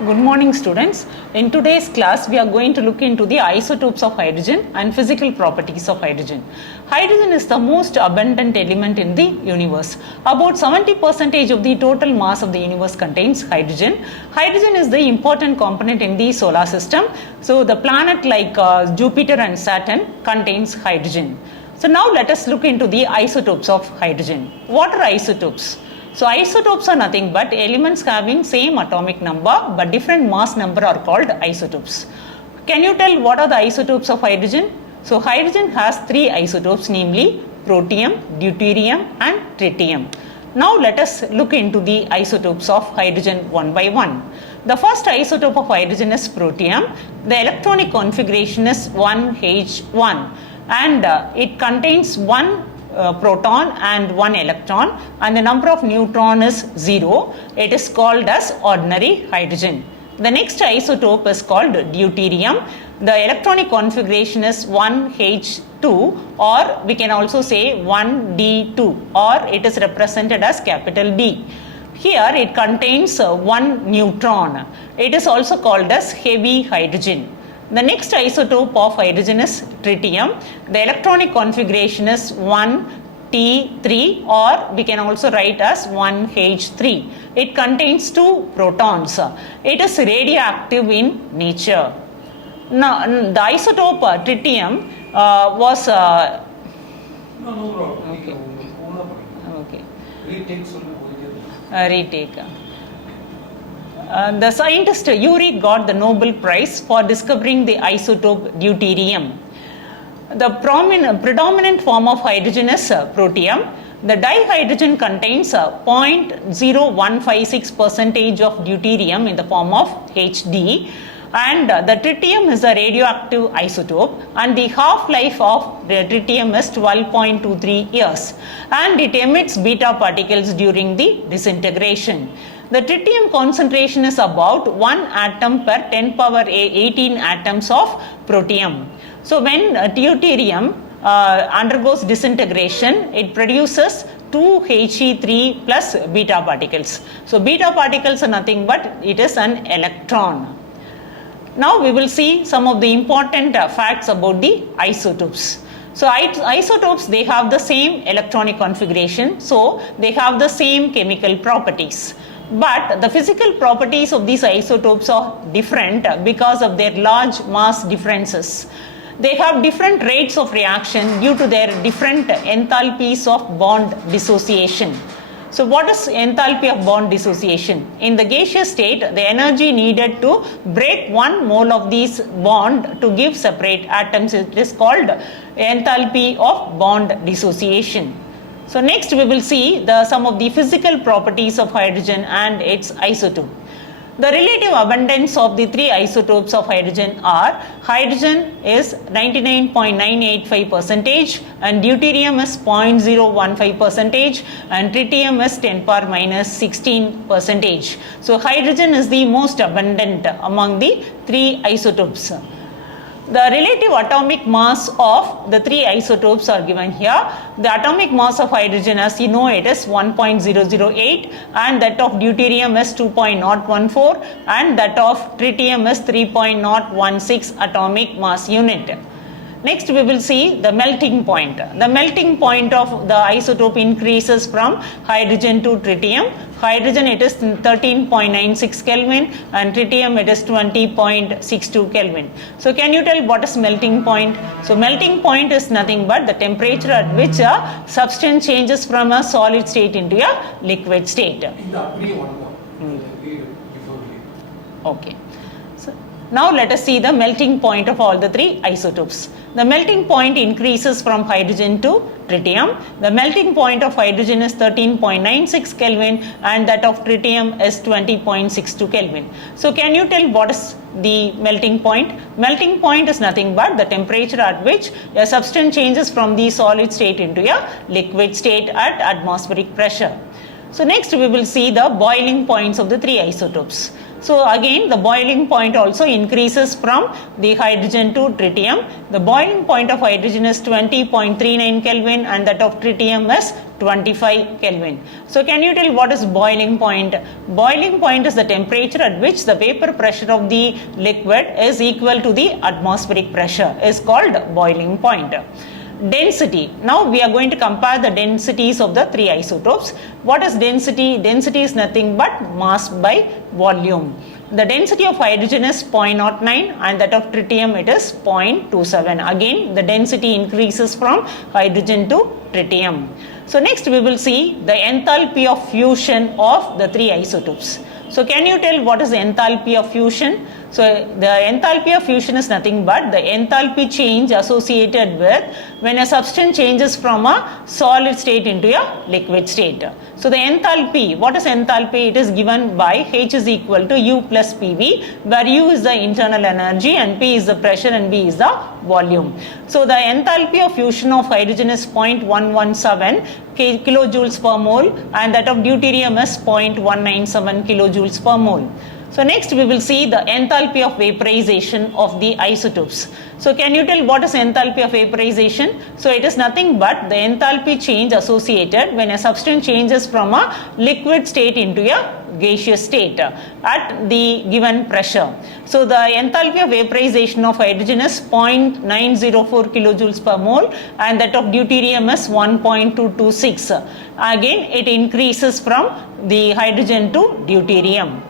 Good morning, students. In today's class, we are going to look into the isotopes of hydrogen and physical properties of hydrogen. Hydrogen is the most abundant element in the universe. About 70% of the total mass of the universe contains hydrogen. Hydrogen is the important component in the solar system. So, the planet like Jupiter and Saturn contains hydrogen. So, now let us look into the isotopes of hydrogen. What are isotopes? So isotopes are nothing but elements having same atomic number but different mass number are called isotopes. Can you tell what are the isotopes of hydrogen? So hydrogen has three isotopes, namely protium, deuterium and tritium. Now let us look into the isotopes of hydrogen one by one. The first isotope of hydrogen is protium. The electronic configuration is 1H1 and it contains one proton and one electron, and the number of neutron is 0. It is called as ordinary hydrogen. The next isotope is called deuterium. The electronic configuration is 1H2, or we can also say 1D2, or it is represented as capital D. Here it contains one neutron. It is also called as heavy hydrogen. The next isotope of hydrogen is tritium. The electronic configuration is 1T3, or we can also write as 1H3. It contains two protons. It is radioactive in nature. Now, the isotope tritium was No problem. okay. Retake. Retake. The scientist Urey got the Nobel Prize for discovering the isotope deuterium. The predominant form of hydrogen is protium. The dihydrogen contains 0.0156% of deuterium in the form of HD, and the tritium is a radioactive isotope, and the half-life of the tritium is 12.23 years, and it emits beta particles during the disintegration. The tritium concentration is about 1 atom per 10 power 18 atoms of protium. So when deuterium undergoes disintegration, it produces 2He3 plus beta particles. So beta particles are nothing but it is an electron. Now we will see some of the important facts about the isotopes. So isotopes, they have the same electronic configuration, so they have the same chemical properties. But the physical properties of these isotopes are different because of their large mass differences. They have different rates of reaction due to their different enthalpies of bond dissociation. So what is enthalpy of bond dissociation? In the gaseous state, the energy needed to break one mole of these bond to give separate atoms, it is called enthalpy of bond dissociation. So next we will see some of the physical properties of hydrogen and its isotope. The relative abundance of the three isotopes of hydrogen are: hydrogen is 99.985% and deuterium is 0.015% and tritium is 10 power minus 16%. So hydrogen is the most abundant among the three isotopes. The relative atomic mass of the three isotopes are given here. The atomic mass of hydrogen, as you know, it is 1.008, and that of deuterium is 2.014, and that of tritium is 3.016 atomic mass unit. Next we will see the melting point. The melting point of the isotope increases from hydrogen to tritium. Hydrogen, it is 13.96 Kelvin and tritium, it is 20.62 Kelvin. So can you tell what is melting point? So melting point is nothing but the temperature at which a substance changes from a solid state into a liquid state. Okay. Now let us see the melting point of all the three isotopes. The melting point increases from hydrogen to tritium. The melting point of hydrogen is 13.96 Kelvin and that of tritium is 20.62 Kelvin. So can you tell what is the melting point? Melting point is nothing but the temperature at which a substance changes from the solid state into a liquid state at atmospheric pressure. So next we will see the boiling points of the three isotopes. So again the boiling point also increases from the hydrogen to tritium. The boiling point of hydrogen is 20.39 Kelvin and that of tritium is 25 Kelvin. So can you tell what is boiling point? Boiling point is the temperature at which the vapor pressure of the liquid is equal to the atmospheric pressure, is called boiling point. Density. Now we are going to compare the densities of the three isotopes. What is density? Density is nothing but mass by volume. The density of hydrogen is 0.09 and that of tritium it is 0.27. Again the density increases from hydrogen to tritium. So next we will see the enthalpy of fusion of the three isotopes. So can you tell what is the enthalpy of fusion? So the enthalpy of fusion is nothing but the enthalpy change associated with when a substance changes from a solid state into a liquid state. So the enthalpy, what is enthalpy? It is given by H is equal to U plus PV, where U is the internal energy and P is the pressure and V is the volume. So the enthalpy of fusion of hydrogen is 0.117 kilojoules per mole and that of deuterium is 0.197 kilojoules per mole. So next we will see the enthalpy of vaporization of the isotopes. So can you tell what is enthalpy of vaporization? So it is nothing but the enthalpy change associated when a substance changes from a liquid state into a gaseous state at the given pressure. So the enthalpy of vaporization of hydrogen is 0.904 kilojoules per mole and that of deuterium is 1.226. Again it increases from the hydrogen to deuterium.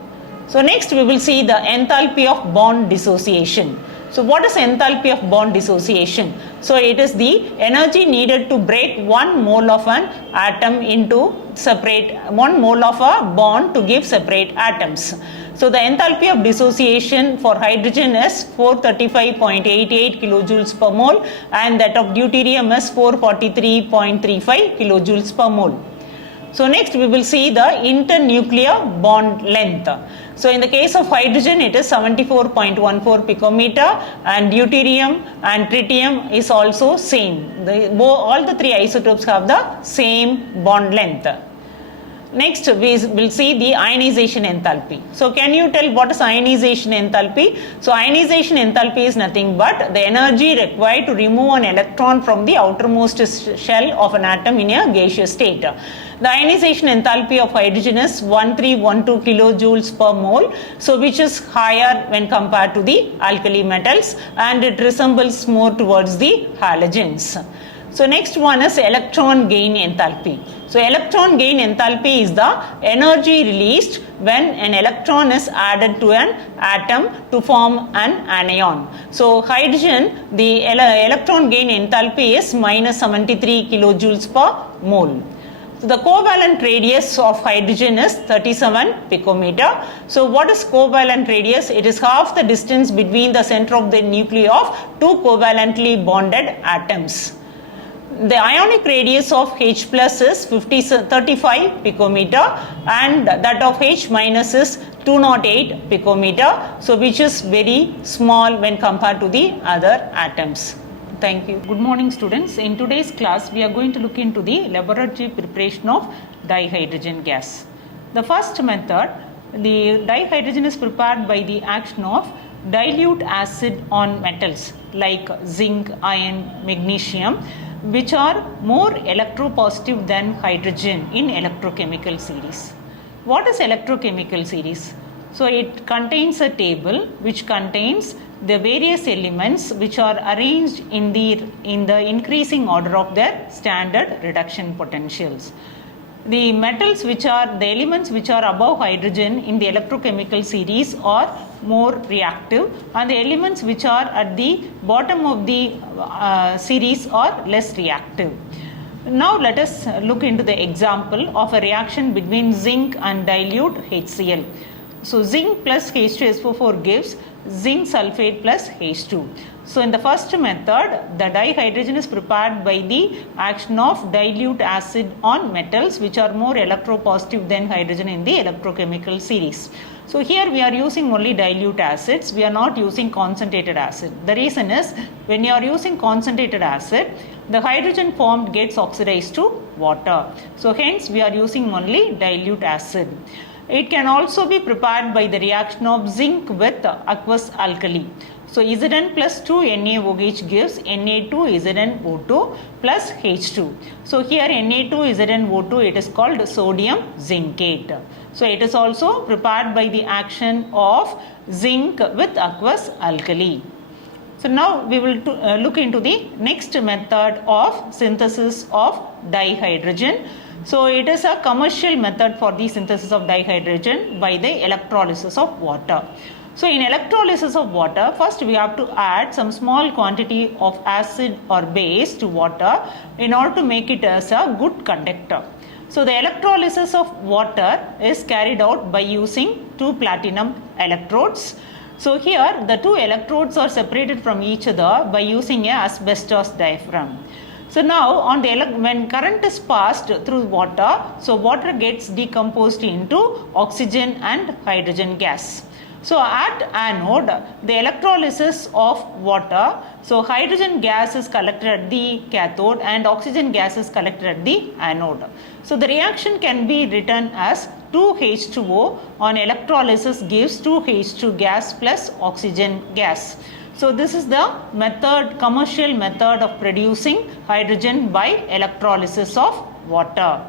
So next we will see the enthalpy of bond dissociation. So what is enthalpy of bond dissociation? So it is the energy needed to break 1 mole of an atom into separate 1 mole of a bond to give separate atoms. So the enthalpy of dissociation for hydrogen is 435.88 kilojoules per mole and that of deuterium is 443.35 kilojoules per mole. So next we will see the internuclear bond length. So in the case of hydrogen it is 74.14 picometer and deuterium and tritium is also same. All the three isotopes have the same bond length. Next we will see the ionization enthalpy. So can you tell what is ionization enthalpy? So ionization enthalpy is nothing but the energy required to remove an electron from the outermost shell of an atom in a gaseous state. The ionization enthalpy of hydrogen is 1312 kilojoules per mole, so which is higher when compared to the alkali metals and it resembles more towards the halogens. So next one is electron gain enthalpy. So electron gain enthalpy is the energy released when an electron is added to an atom to form an anion. So hydrogen, the electron gain enthalpy is minus 73 kilojoules per mole. So the covalent radius of hydrogen is 37 picometer. So what is covalent radius? It is half the distance between the center of the nuclei of two covalently bonded atoms. The ionic radius of H plus is 35 picometer and that of H minus is 208 picometer, so which is very small when compared to the other atoms. Thank you. Good morning students. In today's class we are going to look into the laboratory preparation of dihydrogen gas. The first method, the dihydrogen is prepared by the action of dilute acid on metals like zinc, iron, magnesium, which are more electropositive than hydrogen in electrochemical series. What is electrochemical series? So it contains a table which contains the various elements which are arranged in the increasing order of their standard reduction potentials. The metals which are the elements which are above hydrogen in the electrochemical series are more reactive and the elements which are at the bottom of the series are less reactive. Now let us look into the example of a reaction between zinc and dilute HCl. So zinc plus H2SO4 gives zinc sulfate plus H2. So in the first method, the dihydrogen is prepared by the action of dilute acid on metals which are more electropositive than hydrogen in the electrochemical series. So here we are using only dilute acids, we are not using concentrated acid. The reason is when you are using concentrated acid, the hydrogen formed gets oxidized to water. So hence we are using only dilute acid. It can also be prepared by the reaction of zinc with aqueous alkali. So Zn plus 2 NaOH gives Na2ZnO2 plus H2. So here Na2ZnO2, it is called sodium zincate. So it is also prepared by the action of zinc with aqueous alkali. So now we will look into the next method of synthesis of dihydrogen. So it is a commercial method for the synthesis of dihydrogen by the electrolysis of water. So in electrolysis of water, first we have to add some small quantity of acid or base to water in order to make it as a good conductor. So the electrolysis of water is carried out by using two platinum electrodes. So here the two electrodes are separated from each other by using a asbestos diaphragm. So now on the when current is passed through water, so water gets decomposed into oxygen and hydrogen gas. So at anode, the electrolysis of water, so hydrogen gas is collected at the cathode and oxygen gas is collected at the anode. So the reaction can be written as 2H2O on electrolysis gives 2H2 gas plus oxygen gas. So this is the method, commercial method of producing hydrogen by electrolysis of water.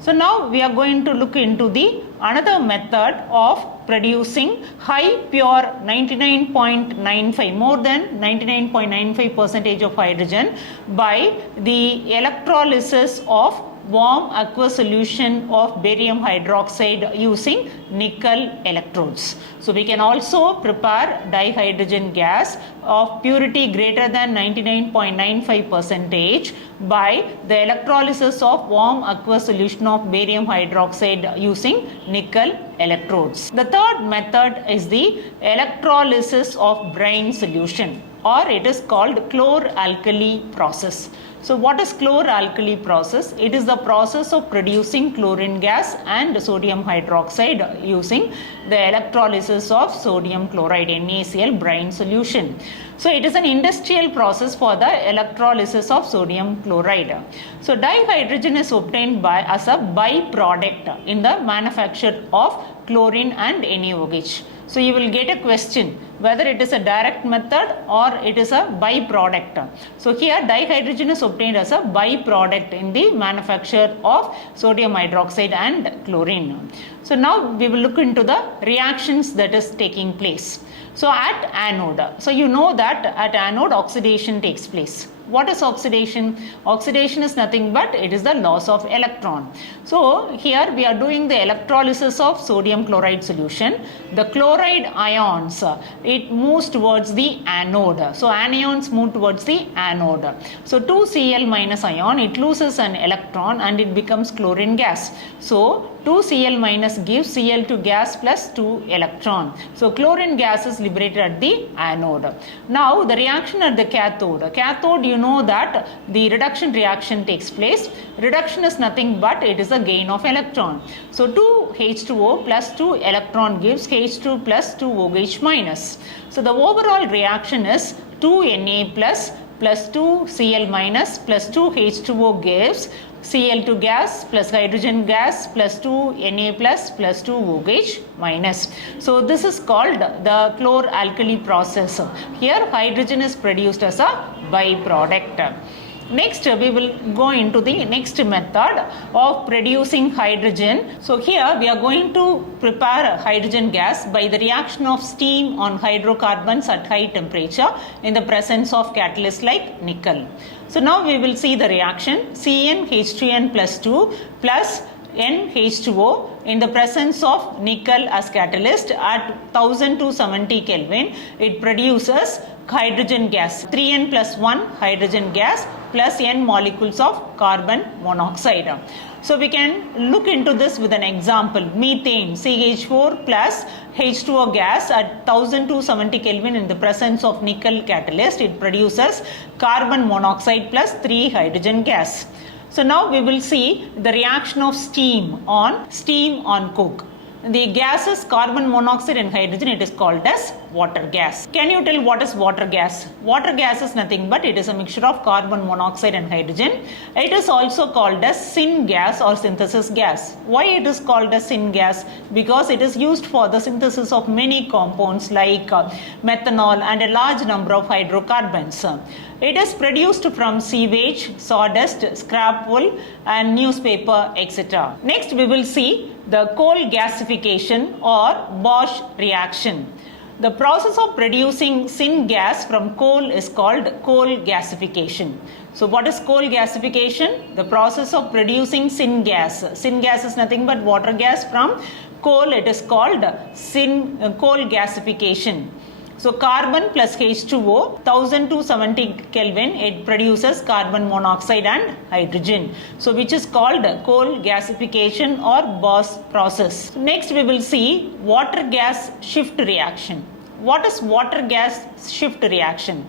So now we are going to look into the another method of producing high pure 99.95, more than 99.95% of hydrogen by the electrolysis of warm aqueous solution of barium hydroxide using nickel electrodes. So we can also prepare dihydrogen gas of purity greater than 99.95% by the electrolysis of warm aqueous solution of barium hydroxide using nickel electrodes. The third method is the electrolysis of brine solution, or it is called chlor-alkali process. So what is chlor-alkali process? It is the process of producing chlorine gas and sodium hydroxide using the electrolysis of sodium chloride NaCl brine solution. So it is an industrial process for the electrolysis of sodium chloride. So dihydrogen is obtained as a byproduct in the manufacture of chlorine and NaOH. So you will get a question whether it is a direct method or it is a byproduct. So here dihydrogen is obtained as a byproduct in the manufacture of sodium hydroxide and chlorine. So now we will look into the reactions that is taking place. So at anode, so you know that at anode oxidation takes place. What is oxidation? Oxidation is nothing but it is the loss of electron. So here we are doing the electrolysis of sodium chloride solution. The chloride ions, it moves towards the anode. So anions move towards the anode. So 2Cl minus ion, it loses an electron and it becomes chlorine gas. So 2Cl minus gives Cl2 gas plus 2 electron. So chlorine gas is liberated at the anode. Now the reaction at the cathode. Cathode, you know that the reduction reaction takes place. Reduction is nothing but it is a gain of electron. So 2H2O plus 2 electron gives H2 plus 2OH minus. So the overall reaction is 2Na plus 2Cl minus plus 2H2O gives Cl2 gas plus hydrogen gas plus 2Na plus 2OH minus. So this is called the chlor-alkali process. Here hydrogen is produced as a byproduct. Next we will go into the next method of producing hydrogen. So here we are going to prepare hydrogen gas by the reaction of steam on hydrocarbons at high temperature in the presence of catalysts like nickel. So now we will see the reaction. CnH2n plus 2 plus NH2O in the presence of nickel as catalyst at 1270 Kelvin, it produces hydrogen gas, 3n plus 1 hydrogen gas plus n molecules of carbon monoxide. So we can look into this with an example. Methane, CH4 plus H2O gas at 1270 Kelvin in the presence of nickel catalyst, it produces carbon monoxide plus 3 hydrogen gas. So now we will see the reaction of steam on coke. the gases carbon monoxide and hydrogen, it is called as water gas. Can you tell what is water gas? Water gas is nothing but it is a mixture of carbon monoxide and hydrogen. It is also called as syngas or synthesis gas. Why it is called as syngas? Because it is used for the synthesis of many compounds like methanol and a large number of hydrocarbons. It is produced from sewage, sawdust, scrap wool and newspaper, etc. Next we will see the coal gasification or Bosch reaction. The process of producing syngas from coal is called coal gasification. So what is coal gasification? The process of producing syngas. Syngas is nothing but water gas from coal. It is called coal gasification. So carbon plus H2O, 1270 Kelvin, it produces carbon monoxide and hydrogen. So which is called coal gasification or Bosch process. Next we will see water gas shift reaction. What is water gas shift reaction?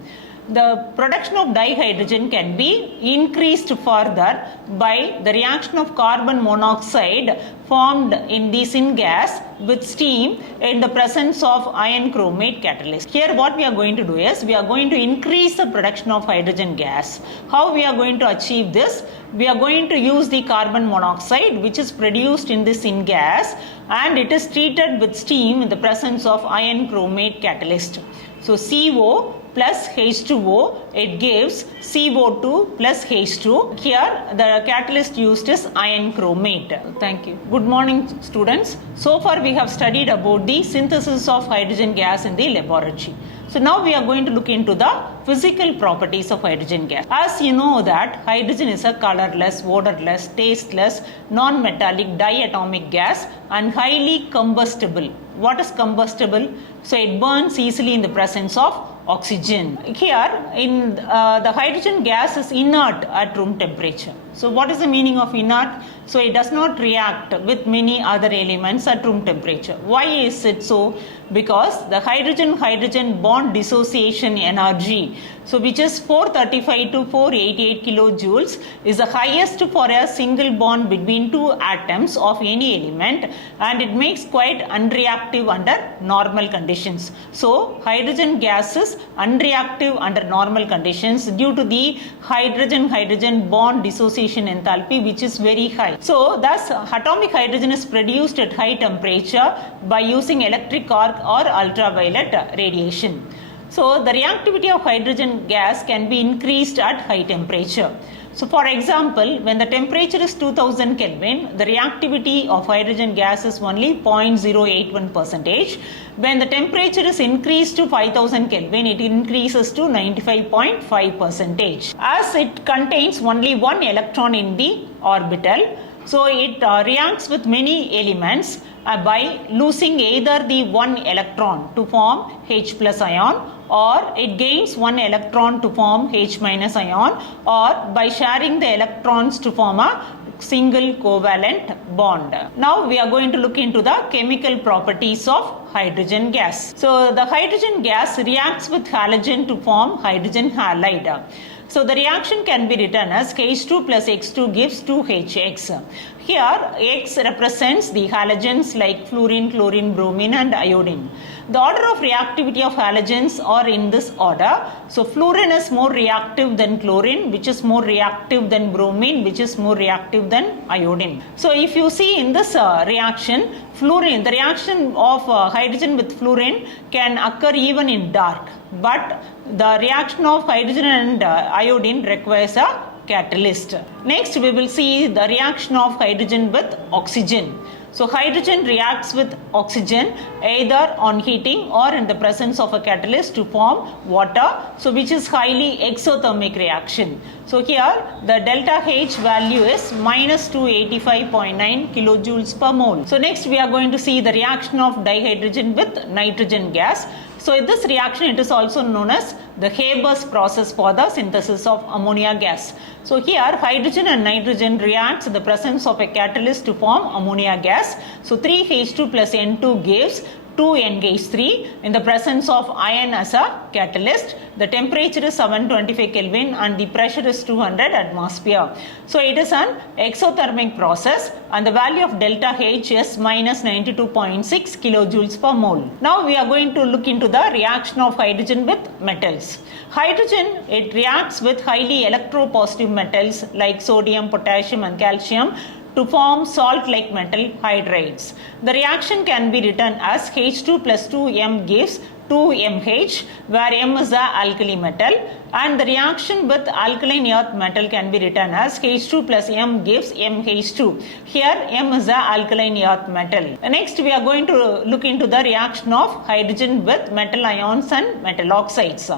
The production of dihydrogen can be increased further by the reaction of carbon monoxide formed in the syngas with steam in the presence of iron chromate catalyst. Here what we are going to do is we are going to increase the production of hydrogen gas. How we are going to achieve this? We are going to use the carbon monoxide which is produced in the syngas and it is treated with steam in the presence of iron chromate catalyst. So CO plus H2O, it gives CO2 plus H2. Here the catalyst used is iron chromate. Thank you. Good morning students. So far we have studied about the synthesis of hydrogen gas in the laboratory. So now we are going to look into the physical properties of hydrogen gas. As you know that hydrogen is a colorless, odorless, tasteless, non-metallic diatomic gas and highly combustible. What is combustible? So it burns easily in the presence of oxygen. Here in the hydrogen gas is inert at room temperature. So what is the meaning of inert? So it does not react with many other elements at room temperature. Why is it so? Because the hydrogen-hydrogen bond dissociation energy, so which is 435 to 488 kilojoules, is the highest for a single bond between two atoms of any element and it makes quite unreactive under normal conditions. So hydrogen gas is unreactive under normal conditions due to the hydrogen-hydrogen bond dissociation enthalpy which is very high. So thus atomic hydrogen is produced at high temperature by using electric arc or ultraviolet radiation. So the reactivity of hydrogen gas can be increased at high temperature. So for example, when the temperature is 2000 Kelvin, the reactivity of hydrogen gas is only 0.081%. When the temperature is increased to 5000 Kelvin, it increases to 95.5%. As it contains only one electron in the orbital, so it reacts with many elements by losing either the one electron to form H plus ion, or it gains one electron to form H minus ion, or by sharing the electrons to form a single covalent bond. Now we are going to look into the chemical properties of hydrogen gas. So the hydrogen gas reacts with halogen to form hydrogen halide. So the reaction can be written as H2 plus X2 gives 2HX. Here X represents the halogens like fluorine, chlorine, bromine and iodine. The order of reactivity of halogens are in this order. So fluorine is more reactive than chlorine, which is more reactive than bromine, which is more reactive than iodine. So if you see in this reaction, fluorine, the reaction of hydrogen with fluorine can occur even in dark, but the reaction of hydrogen and iodine requires a catalyst. Next we will see the reaction of hydrogen with oxygen. So hydrogen reacts with oxygen either on heating or in the presence of a catalyst to form water, so which is highly exothermic reaction. So here the delta H value is minus 285.9 kilojoules per mole. So next we are going to see the reaction of dihydrogen with nitrogen gas. So in this reaction it is also known as the Haber's process for the synthesis of ammonia gas. So here hydrogen and nitrogen reacts in the presence of a catalyst to form ammonia gas. So 3H2 plus N2 gives 2NH3 in the presence of iron as a catalyst. The temperature is 725 Kelvin and the pressure is 200 atmosphere. So it is an exothermic process and the value of delta H is minus 92.6 kilojoules per mole. Now we are going to look into the reaction of hydrogen with metals. Hydrogen, it reacts with highly electropositive metals like sodium, potassium and calcium to form salt-like metal hydrides. The reaction can be written as H2 plus 2M gives 2MH, where M is the alkali metal, and the reaction with alkaline earth metal can be written as H2 plus M gives MH2. Here M is the alkaline earth metal. Next we are going to look into the reaction of hydrogen with metal ions and metal oxides.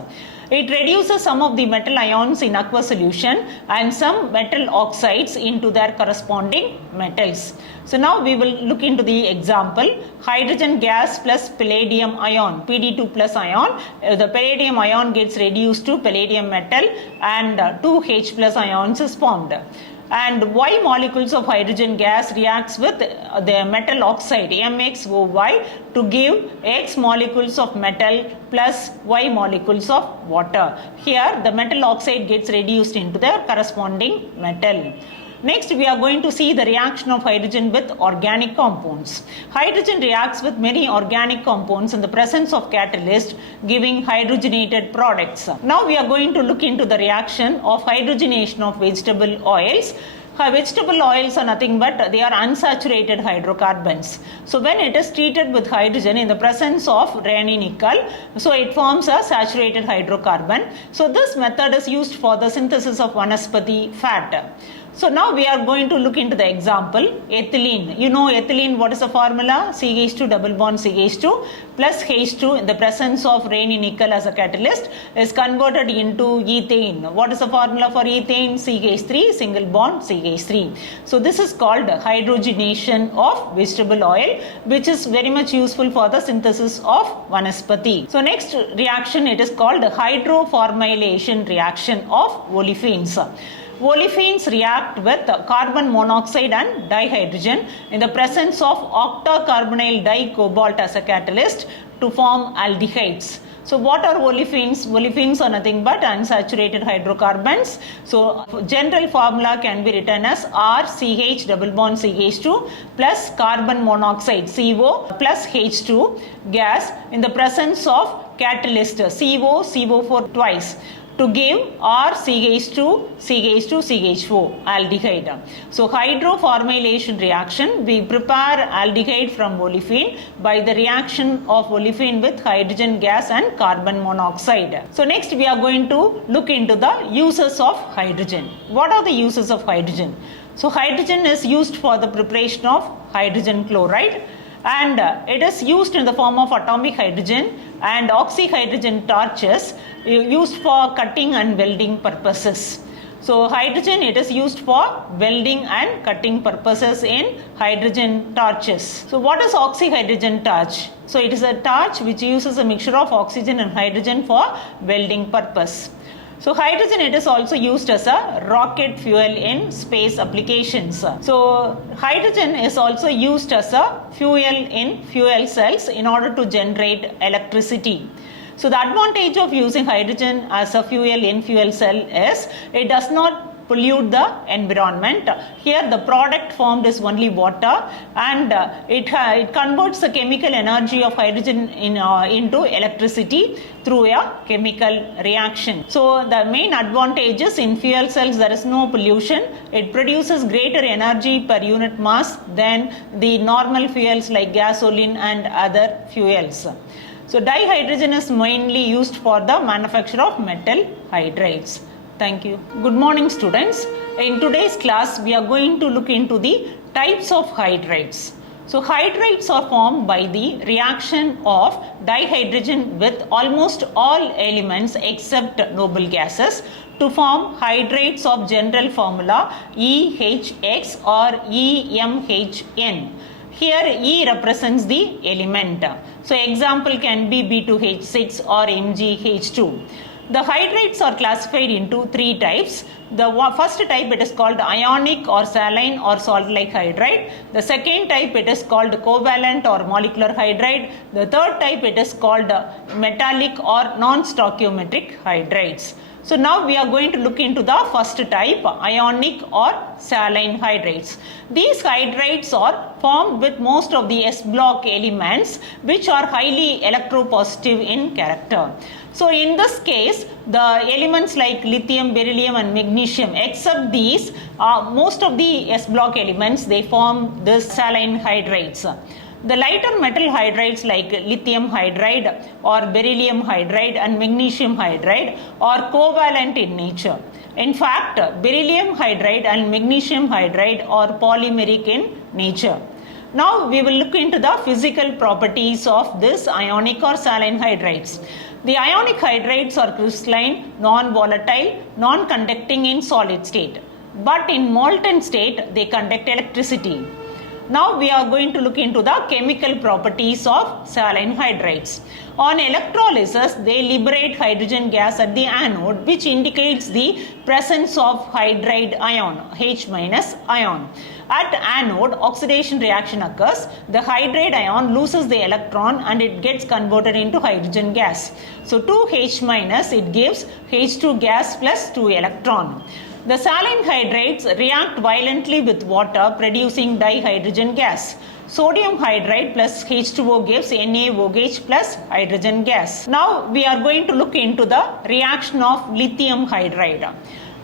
It reduces some of the metal ions in aqueous solution and some metal oxides into their corresponding metals. So now we will look into the example. Hydrogen gas plus palladium ion, Pd2 plus ion. The palladium ion gets reduced to palladium metal and 2H plus ions is formed. And Y molecules of hydrogen gas reacts with the metal oxide MXOY to give X molecules of metal plus Y molecules of water. Here the metal oxide gets reduced into the corresponding metal. Next, we are going to see the reaction of hydrogen with organic compounds. Hydrogen reacts with many organic compounds in the presence of catalyst, giving hydrogenated products. Now, we are going to look into the reaction of hydrogenation of vegetable oils. Vegetable oils are nothing but they are unsaturated hydrocarbons. So when it is treated with hydrogen in the presence of nickel, so it forms a saturated hydrocarbon. So this method is used for the synthesis of vanaspati fat. So now we are going to look into the example, ethylene. You know ethylene, what is the formula? CH2 double bond CH2 plus H2 in the presence of nickel as a catalyst is converted into ethane. What is the formula for ethane? CH3 single bond CH3. So this is called hydrogenation of vegetable oil, which is very much useful for the synthesis of vanaspati. So next reaction, it is called hydroformylation reaction of olefins. Olefins react with carbon monoxide and dihydrogen in the presence of octacarbonyl dicobalt as a catalyst to form aldehydes. So what are olefins? Olefins are nothing but unsaturated hydrocarbons. So general formula can be written as RCH double bond CH2 plus carbon monoxide CO plus H2 gas in the presence of catalyst CO4 twice, to give RCH2 CH4 aldehyde. So hydroformylation reaction, we prepare aldehyde from olefin by the reaction of olefin with hydrogen gas and carbon monoxide. So next we are going to look into the uses of hydrogen. What are the uses of hydrogen? So hydrogen is used for the preparation of hydrogen chloride, and it is used in the form of atomic hydrogen and oxyhydrogen torches used for cutting and welding purposes. So hydrogen, it is used for welding and cutting purposes in hydrogen torches. So what is oxyhydrogen torch? So it is a torch which uses a mixture of oxygen and hydrogen for welding purpose. So hydrogen, it is also used as a rocket fuel in space applications. So hydrogen is also used as a fuel in fuel cells in order to generate electricity. So the advantage of using hydrogen as a fuel in fuel cell is it does not pollute the environment. Here the product formed is only water, and it converts the chemical energy of hydrogen into electricity through a chemical reaction. So the main advantage is in fuel cells there is no pollution. It produces greater energy per unit mass than the normal fuels like gasoline and other fuels. So dihydrogen is mainly used for the manufacture of metal hydrides. Thank you. Good morning, students. In today's class, we are going to look into the types of hydrides. So hydrides are formed by the reaction of dihydrogen with almost all elements except noble gases to form hydrides of general formula EHX or EMHN. Here E represents the element. So example can be B2H6 or MgH2. The hydrates are classified into three types. The first type, it is called ionic or saline or salt-like hydride. The second type, it is called covalent or molecular hydride. The third type, it is called metallic or non-stoichiometric hydrides. So now we are going to look into the first type, ionic or saline hydrides. These hydrides are formed with most of the S block elements which are highly electropositive in character. So in this case, the elements like lithium, beryllium and magnesium, except these, most of the S block elements, they form this saline hydrides. The lighter metal hydrides like lithium hydride or beryllium hydride and magnesium hydride are covalent in nature. In fact, beryllium hydride and magnesium hydride are polymeric in nature. Now we will look into the physical properties of this ionic or saline hydrides. The ionic hydrides are crystalline, non-volatile, non-conducting in solid state. But in molten state, they conduct electricity. Now we are going to look into the chemical properties of saline hydrides. On electrolysis, they liberate hydrogen gas at the anode, which indicates the presence of hydride ion, H- ion. At anode, oxidation reaction occurs. The hydride ion loses the electron and it gets converted into hydrogen gas. So 2H- it gives H2 gas plus 2 electron. The saline hydrides react violently with water, producing dihydrogen gas. Sodium hydride plus H2O gives NaOH plus hydrogen gas. Now we are going to look into the reaction of lithium hydride.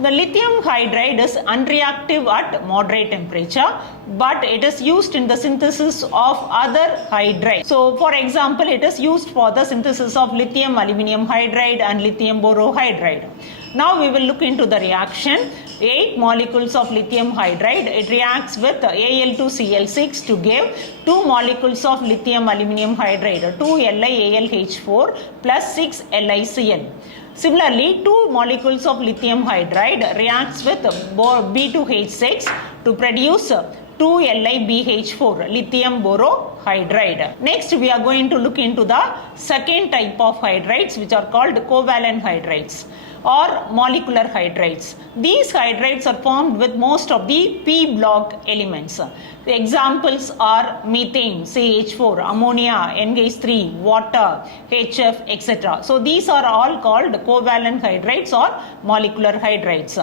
The lithium hydride is unreactive at moderate temperature, but it is used in the synthesis of other hydrides. So for example, it is used for the synthesis of lithium aluminum hydride and lithium borohydride. Now we will look into the reaction. 8 molecules of lithium hydride, it reacts with Al2Cl6 to give 2 molecules of lithium aluminum hydride, 2 LiAlH4 plus 6 LiCl. Similarly, 2 molecules of lithium hydride reacts with B2H6 to produce 2 LiBH4, lithium borohydride. Next, we are going to look into the second type of hydrides, which are called covalent hydrides or molecular hydrides. These hydrides are formed with most of the P block elements. The examples are methane, CH4, ammonia, N-3, water, HF, etc. So these are all called covalent hydrides or molecular hydrides.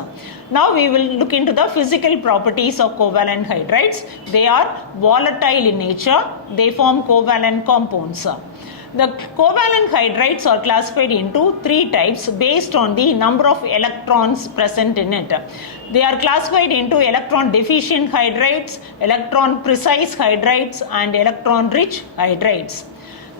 Now we will look into the physical properties of covalent hydrides. They are volatile in nature. They form covalent compounds. The covalent hydrides are classified into 3 types based on the number of electrons present in it. They are classified into electron deficient hydrides, electron precise hydrides and electron rich hydrides.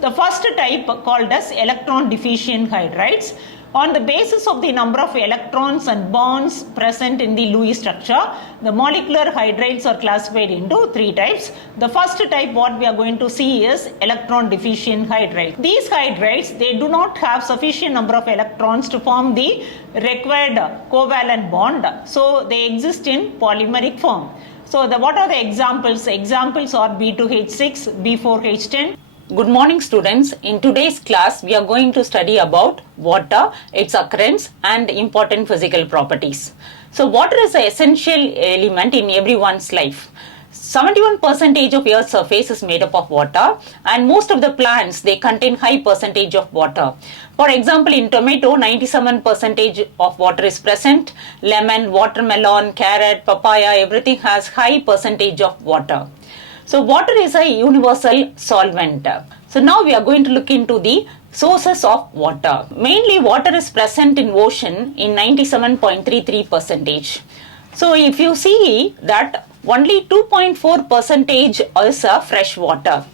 The first type called as electron deficient hydrides. On the basis of the number of electrons and bonds present in the Lewis structure, the molecular hydrides are classified into 3 types. The first type what we are going to see is electron deficient hydride. These hydrides, they do not have sufficient number of electrons to form the required covalent bond. So they exist in polymeric form. So what are the examples? Examples are B2H6, B4H10. Good morning students. In today's class, we are going to study about water, its occurrence and important physical properties. So water is an essential element in everyone's life. 71% of Earth's surface is made up of water and most of the plants, they contain high percentage of water. For example, in tomato, 97% of water is present. Lemon, watermelon, carrot, papaya, everything has high percentage of water. So water is a universal solvent. So now we are going to look into the sources of water. Mainly water is present in ocean in 97.33%. So if you see that only 2.4% is fresh water.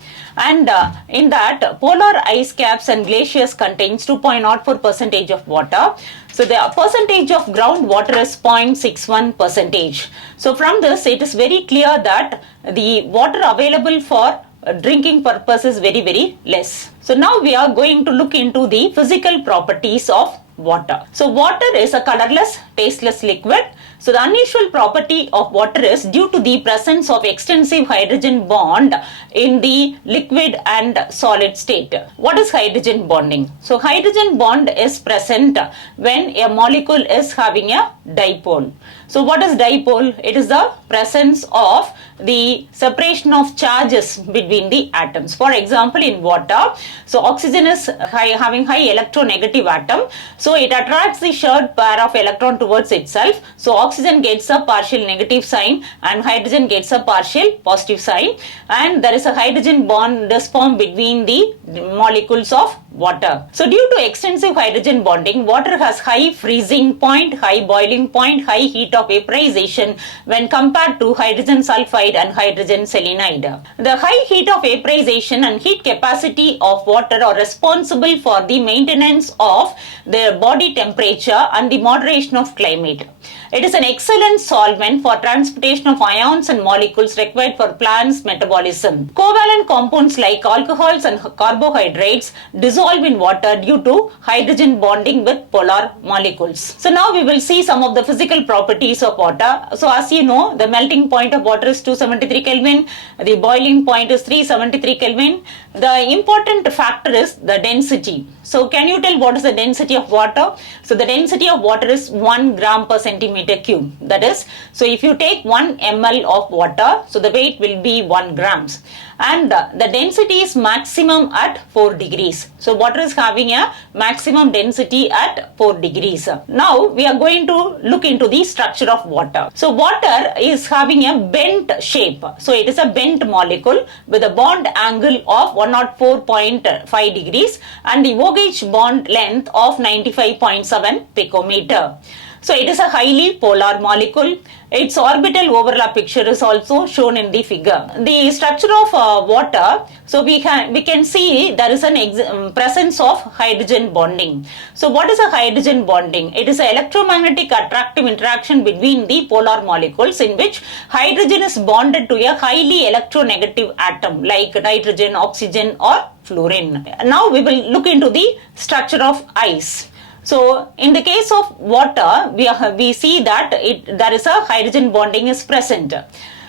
And in that, polar ice caps and glaciers contains 2.04% of water. So the percentage of groundwater is 0.61%. So from this, it is very clear that the water available for drinking purpose is very, very less. So now we are going to look into the physical properties of water. So water is a colorless, tasteless liquid. So the unusual property of water is due to the presence of extensive hydrogen bond in the liquid and solid state. What is hydrogen bonding? So hydrogen bond is present when a molecule is having a dipole. So what is dipole? It is the presence of the separation of charges between the atoms. For example, in water, so oxygen is having high electronegative atom, so it attracts the shared pair of electron towards itself. So oxygen gets a partial negative sign and hydrogen gets a partial positive sign, and there is a hydrogen bond is formed between the molecules of water. So due to extensive hydrogen bonding, water has high freezing point, high boiling point, high heat of vaporization when compared to hydrogen sulfide and hydrogen selenide. The high heat of vaporization and heat capacity of water are responsible for the maintenance of the body temperature and the moderation of climate. It is an excellent solvent for transportation of ions and molecules required for plants' metabolism. Covalent compounds like alcohols and carbohydrates dissolve in water due to hydrogen bonding with polar molecules. So now we will see some of the physical properties of water. So as you know, the melting point of water is 273 Kelvin, the boiling point is 373 Kelvin. The important factor is the density. So can you tell what is the density of water? So the density of water is 1 gram per centimeter cube. That is, so if you take 1 ml of water, so the weight will be 1 grams. And the density is maximum at 4 degrees. So water is having a maximum density at 4 degrees. Now we are going to look into the structure of water. So water is having a bent shape. So it is a bent molecule with a bond angle of 104.5 degrees and the OH bond length of 95.7 picometer. So it is a highly polar molecule. Its orbital overlap picture is also shown in the figure. The structure of water, so we can see there is an presence of hydrogen bonding. So what is a hydrogen bonding? It is an electromagnetic attractive interaction between the polar molecules in which hydrogen is bonded to a highly electronegative atom like nitrogen, oxygen or fluorine. Now we will look into the structure of ice. So in the case of water, we see that there is a hydrogen bonding is present.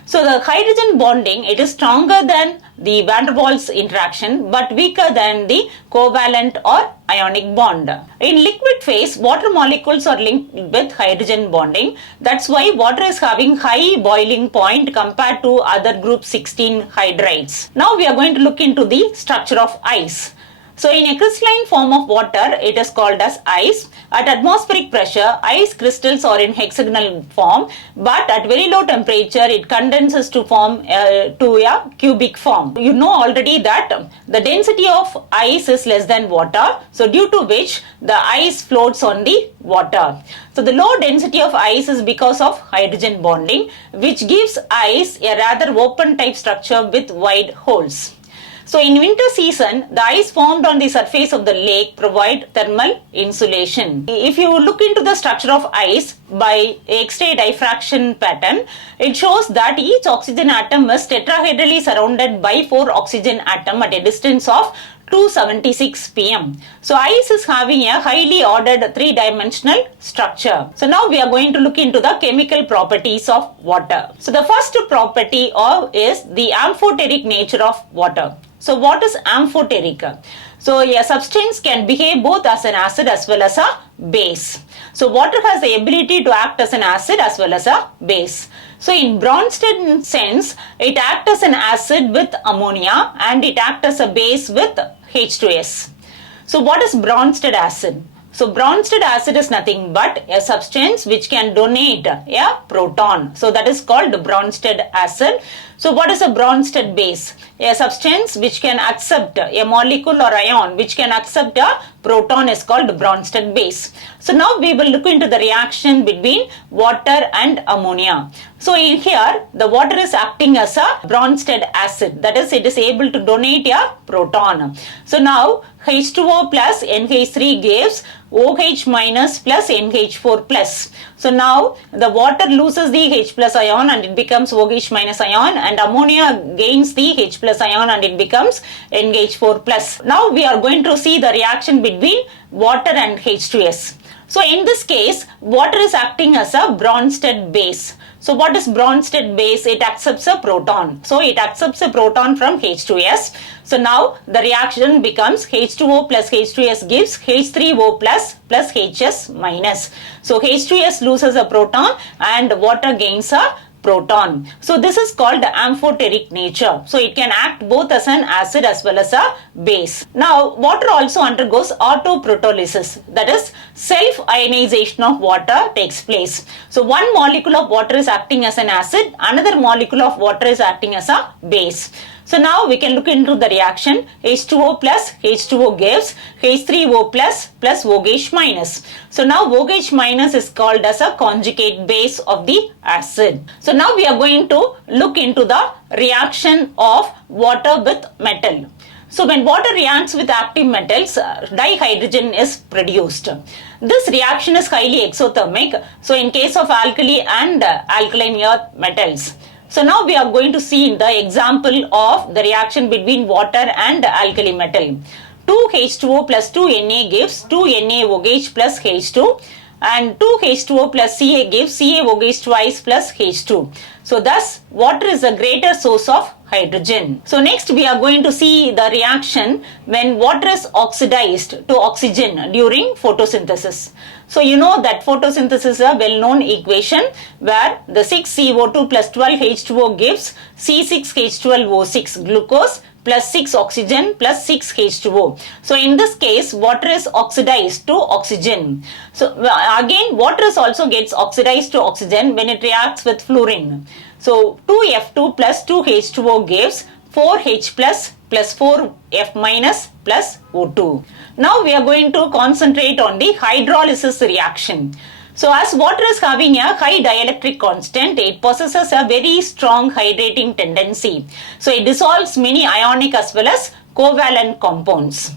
So the hydrogen bonding, it is stronger than the van der Waals interaction but weaker than the covalent or ionic bond. In liquid phase, water molecules are linked with hydrogen bonding. That's why water is having high boiling point compared to other group 16 hydrides. Now we are going to look into the structure of ice. So in a crystalline form of water, it is called as ice. At atmospheric pressure, ice crystals are in hexagonal form, but at very low temperature, it condenses to form to a cubic form. You know already that the density of ice is less than water, so due to which the ice floats on the water. So the low density of ice is because of hydrogen bonding, which gives ice a rather open type structure with wide holes. So in winter season, the ice formed on the surface of the lake provide thermal insulation. If you look into the structure of ice by X-ray diffraction pattern, it shows that each oxygen atom is tetrahedrally surrounded by 4 oxygen atom at a distance of 276 pm. So ice is having a highly ordered 3-dimensional structure. So now we are going to look into the chemical properties of water. So the first property is the amphoteric nature of water. So what is amphoteric? So a substance can behave both as an acid as well as a base. So water has the ability to act as an acid as well as a base. So in Bronsted sense, it acts as an acid with ammonia and it acts as a base with H2S. So what is Bronsted acid? So Bronsted acid is nothing but a substance which can donate a proton. So that is called Bronsted acid. So what is a Bronsted base? A substance which can accept a molecule or ion which can accept a proton is called Bronsted base. So now we will look into the reaction between water and ammonia. So in here the water is acting as a Bronsted acid, that is it is able to donate a proton. So now H2O plus NH3 gives OH minus plus NH4 plus. So now the water loses the H plus ion and it becomes OH minus ion, and ammonia gains the H plus ion and it becomes NH4 plus. Now we are going to see the reaction between water and H2S. So in this case, water is acting as a Bronsted base. So what is Bronsted base? It accepts a proton. So it accepts a proton from H2S. So now the reaction becomes H2O plus H2S gives H3O plus HS minus. So H2S loses a proton and water gains a proton. So this is called amphoteric nature. So it can act both as an acid as well as a base. Now water also undergoes autoprotolysis, that is self-ionization of water takes place. So one molecule of water is acting as an acid, another molecule of water is acting as a base. So now we can look into the reaction. H2O plus H2O gives H3O plus OH minus. So now OH minus is called as a conjugate base of the acid. So now we are going to look into the reaction of water with metal. So when water reacts with active metals, dihydrogen is produced. This reaction is highly exothermic. So in case of alkali and alkaline earth metals. So now we are going to see the example of the reaction between water and alkali metal. 2H2O plus 2Na gives 2NaOH plus H2 and 2H2O plus Ca gives CaOH twice plus H2. So thus water is a greater source of hydrogen. So next we are going to see the reaction when water is oxidized to oxygen during photosynthesis. So you know that photosynthesis is a well-known equation where the 6CO2 plus 12H2O gives C6H12O6 glucose plus 6 oxygen plus 6 H2O. So in this case, water is oxidized to oxygen. So again, water also gets oxidized to oxygen when it reacts with fluorine. So 2F2 plus 2H2O gives 4H plus 4F minus plus O2. Now we are going to concentrate on the hydrolysis reaction. So as water is having a high dielectric constant, it possesses a very strong hydrating tendency. So it dissolves many ionic as well as covalent compounds.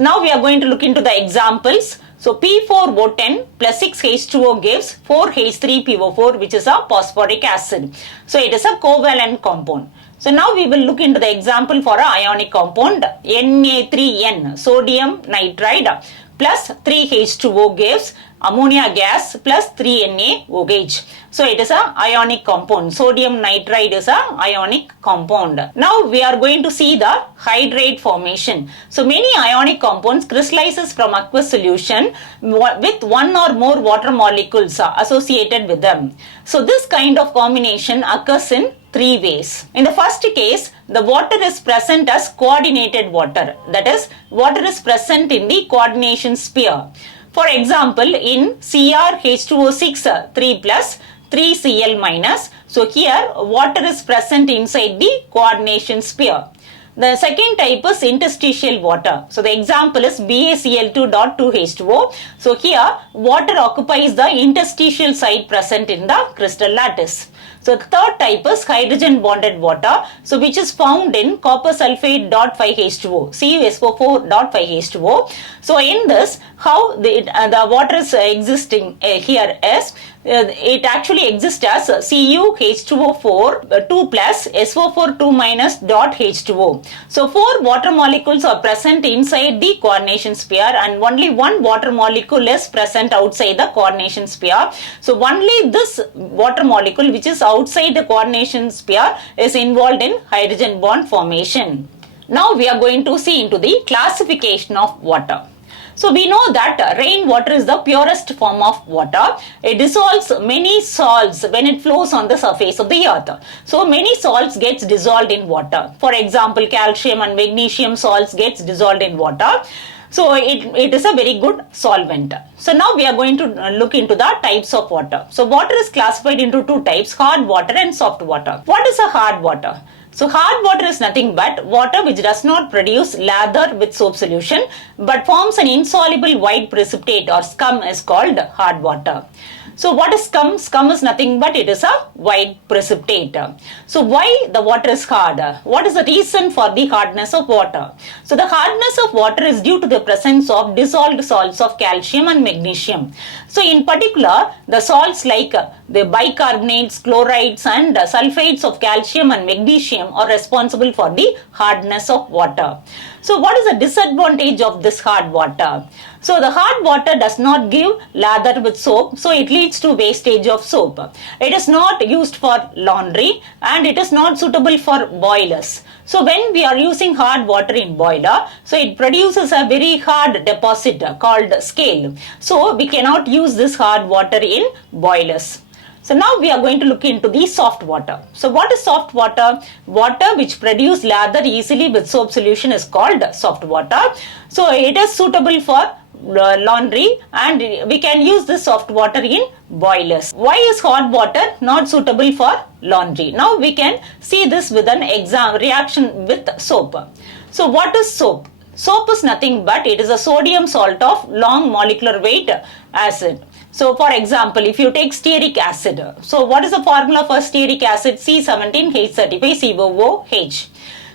Now we are going to look into the examples. So P4O10 plus 6H2O gives 4H3PO4, which is a phosphoric acid. So it is a covalent compound. So now we will look into the example for a ionic compound Na3N, sodium nitride, plus 3H2O gives ammonia gas plus 3NaOH. So it is a ionic compound. Sodium nitride is a ionic compound. Now we are going to see the hydrate formation. So many ionic compounds crystallizes from aqueous solution with one or more water molecules associated with them. So this kind of combination occurs in three ways. In the first case, the water is present as coordinated water. That is, water is present in the coordination sphere. For example, in CrH2O6 3 plus 3Cl minus. So here water is present inside the coordination sphere. The second type is interstitial water. So the example is BaCl2.2H2O. So here water occupies the interstitial site present in the crystal lattice. So the third type is hydrogen bonded water, so which is found in copper sulfate .5H2O, CuSO4.5H2O. So in this, how the water is existing here is, it actually exists as CuH2O4 2 plus SO4 2 minus .H2O. So 4 water molecules are present inside the coordination sphere and only one water molecule is present outside the coordination sphere. So only this water molecule which is outside the coordination sphere is involved in hydrogen bond formation. Now we are going to see into the classification of water. So we know that rainwater is the purest form of water. It dissolves many salts when it flows on the surface of the earth. So many salts gets dissolved in water. For example, calcium and magnesium salts gets dissolved in water. So it is a very good solvent. So now we are going to look into the types of water. So water is classified into two types, hard water and soft water. What is a hard water? So hard water is nothing but water which does not produce lather with soap solution but forms an insoluble white precipitate or scum is called hard water. So what is scum? Scum is nothing but it is a white precipitate. So why the water is hard? What is the reason for the hardness of water? So the hardness of water is due to the presence of dissolved salts of calcium and magnesium. So in particular, the salts like the bicarbonates, chlorides and sulfates of calcium and magnesium are responsible for the hardness of water. So what is the disadvantage of this hard water? So the hard water does not give lather with soap, so it leads to wastage of soap. It is not used for laundry and it is not suitable for boilers. So when we are using hard water in boiler, so it produces a very hard deposit called scale. So we cannot use this hard water in boilers. So now we are going to look into the soft water. So what is soft water? Water which produce lather easily with soap solution is called soft water. So it is suitable for laundry and we can use this soft water in boilers. Why is hot water not suitable for laundry? Now we can see this with an reaction with soap. So what is soap? Soap is nothing but it is a sodium salt of long molecular weight acid. So for example, if you take stearic acid, so what is the formula for stearic acid? C17H35COOH.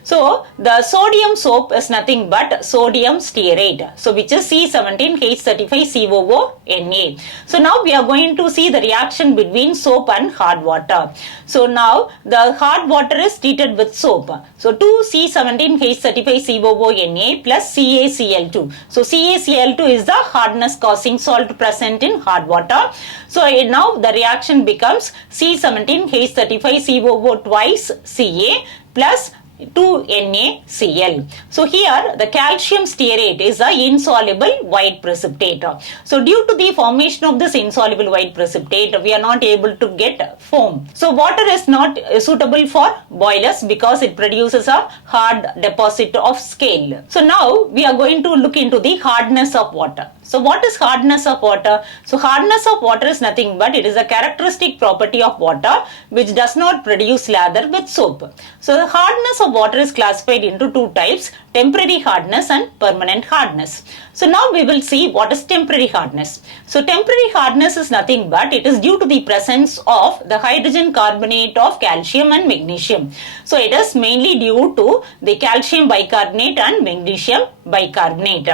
So the sodium soap is nothing but sodium stearate, so which is C17H35COONA. So now we are going to see the reaction between soap and hard water. So now the hard water is treated with soap. So 2C17H35COONA plus CaCl2. So CaCl2 is the hardness causing salt present in hard water. So now the reaction becomes C17H35COO twice Ca plus 2NaCl. So here the calcium stearate is a insoluble white precipitate. So due to the formation of this insoluble white precipitate, we are not able to get foam. So water is not suitable for boilers because it produces a hard deposit of scale. So now we are going to look into the hardness of water. So what is hardness of water? So hardness of water is nothing but it is a characteristic property of water which does not produce lather with soap. So the hardness of water is classified into two types, temporary hardness and permanent hardness. So now we will see what is temporary hardness. So temporary hardness is nothing but it is due to the presence of the hydrogen carbonate of calcium and magnesium. So it is mainly due to the calcium bicarbonate and magnesium bicarbonate.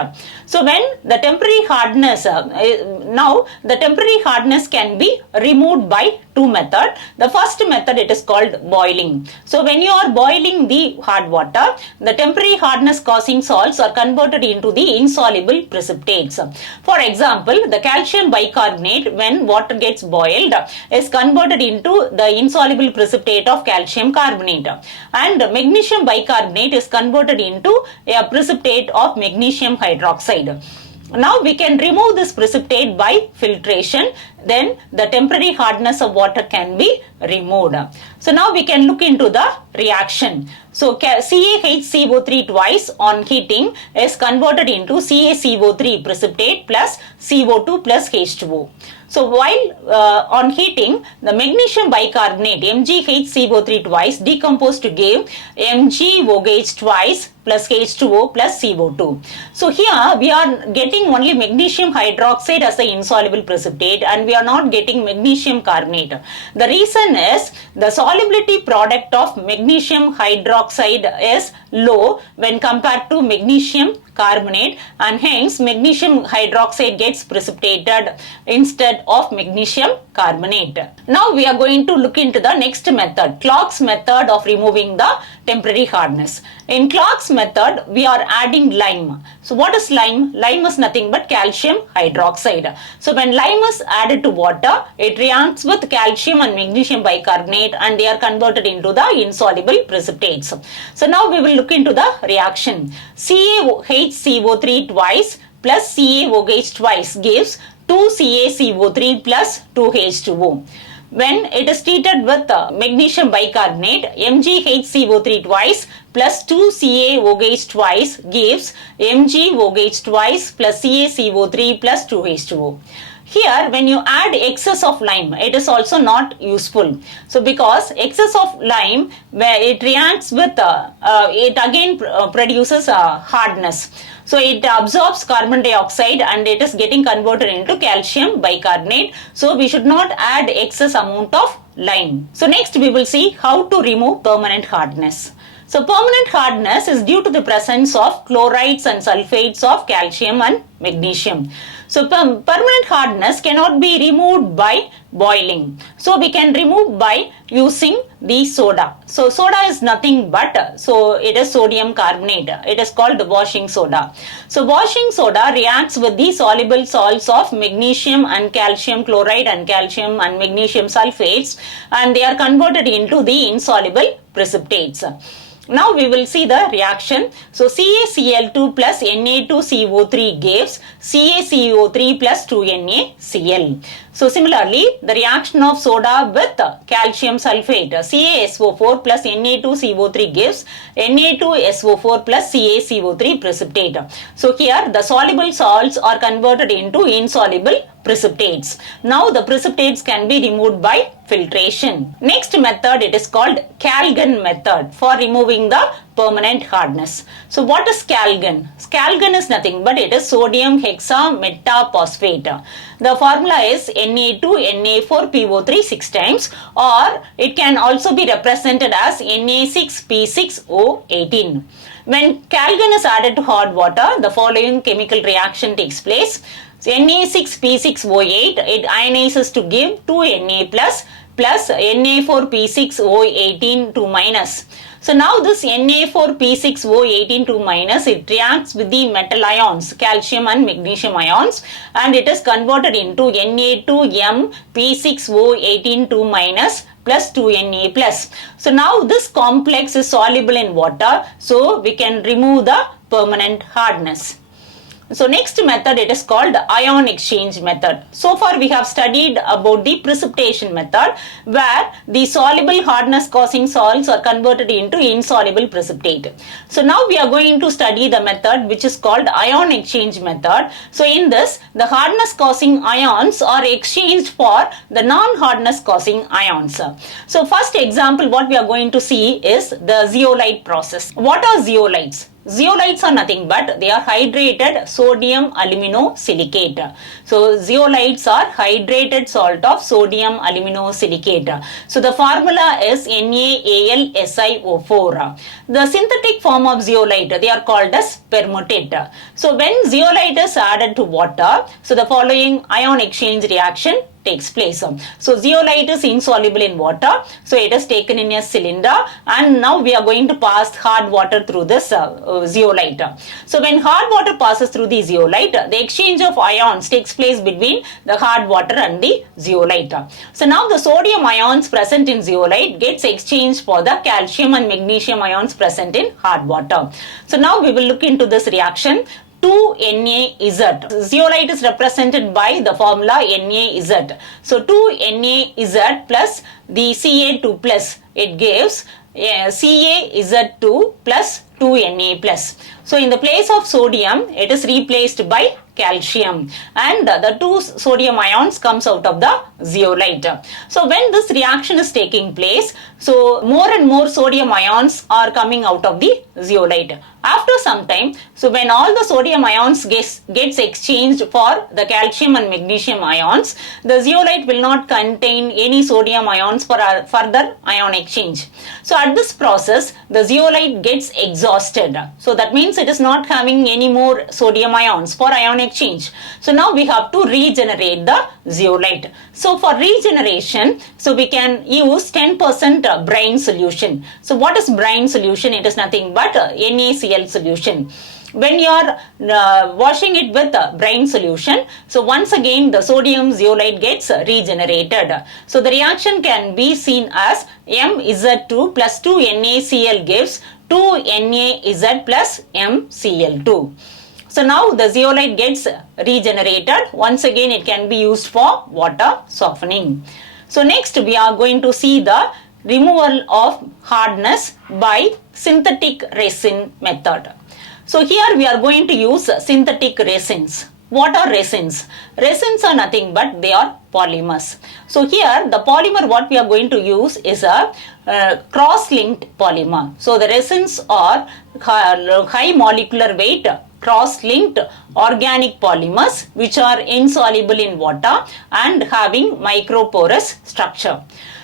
So when the temporary hardness, now the temporary hardness can be removed by two methods. The first method, it is called boiling. So when you are boiling the hard water, the temporary hardness causing salts are converted into the insoluble precipitates. For example, the calcium bicarbonate, when water gets boiled, is converted into the insoluble precipitate of calcium carbonate, and magnesium bicarbonate is converted into a precipitate of magnesium hydroxide. Now we can remove this precipitate by filtration, then the temporary hardness of water can be removed. So now we can look into the reaction. So CaHCO3 twice on heating is converted into CaCO3 precipitate plus CO2 plus H2O. So while on heating, the magnesium bicarbonate MgHCO3 twice decomposed to give MgOH twice plus H2O plus CO2. So here we are getting only magnesium hydroxide as the insoluble precipitate and we are not getting magnesium carbonate. The reason is the solubility product of magnesium hydroxide is low when compared to magnesium carbonate, and hence magnesium hydroxide gets precipitated instead of magnesium carbonate. Now we are going to look into the next method, Clark's method of removing the temporary hardness. In Clark's method, we are adding lime. So what is lime? Lime is nothing but calcium hydroxide. So when lime is added to water, it reacts with calcium and magnesium bicarbonate and they are converted into the insoluble precipitates. So now we will look into the reaction. CaHCO3 twice plus CaOH twice gives 2CaCO3 plus 2H2O. When it is treated with magnesium bicarbonate, MgHCO3 twice plus 2CaOH twice gives MgOH twice plus CaCO3 plus 2H2O. Here, when you add excess of lime, it is also not useful. So, because excess of lime, where it reacts with, it again produces hardness. So, it absorbs carbon dioxide and it is getting converted into calcium bicarbonate. So, we should not add excess amount of lime. So, next we will see how to remove permanent hardness. So permanent hardness is due to the presence of chlorides and sulfates of calcium and magnesium. So permanent hardness cannot be removed by boiling. So we can remove by using the soda. So soda is nothing but, so it is sodium carbonate. It is called washing soda. So washing soda reacts with the soluble salts of magnesium and calcium chloride and calcium and magnesium sulfates, and they are converted into the insoluble precipitates. Now we will see the reaction. So CaCl2 plus Na2CO3 gives CaCO3 plus 2NaCl. So similarly, the reaction of soda with calcium sulfate, CaSO4 plus Na2CO3 gives Na2SO4 plus CaCO3 precipitate. So here the soluble salts are converted into insoluble precipitates. Now the precipitates can be removed by filtration. Next method, it is called Calgon method for removing the permanent hardness. So what is Calgon? Calgon is nothing but it is sodium hexametaphosphate. The formula is Na2Na4PO3 6 times, or it can also be represented as Na6P6O18. When Calgon is added to hot water, the following chemical reaction takes place. So Na6P6O8, it ionizes to give 2Na plus Na4P6O18 2 minus. So now this Na4P6O18 2 minus, it reacts with the metal ions, calcium and magnesium ions, and it is converted into Na2MP6O18 2 minus plus 2Na plus. So now this complex is soluble in water, so we can remove the permanent hardness. So next method, it is called ion exchange method. So far we have studied about the precipitation method, where the soluble hardness causing salts are converted into insoluble precipitate. So now we are going to study the method which is called ion exchange method. So in this, the hardness causing ions are exchanged for the non-hardness causing ions. So first example what we are going to see is the zeolite process. What are zeolites? Zeolites are nothing but they are hydrated sodium aluminosilicate. So zeolites are hydrated salt of sodium aluminosilicate. So the formula is NaAlSiO4. The synthetic form of zeolite, they are called as permutate. So when zeolite is added to water, so the following ion exchange reaction takes place. So zeolite is insoluble in water, so it is taken in a cylinder, and now we are going to pass hard water through this zeolite. So when hard water passes through the zeolite, the exchange of ions takes place between the hard water and the zeolite. So now the sodium ions present in zeolite gets exchanged for the calcium and magnesium ions present in hard water. So now we will look into this reaction. 2NaZ. Zeolite is represented by the formula NaZ. So 2NaZ plus the Ca2 plus, it gives CaZ2 plus 2Na plus. So in the place of sodium, it is replaced by calcium, and the two sodium ions comes out of the zeolite. So when this reaction is taking place, so more and more sodium ions are coming out of the zeolite. After some time, so when all the sodium ions gets exchanged for the calcium and magnesium ions, the zeolite will not contain any sodium ions for further ion exchange. So at this process, the zeolite gets exhausted. So that means it is not having any more sodium ions for ion exchange. So now we have to regenerate the zeolite. So for regeneration, so we can use 10% brine solution. So what is brine solution? It is nothing but NaCl solution. When you are washing it with brine solution, so once again the sodium zeolite gets regenerated. So the reaction can be seen as MZ2 plus 2NaCl gives 2NaZ plus MCl2. So now the zeolite gets regenerated. Once again it can be used for water softening. So next we are going to see the removal of hardness by synthetic resin method. So here we are going to use synthetic resins. What are resins? Resins are nothing but they are polymers. So here the polymer what we are going to use is a cross-linked polymer. So the resins are high molecular weight cross-linked organic polymers which are insoluble in water and having microporous structure.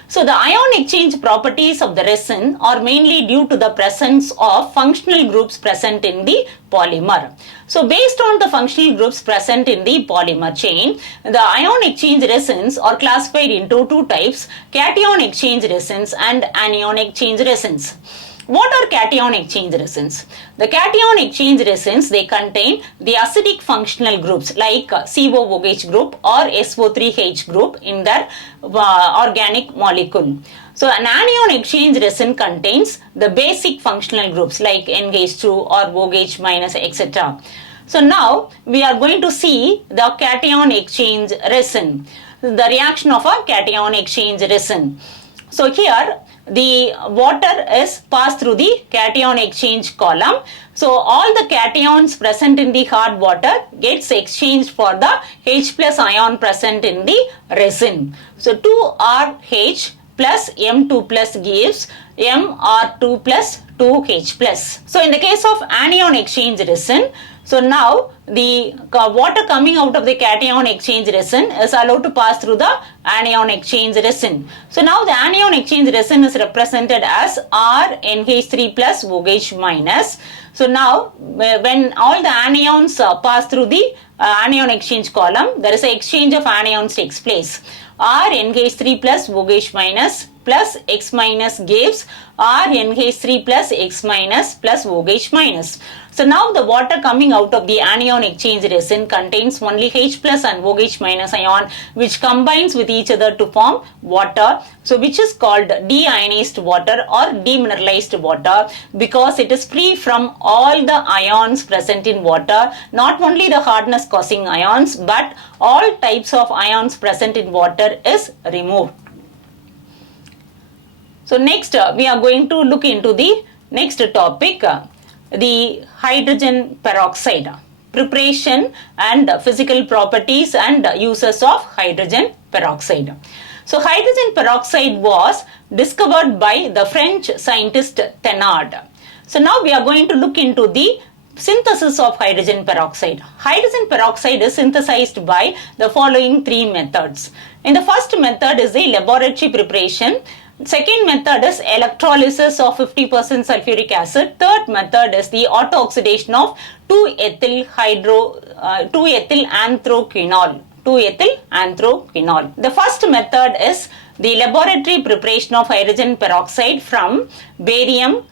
So the ion exchange properties of the resin are mainly due to the presence of functional groups present in the polymer. So based on the functional groups present in the polymer chain, the ion exchange resins are classified into two types: cation exchange resins and anion exchange resins. What are cation exchange resins? The cation exchange resins, they contain the acidic functional groups like COOH group or SO3H group in their organic molecule. So an anion exchange resin contains the basic functional groups like NH2 or OH minus, etc. So now we are going to see the cation exchange resin, the reaction of a cation exchange resin. So here the water is passed through the cation exchange column. So all the cations present in the hard water gets exchanged for the H plus ion present in the resin. So 2RH plus M2 plus gives MR2 plus 2H plus. So in the case of anion exchange resin, so now the water coming out of the cation exchange resin is allowed to pass through the anion exchange resin. So now the anion exchange resin is represented as RNH3 plus OH minus. So now when all the anions pass through the anion exchange column, there is an exchange of anions takes place. RNH3 plus OH minus plus X minus gives RNH3 plus X minus plus OH minus. So now the water coming out of the anion exchange resin contains only H plus and OH minus ion, which combines with each other to form water, so which is called deionized water or demineralized water, because it is free from all the ions present in water, not only the hardness causing ions but all types of ions present in water is removed. So next we are going to look into the next topic, the hydrogen peroxide, preparation and physical properties and uses of hydrogen peroxide. So hydrogen peroxide was discovered by the French scientist Thenard. So now we are going to look into the synthesis of hydrogen peroxide. Hydrogen peroxide is synthesized by the following three methods. In the first method is the laboratory preparation. Second method is electrolysis of 50% sulfuric acid. Third method is the auto-oxidation of 2-ethyl anthraquinol. The first method is the laboratory preparation of hydrogen peroxide from barium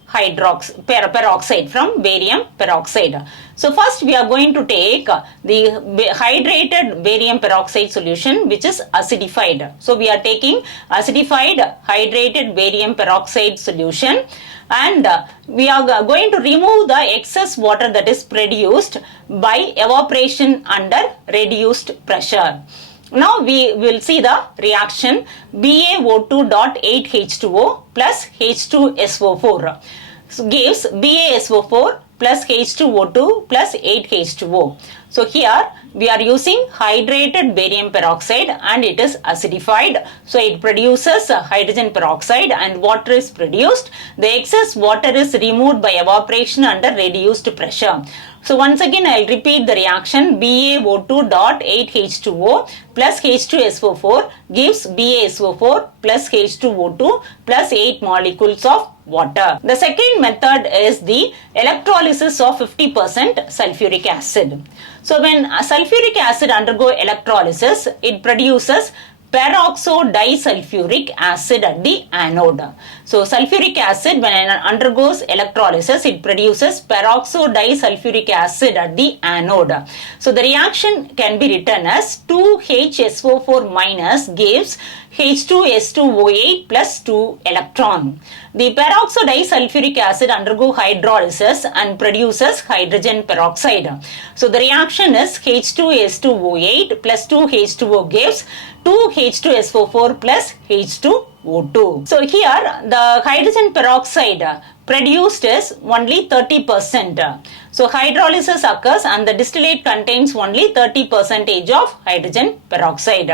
peroxide. So first we are going to take the hydrated barium peroxide solution, which is acidified. So we are taking acidified hydrated barium peroxide solution, and we are going to remove the excess water that is produced by evaporation under reduced pressure. Now we will see the reaction BaO2.8H2O plus H2SO4 gives BaSO4 plus H2O2 plus 8H2O. So here we are using hydrated barium peroxide and it is acidified. So it produces hydrogen peroxide and water is produced. The excess water is removed by evaporation under reduced pressure. So once again I will repeat the reaction. BaO2.8H2O plus H2SO4 gives BaSO4 plus H2O2 plus 8 molecules of water. The second method is the electrolysis of 50% sulfuric acid. So when sulfuric acid undergo electrolysis, it produces peroxodisulfuric acid at the anode. So sulfuric acid, when it undergoes electrolysis, it produces peroxodisulfuric acid at the anode. So the reaction can be written as 2HSO4 minus gives H2S2O8 plus 2 electron. The peroxodisulfuric acid undergo hydrolysis and produces hydrogen peroxide. So the reaction is H2S2O8 plus 2H2O gives 2H2SO4 plus H2O2. So here the hydrogen peroxide produced is only 30%. So hydrolysis occurs and the distillate contains only 30% of hydrogen peroxide.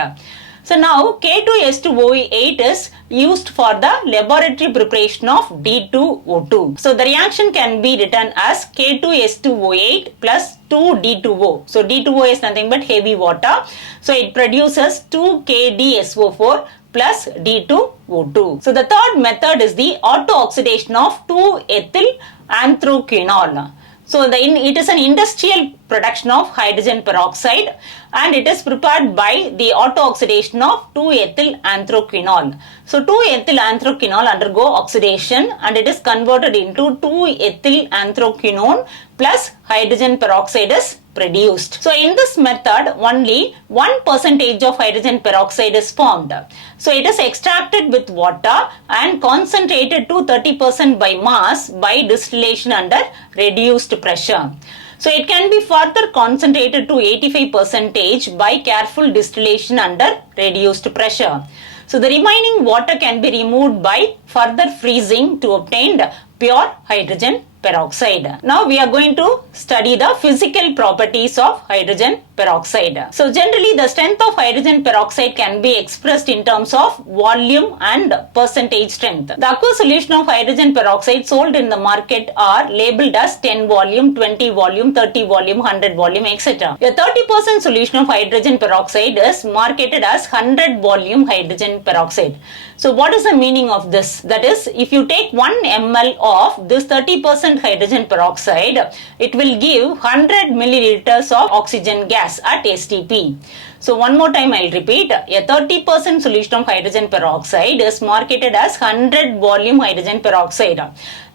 So now K2S2O8 is used for the laboratory preparation of D2O2. So the reaction can be written as K2S2O8 plus 2D2O. So D2O is nothing but heavy water. So it produces 2KDSO4 plus D2O2. So the third method is the auto-oxidation of 2-ethyl anthraquinol. So it is an industrial production of hydrogen peroxide and it is prepared by the auto-oxidation of 2-ethyl anthraquinol. So 2-ethyl anthraquinol undergo oxidation and it is converted into 2-ethyl anthraquinone plus hydrogen peroxide is produced. So in this method only 1% of hydrogen peroxide is formed. So it is extracted with water and concentrated to 30% by mass by distillation under reduced pressure. So it can be further concentrated to 85% by careful distillation under reduced pressure. So the remaining water can be removed by further freezing to obtain pure hydrogen peroxide. Now we are going to study the physical properties of hydrogen peroxide. So generally the strength of hydrogen peroxide can be expressed in terms of volume and percentage strength. The aqueous solution of hydrogen peroxide sold in the market are labeled as 10 volume, 20 volume, 30 volume, 100 volume, etc. A 30% solution of hydrogen peroxide is marketed as 100 volume hydrogen peroxide. So what is the meaning of this? That is, if you take 1 ml of this 30% hydrogen peroxide, it will give 100 milliliters of oxygen gas at STP. So one more time I will repeat, a 30% solution of hydrogen peroxide is marketed as 100 volume hydrogen peroxide.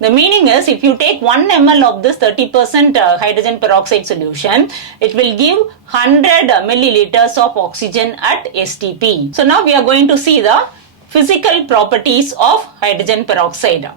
The meaning is, if you take 1 ml of this 30% hydrogen peroxide solution, it will give 100 milliliters of oxygen at STP. So now we are going to see the physical properties of hydrogen peroxide.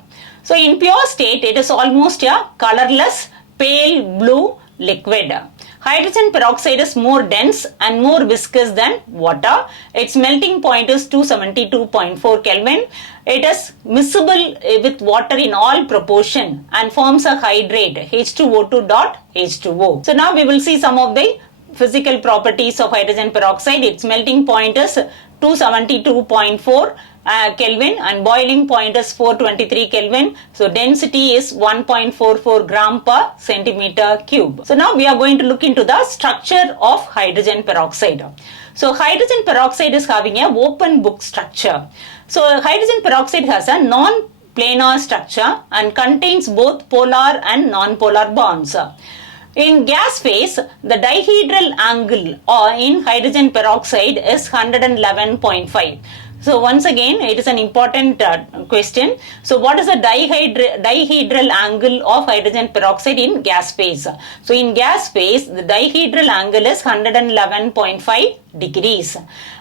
So in pure state, it is almost a colorless pale blue liquid. Hydrogen peroxide is more dense and more viscous than water. Its melting point is 272.4 Kelvin. It is miscible with water in all proportion and forms a hydrate H2O2.H2O. So now we will see some of the physical properties of hydrogen peroxide. Its melting point is 272.4 Kelvin and boiling point is 423 Kelvin. So density is 1.44 gram per centimeter cube. So now we are going to look into the structure of hydrogen peroxide. So hydrogen peroxide is having a open book structure. So hydrogen peroxide has a non-planar structure and contains both polar and non-polar bonds. In gas phase, the dihedral angle in hydrogen peroxide is 111.5. So once again, it is an important question. So what is the dihedral angle of hydrogen peroxide in gas phase? So in gas phase, the dihedral angle is 111.5 degrees.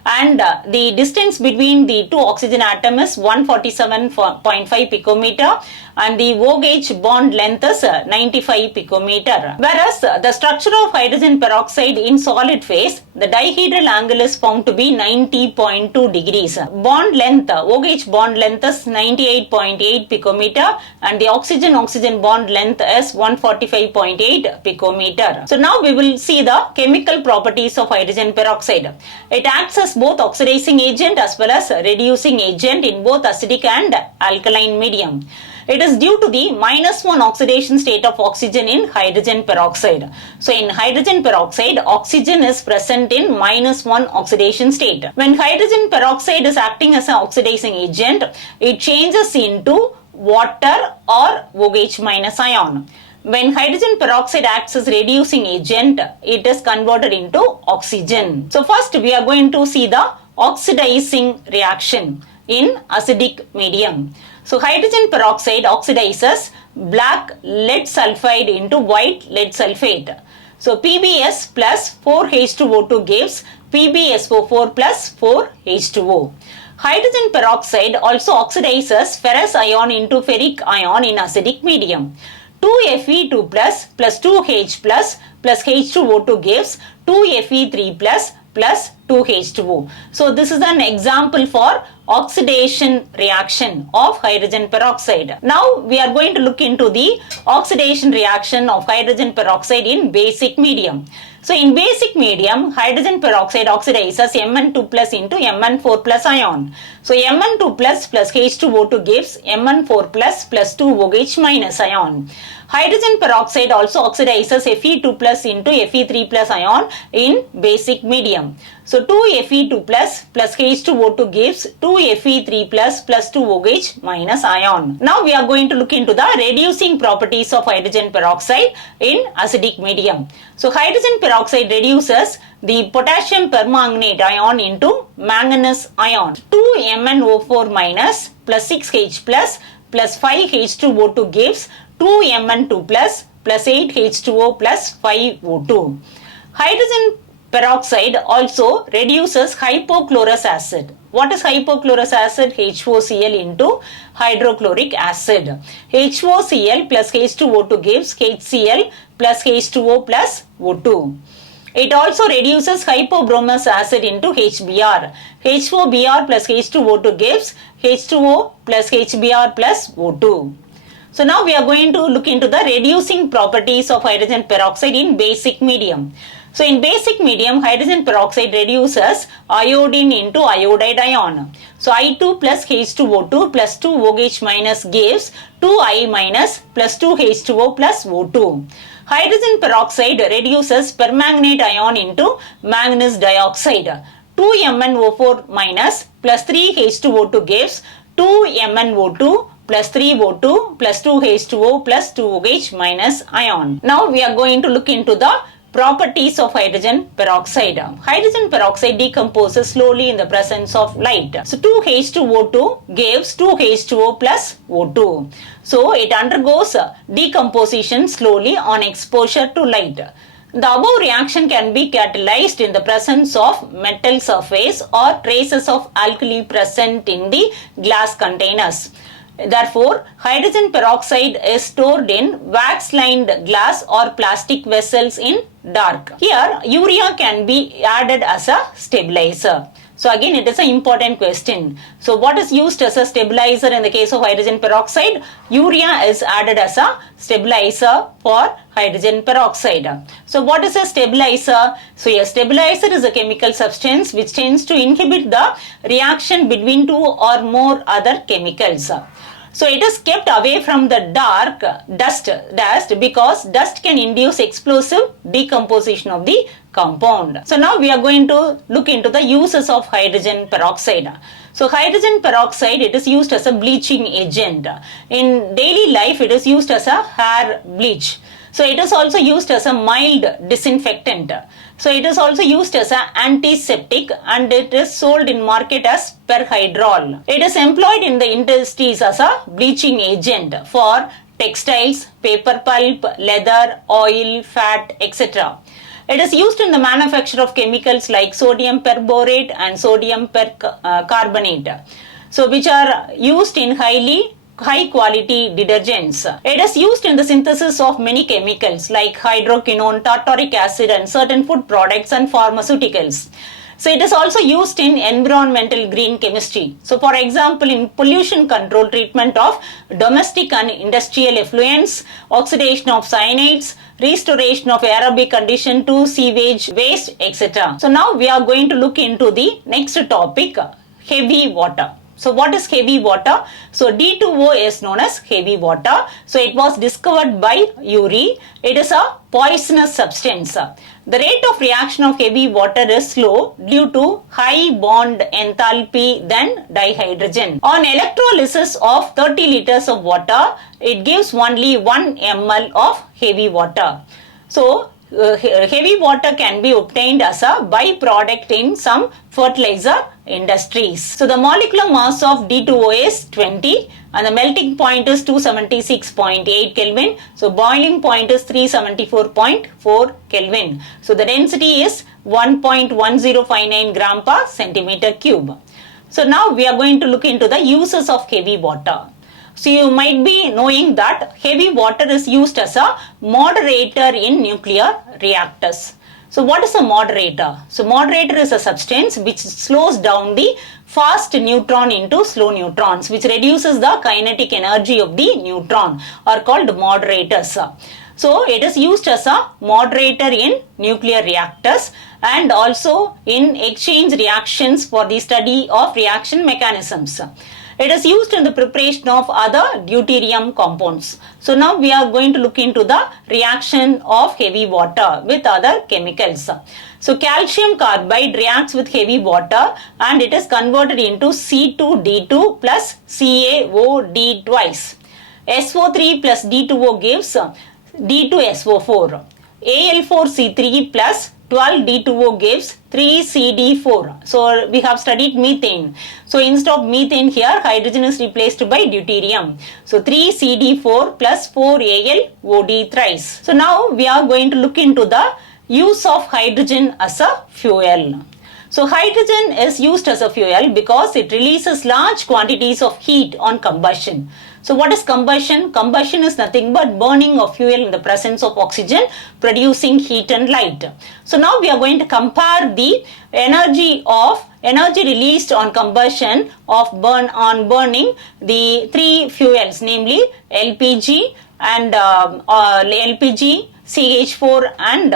And the distance between the two oxygen atoms is 147.5 picometer and the OH bond length is 95 picometer. Whereas the structure of hydrogen peroxide in solid phase, the dihedral angle is found to be 90.2 degrees. Bond length, OH bond length is 98.8 picometer and the oxygen-oxygen bond length is 145.8 picometer. So now we will see the chemical properties of hydrogen peroxide. It acts as both oxidizing agent as well as reducing agent in both acidic and alkaline medium. It is due to the -1 oxidation state of oxygen in hydrogen peroxide. So in hydrogen peroxide, oxygen is present in -1 oxidation state. When hydrogen peroxide is acting as an oxidizing agent, it changes into water or OH- ion. When hydrogen peroxide acts as reducing agent, it is converted into oxygen. So first we are going to see the oxidizing reaction in acidic medium. So hydrogen peroxide oxidizes black lead sulfide into white lead sulfate. So PbS plus 4H2O2 gives PbSO4 plus 4H2O. Hydrogen peroxide also oxidizes ferrous ion into ferric ion in acidic medium. 2Fe2 plus 2H plus H2O2 gives 2Fe3 plus 2H2O. So this is an example for oxidation reaction of hydrogen peroxide. Now we are going to look into the oxidation reaction of hydrogen peroxide in basic medium. So in basic medium, hydrogen peroxide oxidizes Mn2 plus into Mn4 plus ion. So Mn2 plus H2O2 gives Mn4 plus 2OH minus ion. Hydrogen peroxide also oxidizes Fe2 plus into Fe3 plus ion in basic medium. So 2Fe2 plus H2O2 gives 2Fe3 plus 2OH minus ion. Now we are going to look into the reducing properties of hydrogen peroxide in acidic medium. So hydrogen peroxide reduces the potassium permanganate ion into manganese ion. 2MnO4 minus plus 6H plus 5H2O2 gives 2Mn2 plus 8H2O plus 5O2. Hydrogen peroxide also reduces hypochlorous acid. What is hypochlorous acid? HOCl into hydrochloric acid. HOCl plus H2O2 gives HCl plus H2O plus O2. It also reduces hypobromous acid into HBr. HOBr plus H2O2 gives H2O plus HBr plus O2. So now we are going to look into the reducing properties of hydrogen peroxide in basic medium. So in basic medium, hydrogen peroxide reduces iodine into iodide ion. So I2 plus H2O2 plus 2OH minus gives 2I minus plus 2H2O plus O2. Hydrogen peroxide reduces permanganate ion into manganese dioxide. 2MnO4 minus plus 3H2O2 gives 2MnO2 plus 3O2 plus 2H2O plus 2OH minus ion. Now we are going to look into the properties of hydrogen peroxide. Hydrogen peroxide decomposes slowly in the presence of light. So 2H2O2 gives 2H2O plus O2. So it undergoes decomposition slowly on exposure to light. The above reaction can be catalyzed in the presence of metal surface or traces of alkali present in the glass containers. Therefore, hydrogen peroxide is stored in wax-lined glass or plastic vessels in dark. Here, urea can be added as a stabilizer. So again, it is an important question. So what is used as a stabilizer in the case of hydrogen peroxide? Urea is added as a stabilizer for hydrogen peroxide. So what is a stabilizer? So a stabilizer is a chemical substance which tends to inhibit the reaction between two or more other chemicals. So it is kept away from the dark dust because dust can induce explosive decomposition of the compound. So now we are going to look into the uses of hydrogen peroxide. So hydrogen peroxide, it is used as a bleaching agent. In daily life, it is used as a hair bleach. So it is also used as a mild disinfectant. So it is also used as an antiseptic and it is sold in market as perhydrol. It is employed in the industries as a bleaching agent for textiles, paper pulp, leather, oil, fat, etc. It is used in the manufacture of chemicals like sodium perborate and sodium percarbonate. So which are used in high quality detergents. It is used in the synthesis of many chemicals like hydroquinone, tartaric acid and certain food products and pharmaceuticals. So it is also used in environmental green chemistry. So for example, in pollution control treatment of domestic and industrial effluents, oxidation of cyanides, restoration of aerobic condition to sewage waste, etc. So now we are going to look into the next topic, heavy water. So what is heavy water? So D2O is known as heavy water. So it was discovered by Urey. It is a poisonous substance. The rate of reaction of heavy water is slow due to high bond enthalpy than dihydrogen. On electrolysis of 30 liters of water, it gives only 1 ml of heavy water. So heavy water can be obtained as a byproduct in some fertilizer industries. So the molecular mass of D2O is 20 and the melting point is 276.8 Kelvin. So boiling point is 374.4 Kelvin. So the density is 1.1059 gram per centimeter cube. So now we are going to look into the uses of heavy water. So you might be knowing that heavy water is used as a moderator in nuclear reactors. So what is a moderator? So moderator is a substance which slows down the fast neutron into slow neutrons, which reduces the kinetic energy of the neutron, are called moderators. So it is used as a moderator in nuclear reactors and also in exchange reactions for the study of reaction mechanisms. It is used in the preparation of other deuterium compounds. So now we are going to look into the reaction of heavy water with other chemicals. So calcium carbide reacts with heavy water and it is converted into C2D2 plus CaOD twice. SO3 plus D2O gives D2SO4. Al4C3 plus 12D2O gives 3CD4. So we have studied methane. So instead of methane here, hydrogen is replaced by deuterium. So 3CD4 plus 4AlOD thrice. So now we are going to look into the use of hydrogen as a fuel. So hydrogen is used as a fuel because it releases large quantities of heat on combustion. So what is combustion? Combustion is nothing but burning of fuel in the presence of oxygen, producing heat and light. So now we are going to compare the energy released on combustion of burning the three fuels, namely LPG and LPG, CH4 and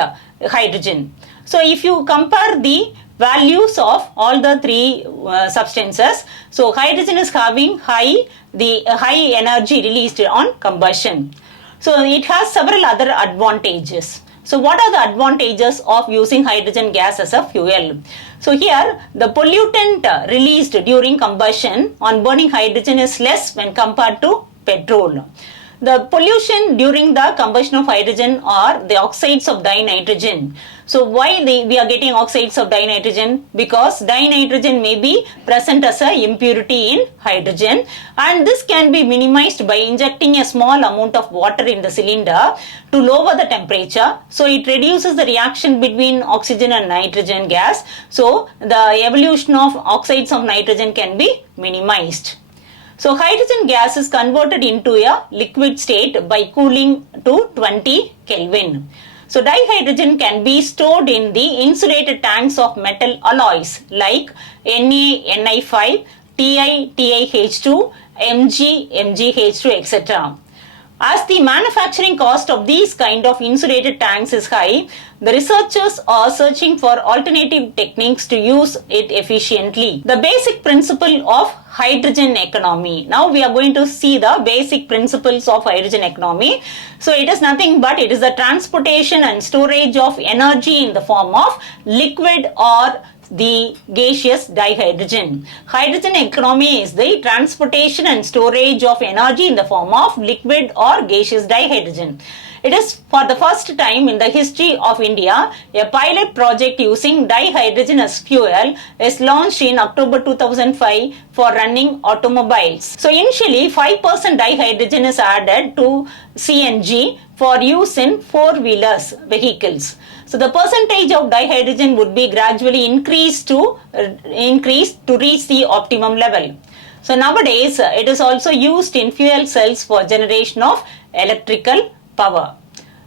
hydrogen. So if you compare the values of all the three substances, so hydrogen is having high energy released on combustion. So it has several other advantages. So what are the advantages of using hydrogen gas as a fuel? So here the pollutant released during combustion on burning hydrogen is less when compared to petrol. The pollution during the combustion of hydrogen are the oxides of dinitrogen. So why we are getting oxides of dinitrogen? Because dinitrogen may be present as an impurity in hydrogen, and this can be minimized by injecting a small amount of water in the cylinder to lower the temperature. So it reduces the reaction between oxygen and nitrogen gas. So the evolution of oxides of nitrogen can be minimized. So hydrogen gas is converted into a liquid state by cooling to 20 Kelvin. So dihydrogen can be stored in the insulated tanks of metal alloys like Na, Ni5, Ti, TiH2, Mg, MgH2, etc. As the manufacturing cost of these kind of insulated tanks is high, the researchers are searching for alternative techniques to use it efficiently. The basic principle of hydrogen economy. Now we are going to see the basic principles of hydrogen economy. So it is nothing but it is the transportation and storage of energy in the form of liquid or the gaseous dihydrogen. Hydrogen economy is the transportation and storage of energy in the form of liquid or gaseous dihydrogen. It is for the first time in the history of India, a pilot project using dihydrogen as fuel is launched in October 2005 for running automobiles. So initially 5% dihydrogen is added to CNG for use in four-wheelers vehicles. So the percentage of dihydrogen would be gradually increased to reach the optimum level. So nowadays it is also used in fuel cells for generation of electrical power.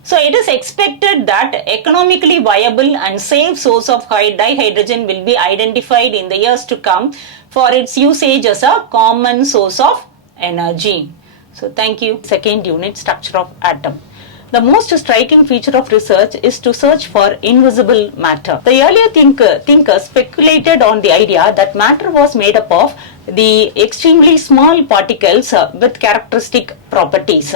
So it is expected that economically viable and safe source of dihydrogen will be identified in the years to come for its usage as a common source of energy. So thank you. Second unit, structure of atom. The most striking feature of research is to search for invisible matter. The earlier thinkers speculated on the idea that matter was made up of the extremely small particles with characteristic properties.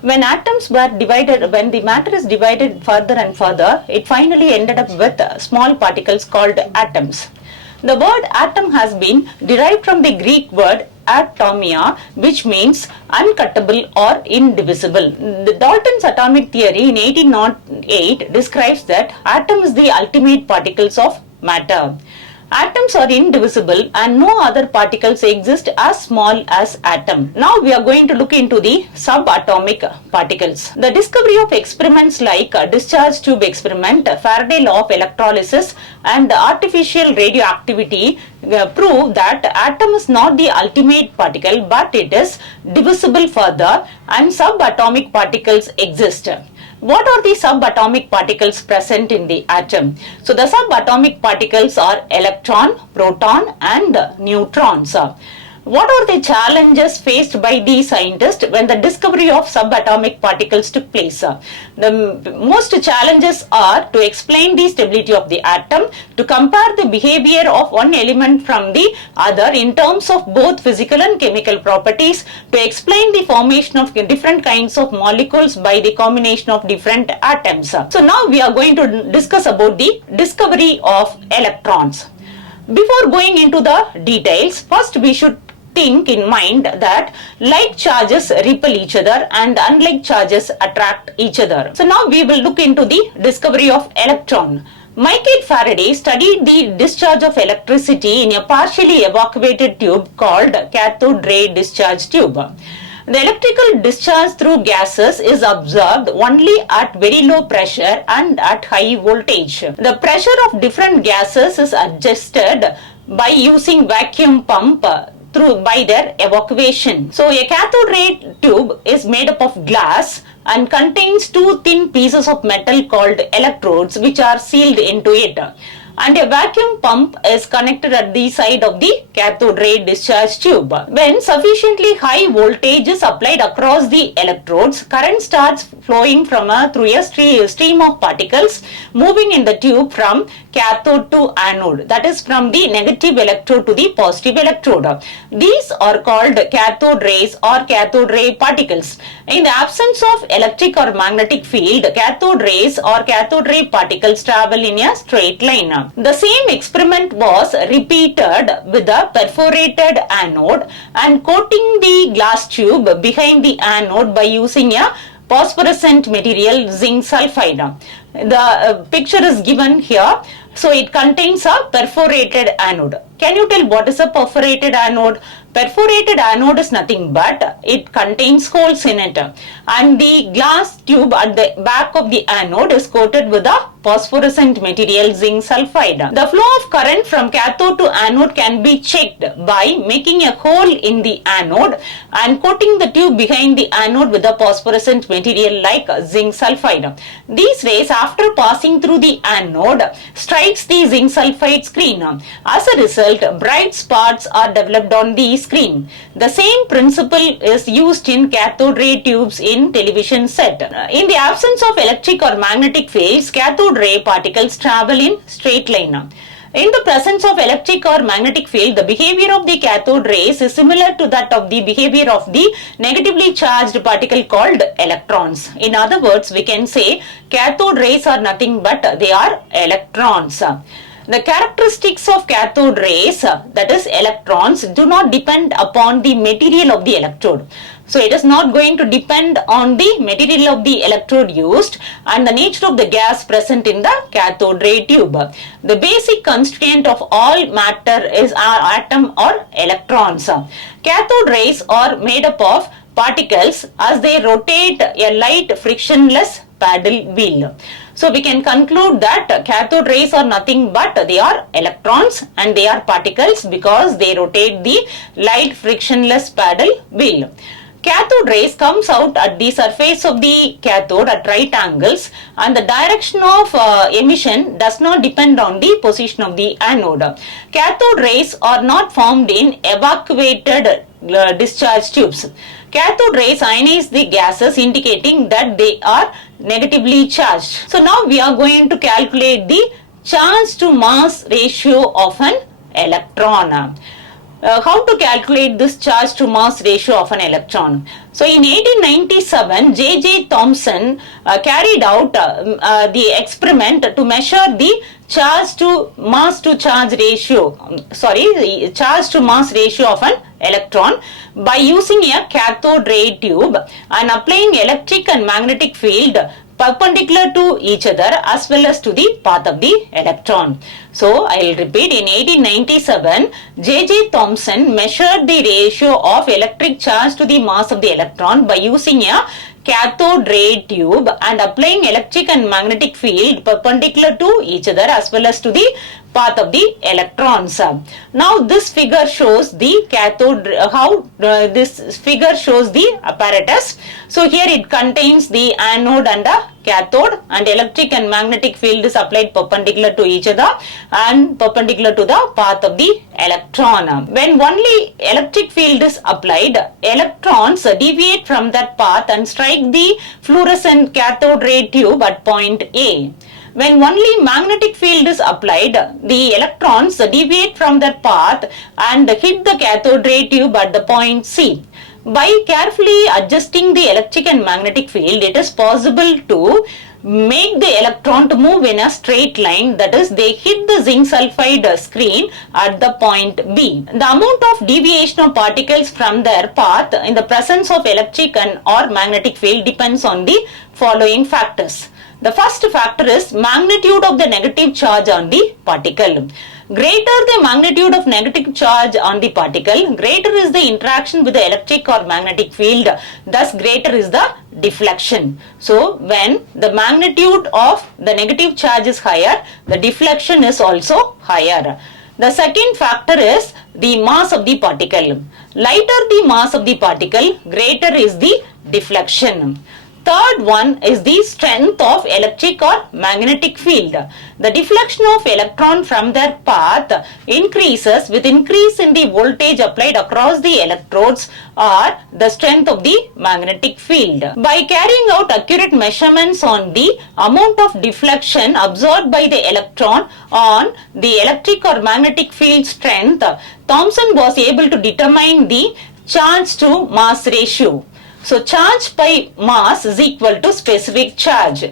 When the matter is divided further and further, it finally ended up with small particles called atoms. The word atom has been derived from the Greek word atomia, which means uncuttable or indivisible. The Dalton's atomic theory in 1808 describes that atom is the ultimate particles of matter. Atoms are indivisible and no other particles exist as small as atom. Now we are going to look into the subatomic particles. The discovery of experiments like discharge tube experiment, Faraday law of electrolysis and artificial radioactivity prove that atom is not the ultimate particle but it is divisible further and subatomic particles exist. What are the subatomic particles present in the atom? So the subatomic particles are electron, proton and neutrons. What are the challenges faced by these scientists when the discovery of subatomic particles took place? The most challenges are to explain the stability of the atom, to compare the behavior of one element from the other in terms of both physical and chemical properties, to explain the formation of different kinds of molecules by the combination of different atoms. So now we are going to discuss about the discovery of electrons. Before going into the details, first we should think in mind that like charges repel each other and unlike charges attract each other. So now we will look into the discovery of electron. Michael Faraday studied the discharge of electricity in a partially evacuated tube called cathode ray discharge tube. The electrical discharge through gases is observed only at very low pressure and at high voltage. The pressure of different gases is adjusted by using vacuum pump by their evacuation. So a cathode ray tube is made up of glass and contains two thin pieces of metal called electrodes which are sealed into it. And a vacuum pump is connected at the side of the cathode ray discharge tube. When sufficiently high voltage is applied across the electrodes, current starts flowing through a stream of particles moving in the tube from cathode to anode, that is from the negative electrode to the positive electrode. These are called cathode rays or cathode ray particles. In the absence of electric or magnetic field, cathode rays or cathode ray particles travel in a straight line. The same experiment was repeated with a perforated anode and coating the glass tube behind the anode by using a phosphorescent material, zinc sulfide. The picture is given here. So it contains a perforated anode. Can you tell what is a perforated anode? Perforated anode is nothing but it contains holes in it, and the glass tube at the back of the anode is coated with a phosphorescent material, zinc sulfide. The flow of current from cathode to anode can be checked by making a hole in the anode and coating the tube behind the anode with a phosphorescent material like zinc sulfide. These rays, after passing through the anode, strikes the zinc sulfide screen. As a result, bright spots are developed on the screen. The same principle is used in cathode ray tubes in television set. In the absence of electric or magnetic fields, cathode ray particles travel in straight line. In the presence of electric or magnetic field, the behavior of the cathode rays is similar to that of the behavior of the negatively charged particle called electrons. In other words, we can say cathode rays are nothing but they are electrons. The characteristics of cathode rays, that is electrons, do not depend upon the material of the electrode. So it is not going to depend on the material of the electrode used and the nature of the gas present in the cathode ray tube. The basic constraint of all matter is our atom or electrons. Cathode rays are made up of particles as they rotate a light frictionless paddle wheel. So we can conclude that cathode rays are nothing but they are electrons and they are particles because they rotate the light frictionless paddle wheel. Cathode rays comes out at the surface of the cathode at right angles, and the direction of emission does not depend on the position of the anode. Cathode rays are not formed in evacuated discharge tubes. Cathode rays ionize the gases, indicating that they are negatively charged. So now we are going to calculate the charge to mass ratio of an electron. How to calculate this charge to mass ratio of an electron? So in 1897, J.J. Thomson carried out the experiment to measure the charge to mass ratio of an electron by using a cathode ray tube and applying electric and magnetic field perpendicular to each other as well as to the path of the electron. So I will repeat, in 1897, J.J. Thomson measured the ratio of electric charge to the mass of the electron by using a cathode ray tube and applying electric and magnetic field perpendicular to each other as well as to the path of the electrons. Now this figure shows the cathode, this figure shows the apparatus. So here it contains the anode and the cathode, and electric and magnetic field is applied perpendicular to each other and perpendicular to the path of the electron. When only electric field is applied, electrons deviate from that path and strike the fluorescent cathode ray tube at point A. When only magnetic field is applied, the electrons deviate from that path and hit the cathode ray tube at the point C. By carefully adjusting the electric and magnetic field, it is possible to make the electron to move in a straight line, that is, they hit the zinc sulfide screen at the point B. The amount of deviation of particles from their path in the presence of electric and or magnetic field depends on the following factors. The first factor is magnitude of the negative charge on the particle. Greater the magnitude of negative charge on the particle, greater is the interaction with the electric or magnetic field, thus greater is the deflection. So, when the magnitude of the negative charge is higher, the deflection is also higher. The second factor is the mass of the particle. Lighter the mass of the particle, greater is the deflection. Third one is the strength of electric or magnetic field. The deflection of electron from their path increases with increase in the voltage applied across the electrodes or the strength of the magnetic field. By carrying out accurate measurements on the amount of deflection absorbed by the electron on the electric or magnetic field strength, Thomson was able to determine the charge to mass ratio. So, charge by mass is equal to specific charge.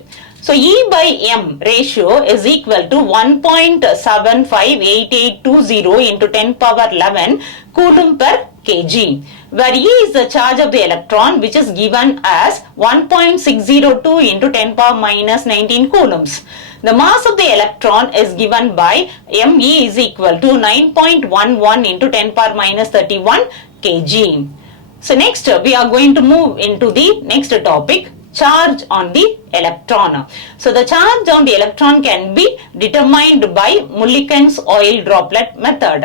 So, E by M ratio is equal to 1.758820 into 10 power 11 coulomb per kg, where E is the charge of the electron, which is given as 1.602 into 10 power minus 19 coulombs. The mass of the electron is given by Me is equal to 9.11 into 10 power minus 31 kg. So next we are going to move into the next topic, charge on the electron. So the charge on the electron can be determined by Mulliken's oil droplet method.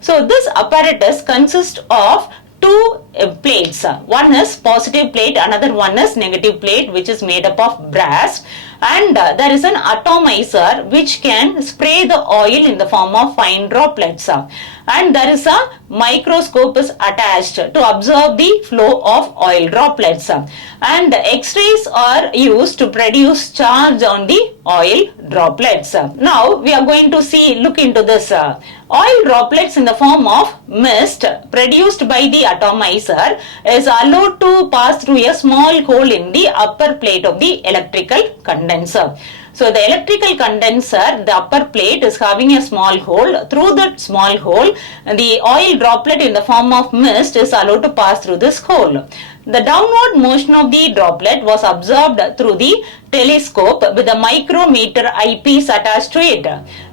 So this apparatus consists of two plates. One is positive plate, another one is negative plate, which is made up of brass, and there is an atomizer which can spray the oil in the form of fine droplets, and there is a microscope is attached to observe the flow of oil droplets, and X-rays are used to produce charge on the oil droplets. Now we are going to look into this. Oil droplets in the form of mist produced by the atomizer is allowed to pass through a small hole in the upper plate of the electrical condenser. So the electrical condenser, the upper plate is having a small hole. Through that small hole, the oil droplet in the form of mist is allowed to pass through this hole. The downward motion of the droplet was observed through the telescope with a micrometer eyepiece attached to it.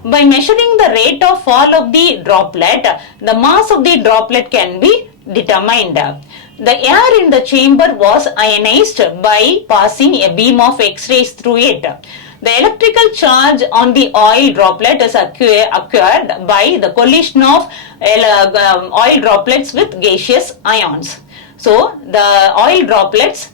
By measuring the rate of fall of the droplet, the mass of the droplet can be determined. The air in the chamber was ionized by passing a beam of X-rays through it. The electrical charge on the oil droplet is acquired by the collision of oil droplets with gaseous ions. So, the oil droplets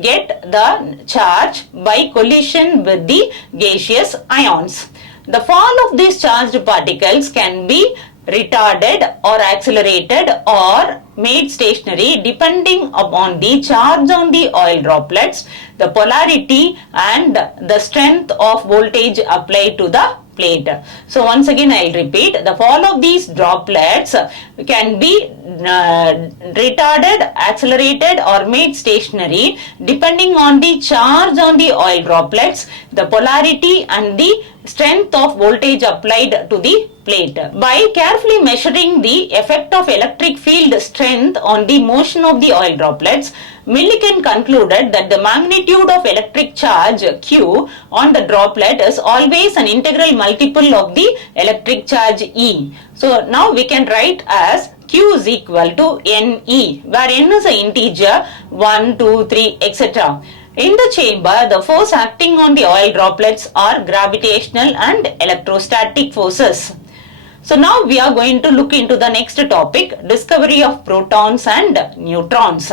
get the charge by collision with the gaseous ions. The fall of these charged particles can be retarded or accelerated or made stationary depending upon the charge on the oil droplets, the polarity and the strength of voltage applied to the plate. So once again I will repeat, the fall of these droplets can be retarded, accelerated or made stationary depending on the charge on the oil droplets, the polarity and the strength of voltage applied to the plate. By carefully measuring the effect of electric field strength on the motion of the oil droplets, Millikan concluded that the magnitude of electric charge Q on the droplet is always an integral multiple of the electric charge E. So now we can write as Q is equal to NE, where N is an integer 1, 2, 3, etc. In the chamber, the force acting on the oil droplets are gravitational and electrostatic forces. So now we are going to look into the next topic, discovery of protons and neutrons.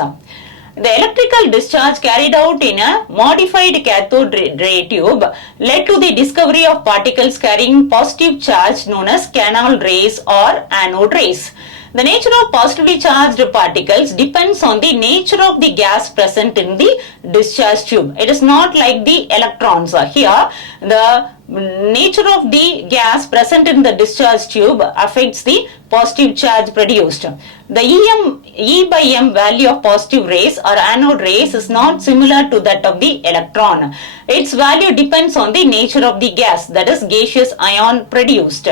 The electrical discharge carried out in a modified cathode ray tube led to the discovery of particles carrying positive charge known as canal rays or anode rays. The nature of positively charged particles depends on the nature of the gas present in the discharge tube. It is not like the electrons. Here, the nature of the gas present in the discharge tube affects the positive charge produced. The E by M value of positive rays or anode rays is not similar to that of the electron. Its value depends on the nature of the gas, that is gaseous ion produced.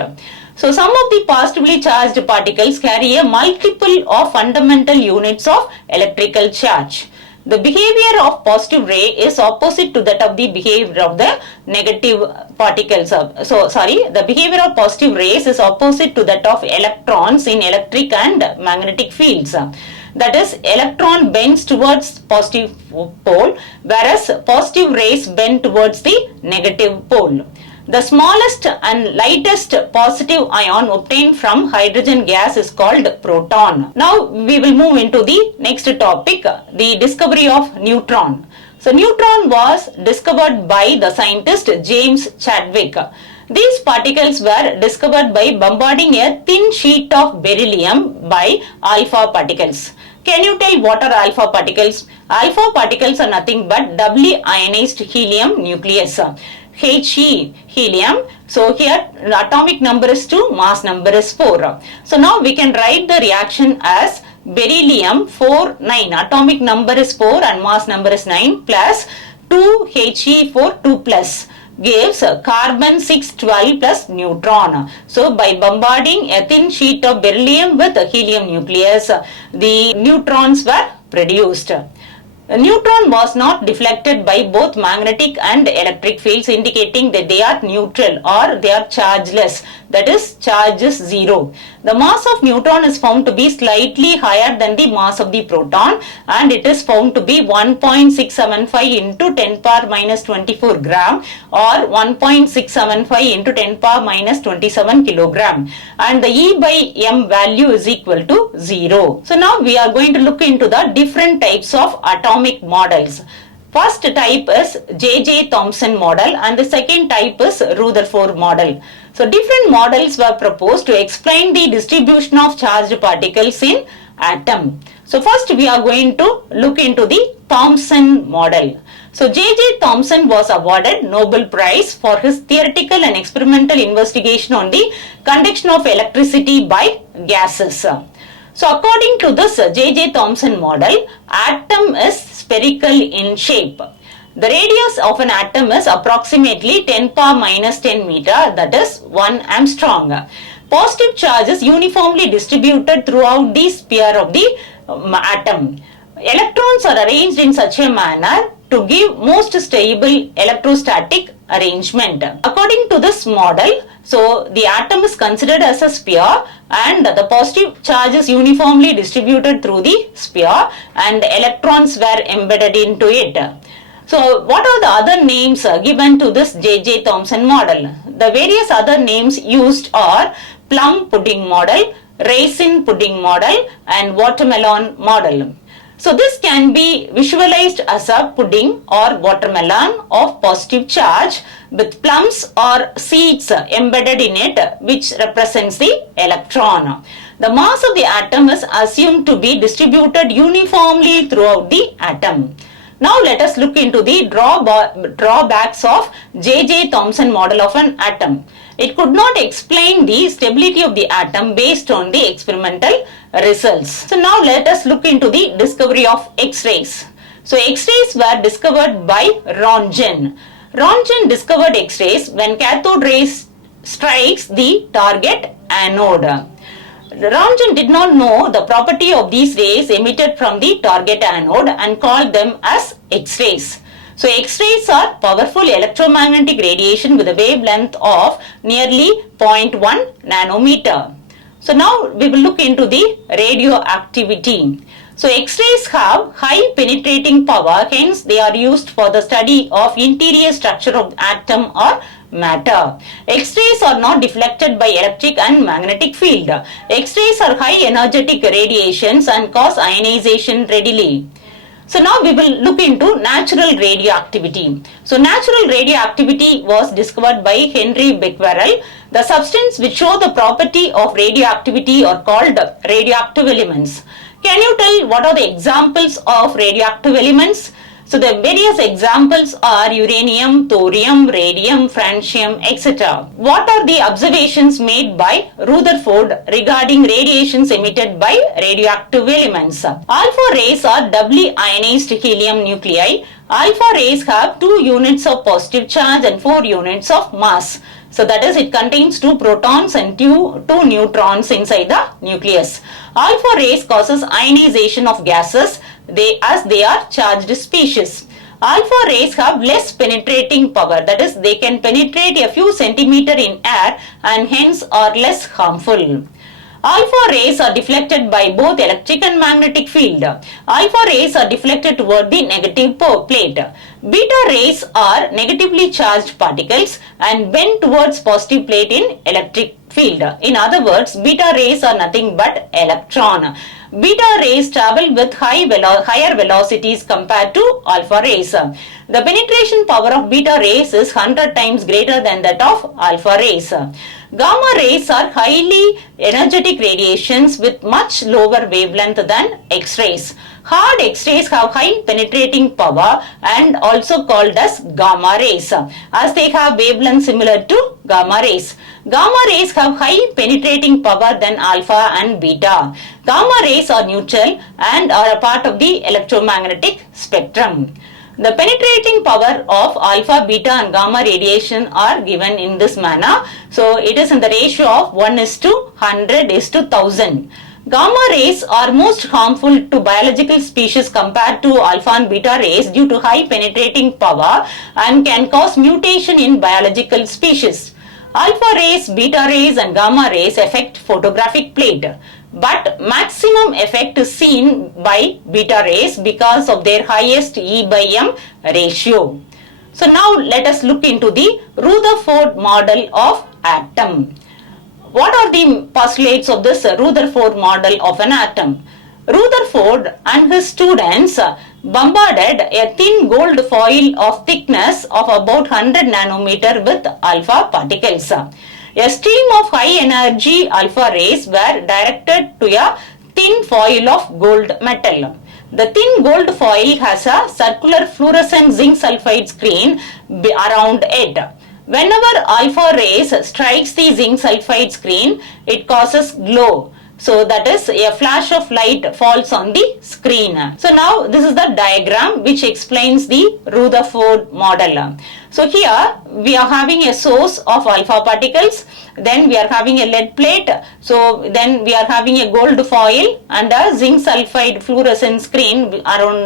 So some of the positively charged particles carry a multiple of fundamental units of electrical charge. The behavior of positive ray is opposite to that of the behavior of the negative particles. The behavior of positive rays is opposite to that of electrons in electric and magnetic fields. That is, electron bends towards positive pole, whereas positive rays bend towards the negative pole. The smallest and lightest positive ion obtained from hydrogen gas is called proton. Now we will move into the next topic, the discovery of neutron. So neutron was discovered by the scientist James Chadwick. These particles were discovered by bombarding a thin sheet of beryllium by alpha particles. Can you tell what are alpha particles? Alpha particles are nothing but doubly ionized helium nucleus. He, helium. So here atomic number is 2, mass number is 4. So now we can write the reaction as beryllium 4, 9. Atomic number is 4 and mass number is 9 plus 2 He4 2 plus gives carbon 612 plus neutron. So by bombarding a thin sheet of beryllium with a helium nucleus, the neutrons were produced. A neutron was not deflected by both magnetic and electric fields, indicating that they are neutral or they are chargeless, that is, charge is 0. The mass of neutron is found to be slightly higher than the mass of the proton, and it is found to be 1.675 into 10 power minus 24 gram or 1.675 into 10 power minus 27 kilogram, and the E by M value is equal to 0. So now we are going to look into the different types of atomic models. First type is J.J. Thomson model and the second type is Rutherford model. So different models were proposed to explain the distribution of charged particles in atom. So first we are going to look into the Thomson model. So J.J. Thomson was awarded Nobel Prize for his theoretical and experimental investigation on the conduction of electricity by gases. So according to this J.J. Thomson model, atom is spherical in shape. The radius of an atom is approximately 10 power minus 10 meter, that is 1 Armstrong. Positive charge is uniformly distributed throughout the sphere of the atom. Electrons are arranged in such a manner to give most stable electrostatic arrangement. According to this model, so the atom is considered as a sphere and the positive charge is uniformly distributed through the sphere and electrons were embedded into it. So what are the other names given to this J.J. Thomson model? The various other names used are plum pudding model, raisin pudding model and watermelon model. So this can be visualized as a pudding or watermelon of positive charge with plums or seeds embedded in it, which represents the electron. The mass of the atom is assumed to be distributed uniformly throughout the atom. Now let us look into the drawbacks of J.J. Thomson model of an atom. It could not explain the stability of the atom based on the experimental results. So now let us look into the discovery of X-rays. So X-rays were discovered by Rontgen. Rontgen discovered X-rays when cathode rays strikes the target anode. Rontgen did not know the property of these rays emitted from the target anode and called them as X-rays. So X-rays are powerful electromagnetic radiation with a wavelength of nearly 0.1 nanometer. So now we will look into the radioactivity. So X-rays have high penetrating power, hence they are used for the study of interior structure of atom or matter. X-rays are not deflected by electric and magnetic field. X-rays are high energetic radiations and cause ionization readily. So now we will look into natural radioactivity. So natural radioactivity was discovered by Henry Becquerel. The substance which show the property of radioactivity are called radioactive elements. Can you tell what are the examples of radioactive elements? So the various examples are uranium, thorium, radium, francium, etc. What are the observations made by Rutherford regarding radiations emitted by radioactive elements? Alpha rays are doubly ionized helium nuclei. Alpha rays have 2 units of positive charge and 4 units of mass. So that is, it contains 2 protons and 2 neutrons inside the nucleus. Alpha rays causes ionization of gases as they are charged species. Alpha rays have less penetrating power, that is, they can penetrate a few centimeters in air and hence are less harmful. Alpha rays are deflected by both electric and magnetic field. Alpha rays are deflected toward the negative plate. Beta rays are negatively charged particles and bend towards positive plate in electric field. In other words, beta rays are nothing but electron. Beta rays travel with higher velocities compared to alpha rays. The penetration power of beta rays is 100 times greater than that of alpha rays. Gamma rays are highly energetic radiations with much lower wavelength than X-rays. Hard X-rays have high penetrating power and also called as gamma rays, as they have wavelength similar to gamma rays. Gamma rays have high penetrating power than alpha and beta. Gamma rays are neutral and are a part of the electromagnetic spectrum. The penetrating power of alpha, beta and gamma radiation are given in this manner. So it is in the ratio of 1:100:1000. Gamma rays are most harmful to biological species compared to alpha and beta rays due to high penetrating power and can cause mutation in biological species. Alpha rays, beta rays and gamma rays affect photographic plate, but maximum effect is seen by beta rays because of their highest E/M ratio. So now let us look into the Rutherford model of atom. What are the postulates of this Rutherford model of an atom? Rutherford and his students bombarded a thin gold foil of thickness of about 100 nanometer with alpha particles. A stream of high energy alpha rays were directed to a thin foil of gold metal. The thin gold foil has a circular fluorescent zinc sulfide screen around it. Whenever alpha rays strikes the zinc sulfide screen, it causes glow. So that is, a flash of light falls on the screen. So now this is the diagram which explains the Rutherford model. So here we are having a source of alpha particles, then we are having a lead plate, so then we are having a gold foil and a zinc sulfide fluorescent screen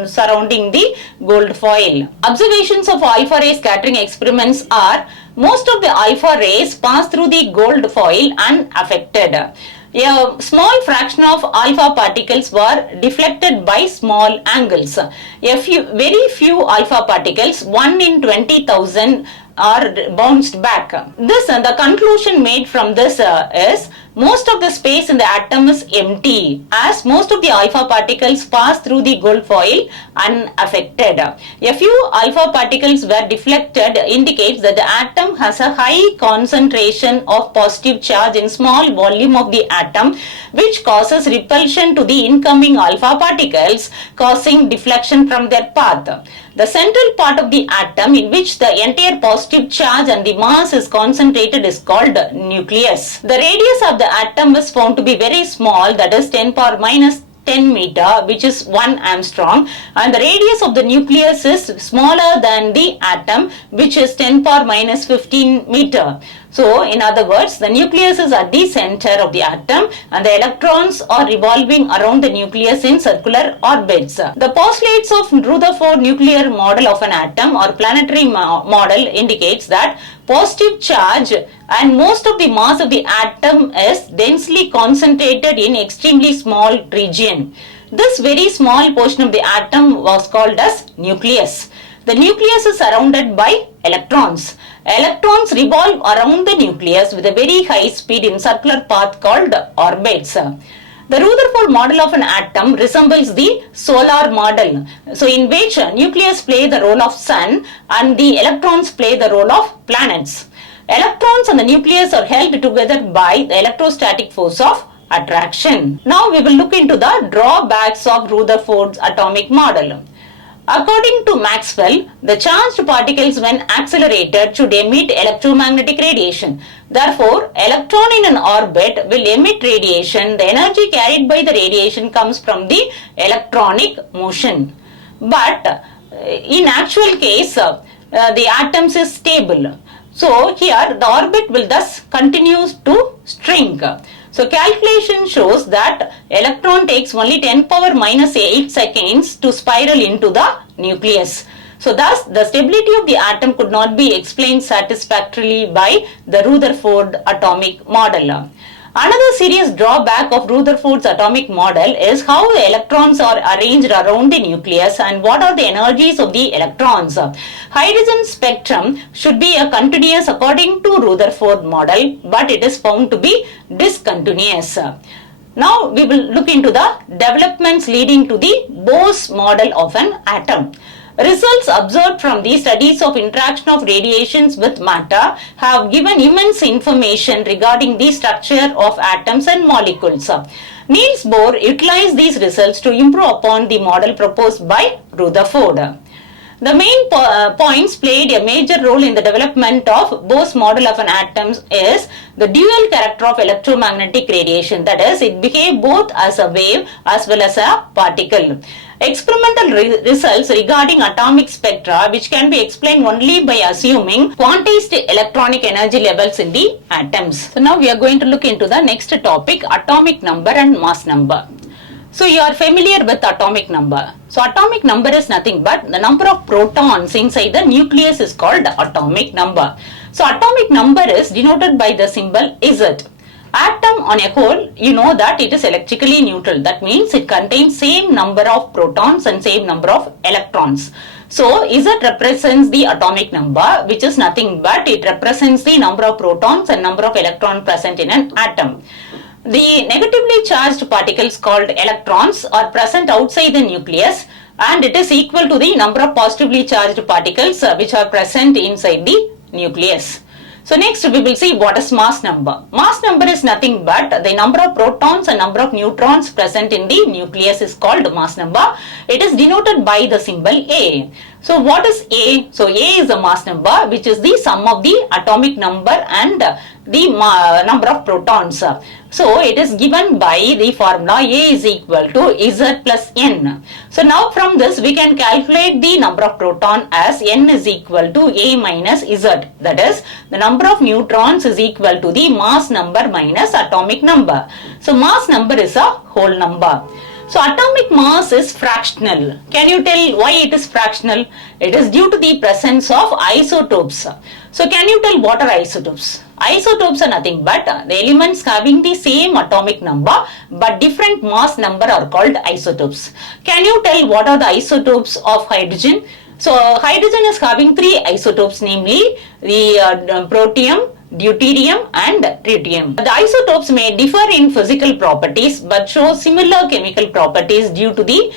surrounding the gold foil. Observations of alpha ray scattering experiments are: most of the alpha rays pass through the gold foil unaffected. A small fraction of alpha particles were deflected by small angles. Very few alpha particles, 1 in 20,000, are bounced back. The conclusion made from this is most of the space in the atom is empty, as most of the alpha particles pass through the gold foil unaffected. A few alpha particles were deflected indicates that the atom has a high concentration of positive charge in small volume of the atom, which causes repulsion to the incoming alpha particles, causing deflection from their path. The central part of the atom, in which the entire positive charge and the mass is concentrated, is called nucleus. The radius of the atom is found to be very small, that is 10 power minus 10 meter, which is 1 angstrom, and the radius of the nucleus is smaller than the atom, which is 10 power minus 15 meter. So, in other words, the nucleus is at the center of the atom and the electrons are revolving around the nucleus in circular orbits. The postulates of Rutherford nuclear model of an atom or planetary model indicates that positive charge and most of the mass of the atom is densely concentrated in extremely small region. This very small portion of the atom was called as nucleus. The nucleus is surrounded by electrons. Electrons revolve around the nucleus with a very high speed in circular path called orbits. The Rutherford model of an atom resembles the solar model. So in which nucleus play the role of sun and the electrons play the role of planets. Electrons and the nucleus are held together by the electrostatic force of attraction. Now we will look into the drawbacks of Rutherford's atomic model. According to Maxwell, the charged particles when accelerated should emit electromagnetic radiation. Therefore, electron in an orbit will emit radiation. The energy carried by the radiation comes from the electronic motion. But in actual case, the atoms is stable. So here the orbit will thus continue to shrink. So calculation shows that electron takes only 10 power minus 8 seconds to spiral into the nucleus. So thus the stability of the atom could not be explained satisfactorily by the Rutherford atomic model. Another serious drawback of Rutherford's atomic model is how the electrons are arranged around the nucleus and what are the energies of the electrons. Hydrogen spectrum should be a continuous according to Rutherford model, but it is found to be discontinuous. Now we will look into the developments leading to the Bose model of an atom. Results observed from the studies of interaction of radiations with matter have given immense information regarding the structure of atoms and molecules. Niels Bohr utilized these results to improve upon the model proposed by Rutherford. The main points played a major role in the development of Bohr's model of an atom is the dual character of electromagnetic radiation, that is, it behaves both as a wave as well as a particle. Experimental results regarding atomic spectra, which can be explained only by assuming quantized electronic energy levels in the atoms. So now we are going to look into the next topic, atomic number and mass number. So you are familiar with atomic number. So atomic number is nothing but the number of protons inside the nucleus is called atomic number. So atomic number is denoted by the symbol Z. Atom on a whole, you know that it is electrically neutral. That means it contains same number of protons and same number of electrons. So Z represents the atomic number, which is nothing but it represents the number of protons and number of electrons present in an atom. The negatively charged particles called electrons are present outside the nucleus, and it is equal to the number of positively charged particles which are present inside the nucleus. So next we will see what is mass number. Mass number is nothing but the number of protons and number of neutrons present in the nucleus is called mass number. It is denoted by the symbol A. So what is A? So A is the mass number, which is the sum of the atomic number and the number of protons. So it is given by the formula A is equal to Z plus N. So now from this we can calculate the number of proton as N is equal to A minus Z. That is, the number of neutrons is equal to the mass number minus atomic number. So mass number is a whole number. So atomic mass is fractional. Can you tell why it is fractional? It is due to the presence of isotopes. So can you tell what are isotopes? Isotopes are nothing but the elements having the same atomic number but different mass number are called isotopes. Can you tell what are the isotopes of hydrogen? So hydrogen is having three isotopes, namely the protium, deuterium and tritium. The isotopes may differ in physical properties but show similar chemical properties due to the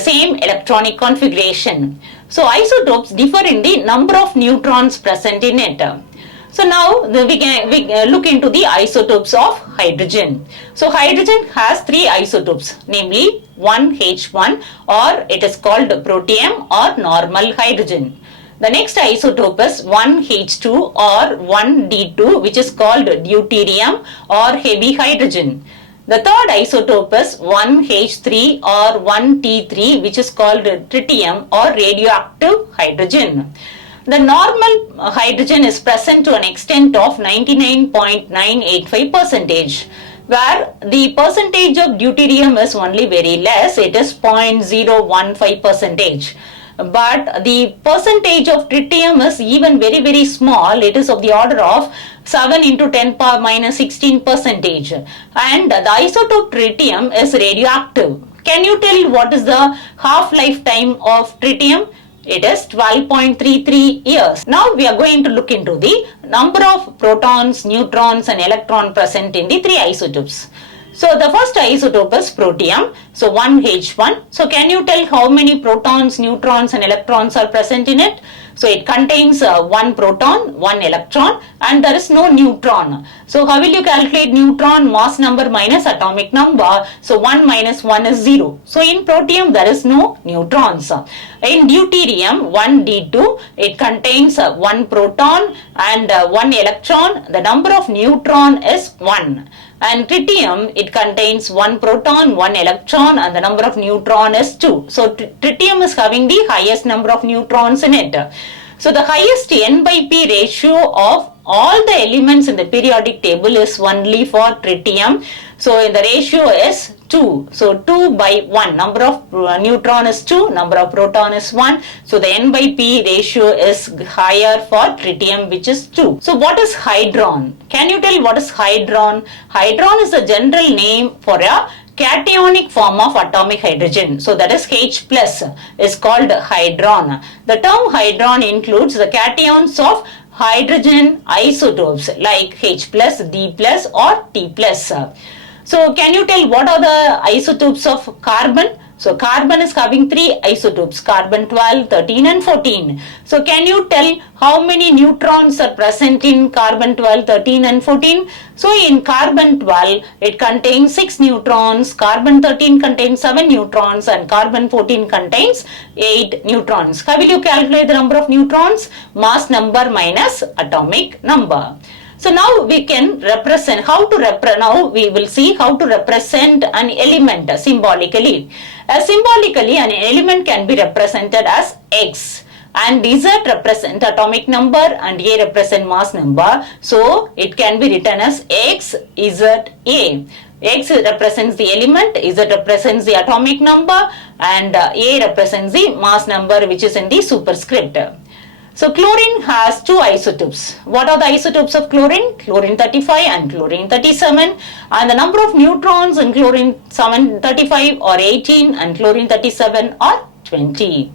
same electronic configuration. So isotopes differ in the number of neutrons present in it. So now we can look into the isotopes of hydrogen. So hydrogen has three isotopes, namely 1H1 or it is called protium or normal hydrogen. The next isotope is 1H2 or 1D2, which is called deuterium or heavy hydrogen. The third isotope is 1H3 or 1T3, which is called tritium or radioactive hydrogen. The normal hydrogen is present to an extent of 99.985%, where the percentage of deuterium is only very less, it is 0.015%. But the percentage of tritium is even very small, it is of the order of 7 into 10 power minus 16%. And the isotope tritium is radioactive. Can you tell what is the half-life time of tritium? It is 12.33 years. Now we are going to look into the number of protons, neutrons and electrons present in the three isotopes. So the first isotope is protium. So 1H1. So can you tell how many protons, neutrons and electrons are present in it? So it contains one proton, one electron, and there is no neutron. So how will you calculate neutron? Mass number minus atomic number. So 1 minus 1 is 0. So in protium there is no neutrons. In deuterium 1D2, it contains one proton and one electron. The number of neutron is 1. And tritium, it contains one proton, one electron, and the number of neutron is 2. So tritium is having the highest number of neutrons in it. So the highest N by P ratio of all the elements in the periodic table is only for tritium. So the ratio is 2. So 2 by 1. Number of neutron is 2, number of proton is 1. So the N by P ratio is higher for tritium, which is 2. So what is hydron? Can you tell what is hydron? Hydron is a general name for a cationic form of atomic hydrogen. So that is H plus is called hydron. The term hydron includes the cations of hydrogen isotopes like H plus, D plus or T plus. So can you tell what are the isotopes of carbon? So carbon is having 3 isotopes, carbon 12, 13 and 14. So can you tell how many neutrons are present in carbon 12, 13 and 14? So in carbon 12, it contains 6 neutrons, carbon 13 contains 7 neutrons and carbon 14 contains 8 neutrons. How will you calculate the number of neutrons? Mass number minus atomic number. So now we can represent now we will see how to represent an element symbolically. Symbolically, an element can be represented as X, and Z represent atomic number and A represent mass number. So it can be written as X, Z, A. X represents the element, Z represents the atomic number, and A represents the mass number, which is in the superscript. So chlorine has 2 isotopes. What are the isotopes of chlorine? Chlorine 35 and chlorine 37. And the number of neutrons in chlorine 35 or 18 and chlorine 37 or 20.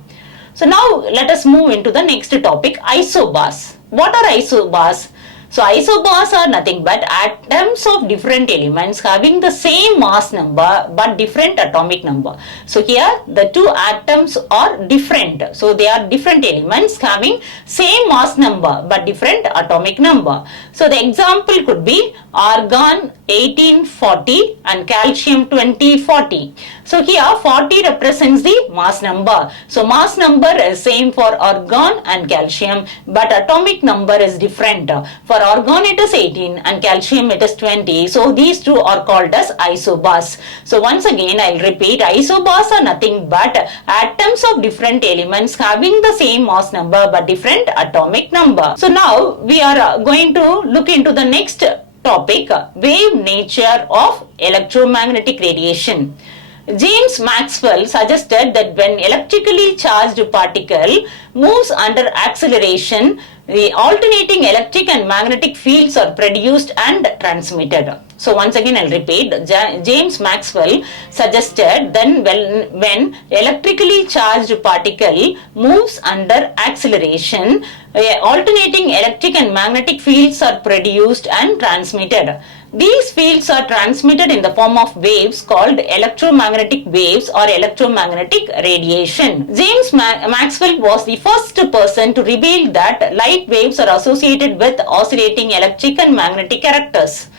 So now let us move into the next topic, isobars. What are isobars? So isobars are nothing but atoms of different elements having the same mass number but different atomic number. So here the 2 atoms are different. So they are different elements having same mass number but different atomic number. So the example could be argon 1840 and calcium 2040. So here 40 represents the mass number. So mass number is same for argon and calcium, but atomic number is different. For argon it is 18 and calcium it is 20. So these two are called as isobars. So once again I'll repeat, isobars are nothing but atoms of different elements having the same mass number but different atomic number. So now we are going to look into the next topic, wave nature of electromagnetic radiation. James Maxwell suggested that when electrically charged particle moves under acceleration, the alternating electric and magnetic fields are produced and transmitted. So once again I'll repeat, James Maxwell suggested then when electrically charged particle moves under acceleration, alternating electric and magnetic fields are produced and transmitted. These fields are transmitted in the form of waves called electromagnetic waves or electromagnetic radiation. James Maxwell was the first person to reveal that light waves are associated with oscillating electric and magnetic characters.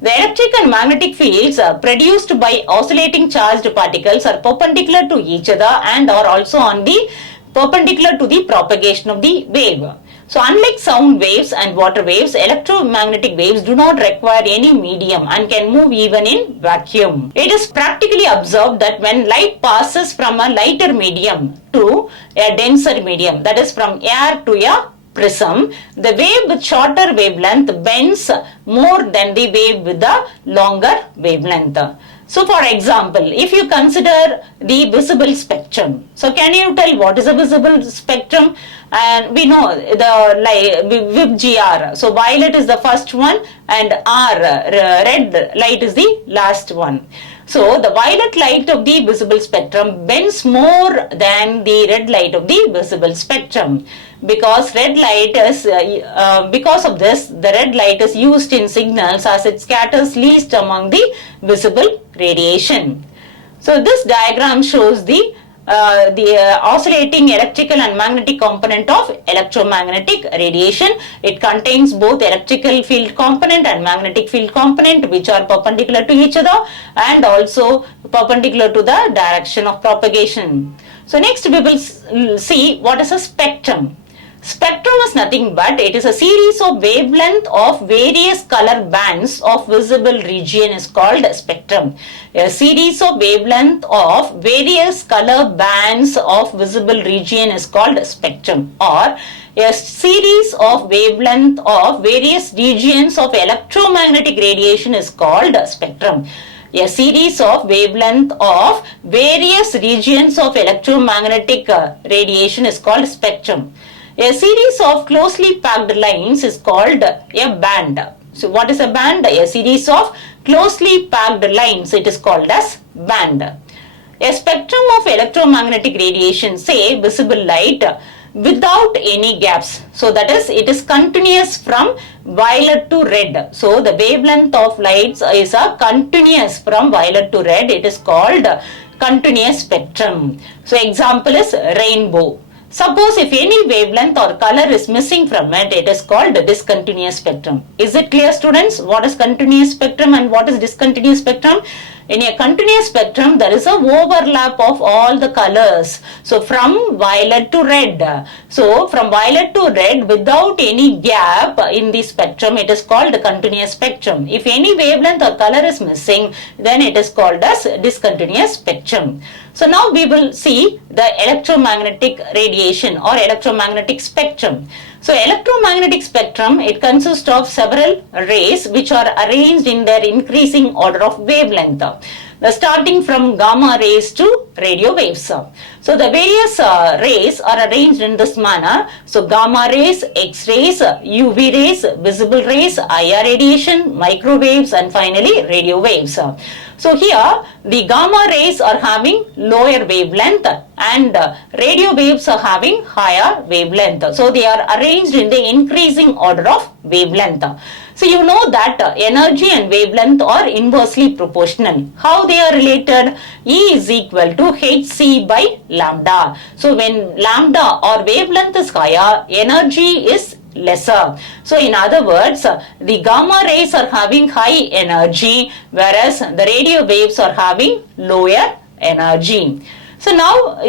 The electric and magnetic fields produced by oscillating charged particles are perpendicular to each other and are also on the perpendicular to the propagation of the wave. So unlike sound waves and water waves, electromagnetic waves do not require any medium and can move even in vacuum. It is practically observed that when light passes from a lighter medium to a denser medium, that is from air to a prism, the wave with shorter wavelength bends more than the wave with the longer wavelength. So for example, if you consider the visible spectrum, so can you tell what is a visible spectrum? And we know the VIBGR. So violet is the first one and R, red light, is the last one. So the violet light of the visible spectrum bends more than the red light of the visible spectrum. Because because of this, the red light is used in signals as it scatters least among the visible radiation. So this diagram shows the oscillating electrical and magnetic component of electromagnetic radiation. It contains both electrical field component and magnetic field component, which are perpendicular to each other and also perpendicular to the direction of propagation. So next we will see what is a spectrum. Spectrum is nothing but it is a series of wavelength of various color bands of visible region is called spectrum. A series of wavelength of various color bands of visible region is called spectrum, or a series of wavelength of various regions of electromagnetic radiation is called spectrum. A series of wavelength of various regions of electromagnetic radiation is called spectrum. A series of closely packed lines is called a band. So what is a band? A series of closely packed lines, it is called as band. A spectrum of electromagnetic radiation, say visible light, without any gaps. So that is, it is continuous from violet to red. So the wavelength of lights is a continuous from violet to red. It is called continuous spectrum. So example is rainbow. Suppose if any wavelength or color is missing from it, it is called discontinuous spectrum. Is it clear, students? What is continuous spectrum and what is discontinuous spectrum? In a continuous spectrum, there is a overlap of all the colors. So from violet to red. So from violet to red without any gap in the spectrum, it is called continuous spectrum. If any wavelength or color is missing, then it is called as discontinuous spectrum. So now we will see the electromagnetic radiation or electromagnetic spectrum. So electromagnetic spectrum, it consists of several rays which are arranged in their increasing order of wavelength. Starting from gamma rays to radio waves. So the various rays are arranged in this manner. So gamma rays, X-rays, UV rays, visible rays, IR radiation, microwaves, and finally radio waves. So here the gamma rays are having lower wavelength and radio waves are having higher wavelength. So they are arranged in the increasing order of wavelength. So you know that energy and wavelength are inversely proportional. How they are related? E is equal to hc by lambda. So when lambda or wavelength is higher, energy is lesser. So in other words, the gamma rays are having high energy, whereas the radio waves are having lower energy. So now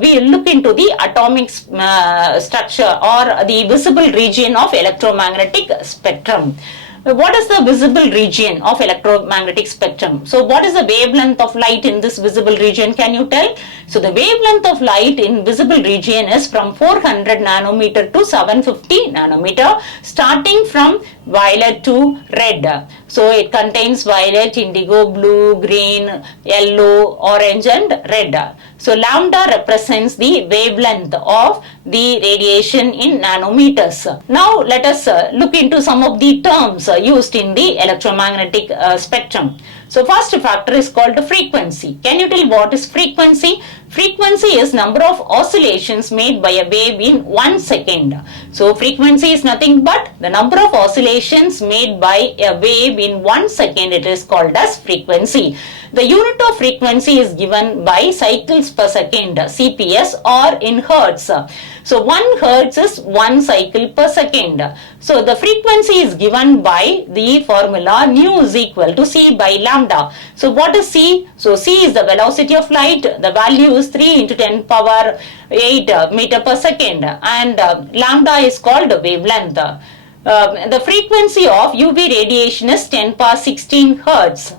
we look into the atomic structure or the visible region of electromagnetic spectrum. What is the visible region of electromagnetic spectrum? So what is the wavelength of light in this visible region? Can you tell? So the wavelength of light in visible region is from 400 nanometer to 750 nanometer, starting from violet to red. So it contains violet, indigo, blue, green, yellow, orange and red. So lambda represents the wavelength of the radiation in nanometers. Now let us look into some of the terms used in the electromagnetic spectrum. So first factor is called frequency. Can you tell what is frequency? Frequency is number of oscillations made by a wave in 1 second. So frequency is nothing but the number of oscillations made by a wave in 1 second. It is called as frequency. The unit of frequency is given by cycles per second, CPS, or in hertz. So 1 hertz is 1 cycle per second. So the frequency is given by the formula nu is equal to C by lambda. So what is C? So C is the velocity of light. The value is 3 into 10 power 8 meter per second, and lambda is called wavelength. The frequency of UV radiation is 10 power 16 hertz.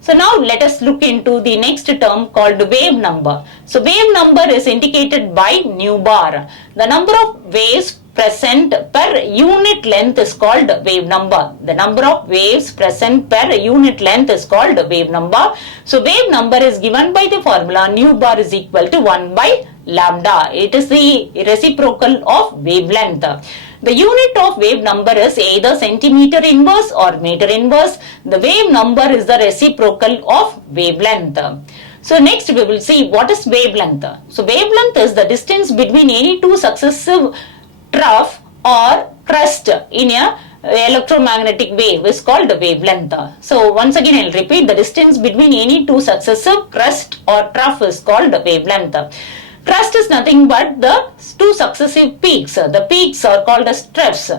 So now let us look into the next term called wave number. So wave number is indicated by nu bar. The number of waves present per unit length is called wave number. The number of waves present per unit length is called wave number. So wave number is given by the formula nu bar is equal to 1 by lambda. It is the reciprocal of wavelength. The unit of wave number is either centimeter inverse or meter inverse. The wave number is the reciprocal of wavelength. So next we will see what is wavelength. So wavelength is the distance between any two successive trough or crest in a electromagnetic wave is called the wavelength. So once again I will repeat, the distance between any two successive crest or trough is called the wavelength. Crest is nothing but the two successive peaks. The peaks are called as troughs.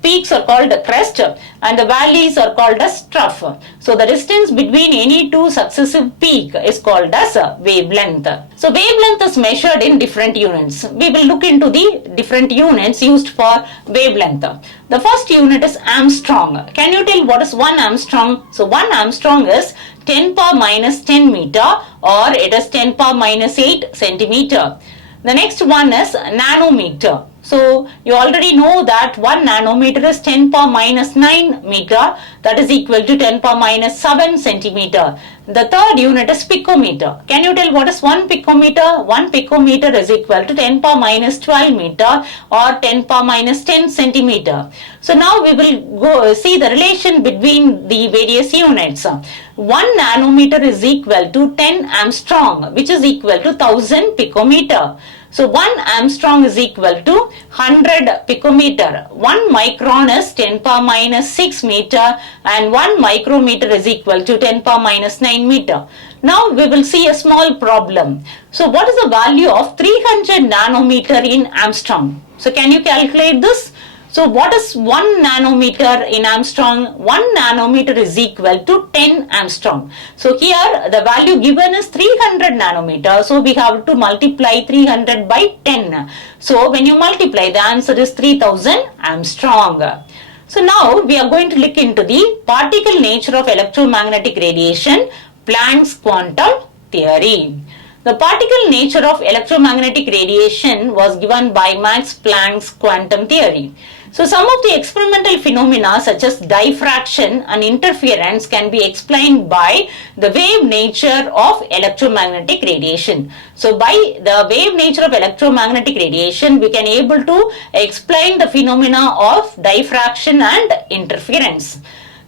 Peaks are called crest and the valleys are called as trough. So the distance between any two successive peak is called as wavelength. So wavelength is measured in different units. We will look into the different units used for wavelength. The first unit is Armstrong. Can you tell what is 1 Armstrong? So 1 Armstrong is 10 power minus 10 meter or it is 10 power minus 8 centimeter. The next one is nanometer. So you already know that 1 nanometer is 10 power minus 9 meter, that is equal to 10 power minus 7 centimeter. The third unit is picometer. Can you tell what is 1 picometer? 1 picometer is equal to 10 power minus 12 meter or 10 power minus 10 centimeter. So now we will go see the relation between the various units. 1 nanometer is equal to 10 Armstrong, which is equal to 1000 picometer. So 1 Armstrong is equal to 100 picometer. 1 micron is 10 power minus 6 meter and 1 micrometer is equal to 10 power minus 9 meter. Now we will see a small problem. So what is the value of 300 nanometer in Armstrong? So can you calculate this? So what is 1 nanometer in Armstrong? 1 nanometer is equal to 10 Armstrong. So here the value given is 300 nanometer. So we have to multiply 300 by 10. So when you multiply, the answer is 3000 Armstrong. So now we are going to look into the particle nature of electromagnetic radiation, Planck's quantum theory. The particle nature of electromagnetic radiation was given by Max Planck's quantum theory. So some of the experimental phenomena such as diffraction and interference can be explained by the wave nature of electromagnetic radiation. So by the wave nature of electromagnetic radiation, we can able to explain the phenomena of diffraction and interference.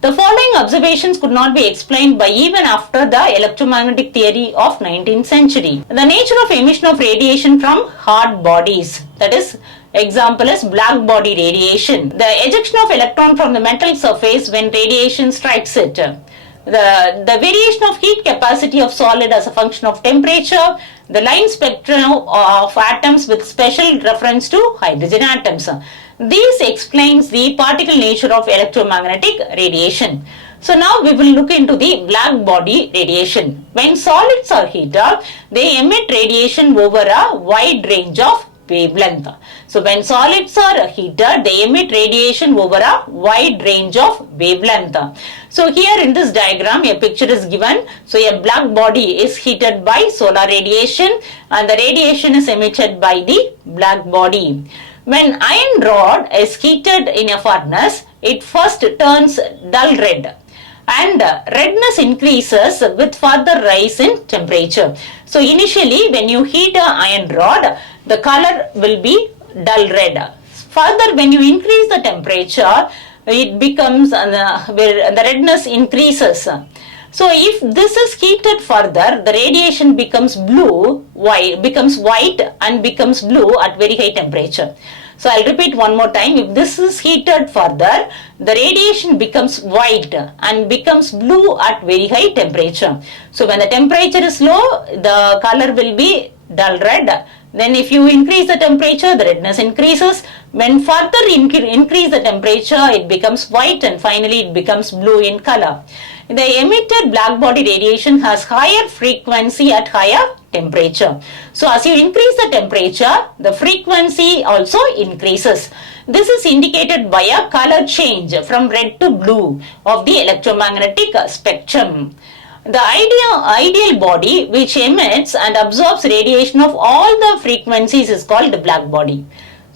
The following observations could not be explained by even after the electromagnetic theory of 19th century. The nature of emission of radiation from hard bodies, that is, example is black body radiation. The ejection of electron from the metal surface when radiation strikes it. The variation of heat capacity of solid as a function of temperature. The line spectrum of atoms with special reference to hydrogen atoms. This explains the particle nature of electromagnetic radiation. So now we will look into the black body radiation. When solids are heated, they emit radiation over a wide range of wavelength. So when solids are heated, they emit radiation over a wide range of wavelength. So here in this diagram, a picture is given. So a black body is heated by solar radiation and the radiation is emitted by the black body. When iron rod is heated in a furnace, it first turns dull red and redness increases with further rise in temperature. So initially when you heat an iron rod, the color will be dull red. Further, when you increase the temperature, it becomes the redness increases. So if this is heated further, the radiation becomes white and becomes blue at very high temperature. So I'll repeat one more time. If this is heated further, the radiation becomes white and becomes blue at very high temperature. So when the temperature is low, the color will be dull red. Then if you increase the temperature, the redness increases. When further increase the temperature, it becomes white and finally it becomes blue in color. The emitted black body radiation has higher frequency at higher temperature. So as you increase the temperature, the frequency also increases. This is indicated by a color change from red to blue of the electromagnetic spectrum. The ideal body which emits and absorbs radiation of all the frequencies is called the black body.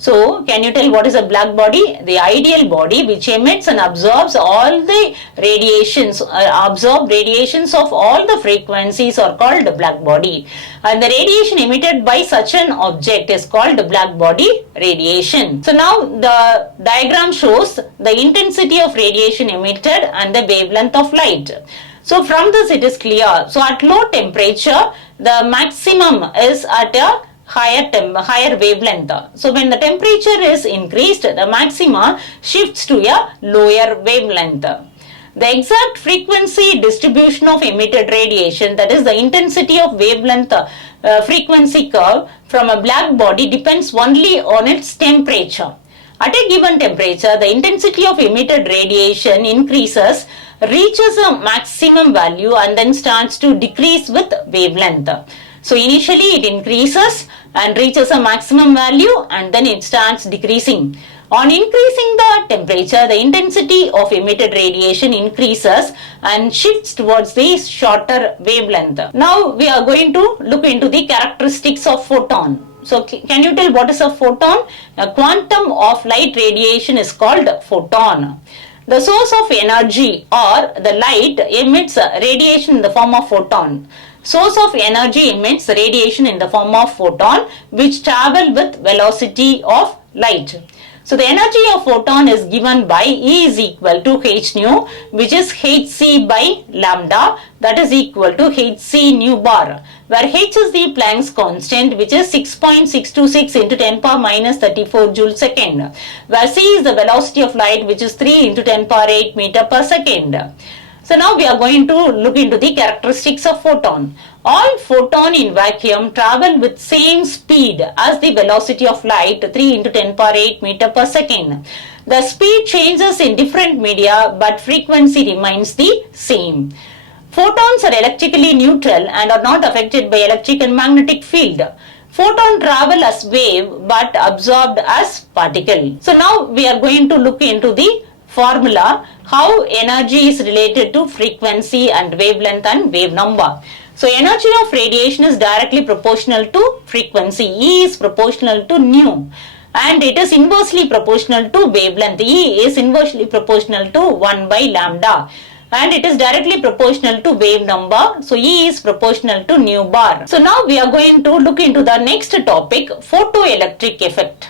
So, can you tell what is a black body? The ideal body which emits and absorbs all the radiations, absorbed radiations of all the frequencies are called black body. And the radiation emitted by such an object is called black body radiation. So, now the diagram shows the intensity of radiation emitted and the wavelength of light. So, from this it is clear. So, at low temperature, the maximum is at a higher wavelength. So when the temperature is increased, the maxima shifts to a lower wavelength. The exact frequency distribution of emitted radiation, that is the intensity of wavelength frequency curve from a black body, depends only on its temperature. At a given temperature, the intensity of emitted radiation increases, reaches a maximum value and then starts to decrease with wavelength. So initially it increases and reaches a maximum value and then it starts decreasing. On increasing the temperature, the intensity of emitted radiation increases and shifts towards the shorter wavelength. Now we are going to look into the characteristics of photon. So can you tell what is a photon? A quantum of light radiation is called photon. The source of energy or the light emits radiation in the form of photon. Source of energy emits radiation in the form of photon which travel with velocity of light. So the energy of photon is given by E is equal to h nu, which is hc by lambda, that is equal to hc nu bar, where h is the Planck's constant, which is 6.626 into 10 power minus 34 joule second, where c is the velocity of light, which is 3 into 10 power 8 meter per second. So now we are going to look into the characteristics of photon. All photon in vacuum travel with same speed as the velocity of light, 3 into 10 power 8 meter per second. The speed changes in different media but frequency remains the same. Photons are electrically neutral and are not affected by electric and magnetic field. Photon travel as wave but absorbed as particle. So now we are going to look into the formula how energy is related to frequency and wavelength and wave number. So energy of radiation is directly proportional to frequency. E is proportional to nu and it is inversely proportional to wavelength. E is inversely proportional to 1 by lambda and it is directly proportional to wave number. So E is proportional to nu bar. So now we are going to look into the next topic, photoelectric effect.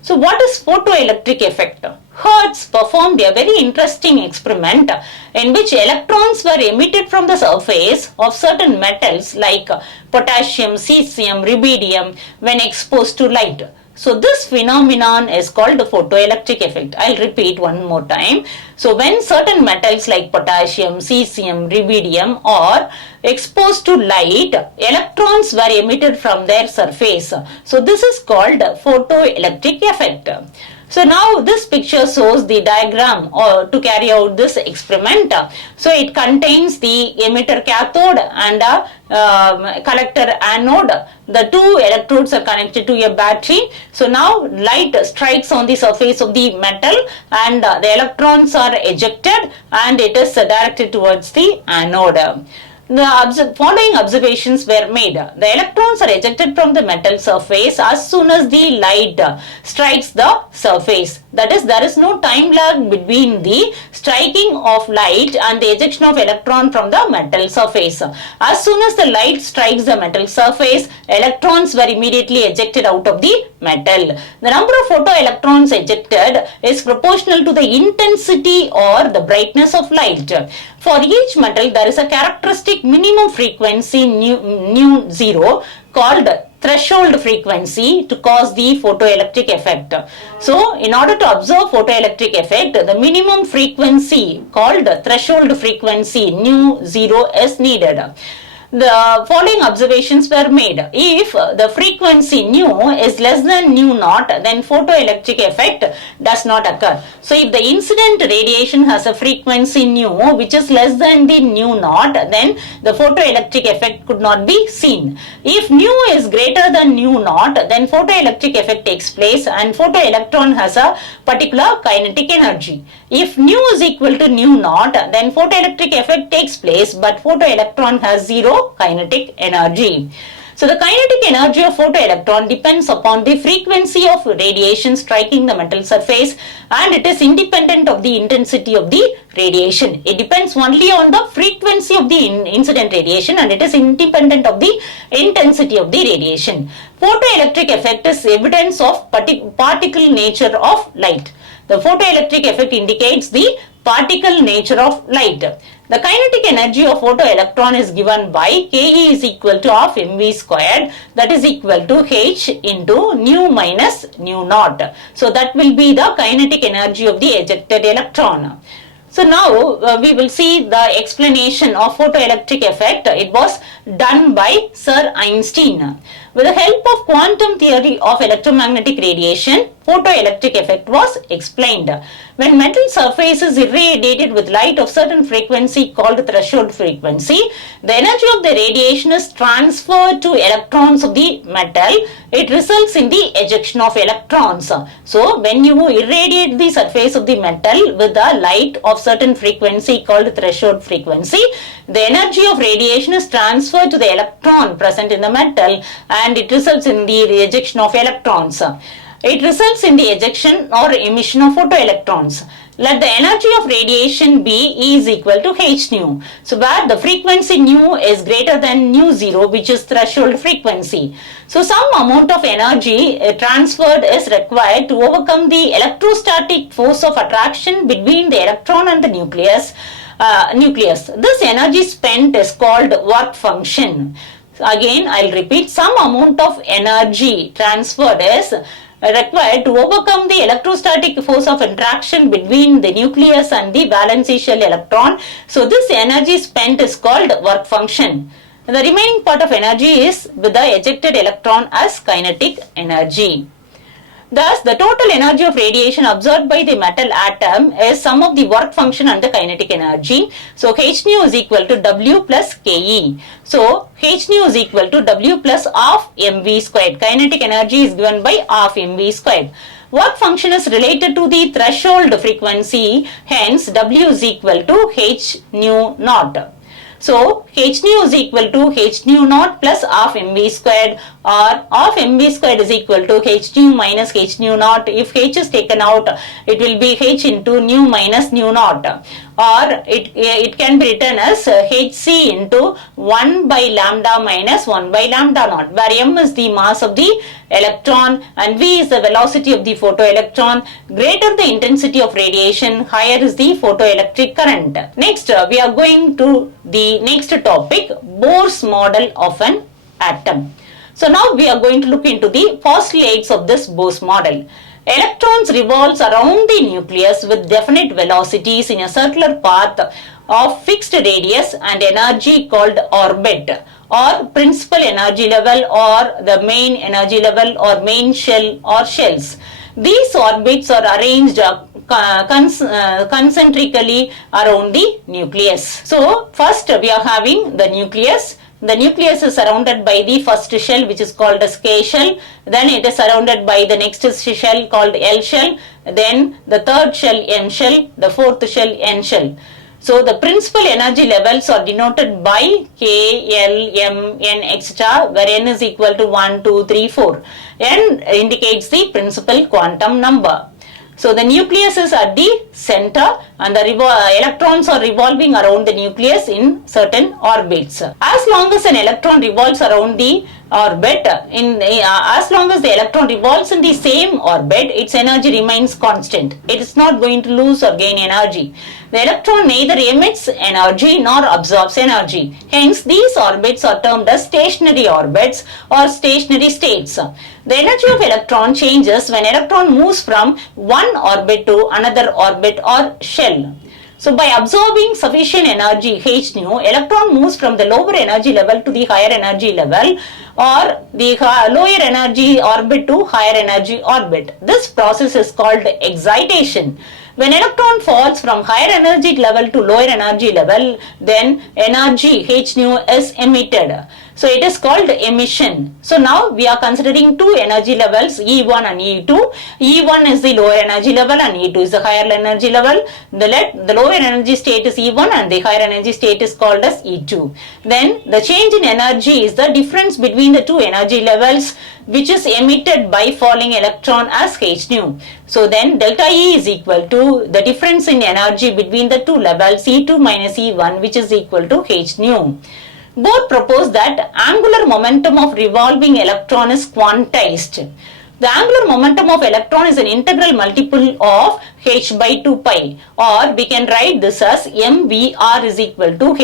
So what is photoelectric effect? Hertz performed a very interesting experiment in which electrons were emitted from the surface of certain metals like potassium, cesium, rubidium when exposed to light. So this phenomenon is called the photoelectric effect. I'll repeat one more time. So when certain metals like potassium, cesium, rubidium are exposed to light, electrons were emitted from their surface. So this is called photoelectric effect. So now this picture shows the diagram to carry out this experiment. So it contains the emitter cathode and a collector anode. The two electrodes are connected to a battery. So now light strikes on the surface of the metal and the electrons are ejected and it is directed towards the anode. The following observations were made. The electrons are ejected from the metal surface as soon as the light strikes the surface. That is, there is no time lag between the striking of light and the ejection of electron from the metal surface. As soon as the light strikes the metal surface, electrons were immediately ejected out of the metal. The number of photoelectrons ejected is proportional to the intensity or the brightness of light. For each metal, there is a characteristic minimum frequency nu zero called threshold frequency to cause the photoelectric effect. So, in order to observe photoelectric effect, the minimum frequency called threshold frequency nu zero is needed. The following observations were made. If the frequency nu is less than nu naught, then photoelectric effect does not occur. So if the incident radiation has a frequency nu which is less than the nu naught, then the photoelectric effect could not be seen. If nu is greater than nu naught, then photoelectric effect takes place and photoelectron has a particular kinetic energy. If nu is equal to nu naught, then photoelectric effect takes place but photoelectron has zero kinetic energy. So the kinetic energy of photoelectron depends upon the frequency of radiation striking the metal surface, and it is independent of the intensity of the radiation. It depends only on the frequency of the incident radiation, and it is independent of the intensity of the radiation. Photoelectric effect is evidence of particle nature of light. The photoelectric effect indicates the particle nature of light. The kinetic energy of photoelectron is given by Ke is equal to half mv squared, that is equal to h into nu minus nu naught. So that will be the kinetic energy of the ejected electron. So now we will see the explanation of photoelectric effect. It was done by Sir Einstein. With the help of quantum theory of electromagnetic radiation, photoelectric effect was explained. When metal surface is irradiated with light of certain frequency called threshold frequency, the energy of the radiation is transferred to electrons of the metal. It results in the ejection of electrons. So when you irradiate the surface of the metal with the light of certain frequency called threshold frequency, the energy of radiation is transferred to the electron present in the metal, and it results in the ejection of electrons. It results in the ejection or emission of photoelectrons. Let the energy of radiation be E is equal to h nu. So where the frequency nu is greater than nu 0, which is threshold frequency. So some amount of energy transferred is required to overcome the electrostatic force of attraction between the electron and the nucleus. This energy spent is called work function. Again, I'll repeat, some amount of energy transferred is required to overcome the electrostatic force of attraction between the nucleus and the valency shell electron. So this energy spent is called work function. The remaining part of energy is with the ejected electron as kinetic energy. Thus, the total energy of radiation absorbed by the metal atom is sum of the work function and the kinetic energy. So, h nu is equal to W plus Ke. So, h nu is equal to W plus half mv squared. Kinetic energy is given by half mv squared. Work function is related to the threshold frequency, hence W is equal to h nu naught. So, h nu is equal to h nu naught plus half mv squared, or half mv squared is equal to h nu minus h nu naught. If h is taken out, it will be h into nu minus nu naught, or it can be written as hc into 1 by lambda minus 1 by lambda naught, where m is the mass of the electron and v is the velocity of the photoelectron. Greater the intensity of radiation, higher is the photoelectric current. Next, we are going to the next topic, Bohr's model of an atom. So now we are going to look into the postulates of this Bohr's model. Electrons revolves around the nucleus with definite velocities in a circular path of fixed radius and energy called orbit, or principal energy level, or the main energy level, or main shell or shells. These orbits are arranged concentrically around the nucleus. So first we are having the nucleus. The nucleus is surrounded by the first shell, which is called as K shell. Then it is surrounded by the next shell called L shell. Then the third shell M shell. The fourth shell N shell. So the principal energy levels are denoted by K, L, M, N, etc., where N is equal to 1, 2, 3, 4. N indicates the principal quantum number. So the nucleus is at the center, and the electrons are revolving around the nucleus in certain orbits. As long as an electron revolves around the orbit, as long as the electron revolves in the same orbit, its energy remains constant. It is not going to lose or gain energy. The electron neither emits energy nor absorbs energy. Hence, these orbits are termed as stationary orbits or stationary states. The energy of electron changes when electron moves from one orbit to another orbit or shell. So, by absorbing sufficient energy h nu, electron moves from the lower energy level to the higher energy level, or the lower energy orbit to higher energy orbit. This process is called excitation. When electron falls from higher energy level to lower energy level, then energy h nu is emitted. So it is called emission. So now we are considering two energy levels, E1 and E2. E1 is the lower energy level and E2 is the higher energy level. The lower energy state is E1 and the higher energy state is called as E2. Then the change in energy is the difference between the two energy levels which is emitted by falling electron as h nu. So then delta E is equal to the difference in energy between the two levels E2 minus E1, which is equal to h nu. Both propose that angular momentum of revolving electron is quantized. The angular momentum of electron is an integral multiple of h by 2 pi, or we can write this as mvr is equal to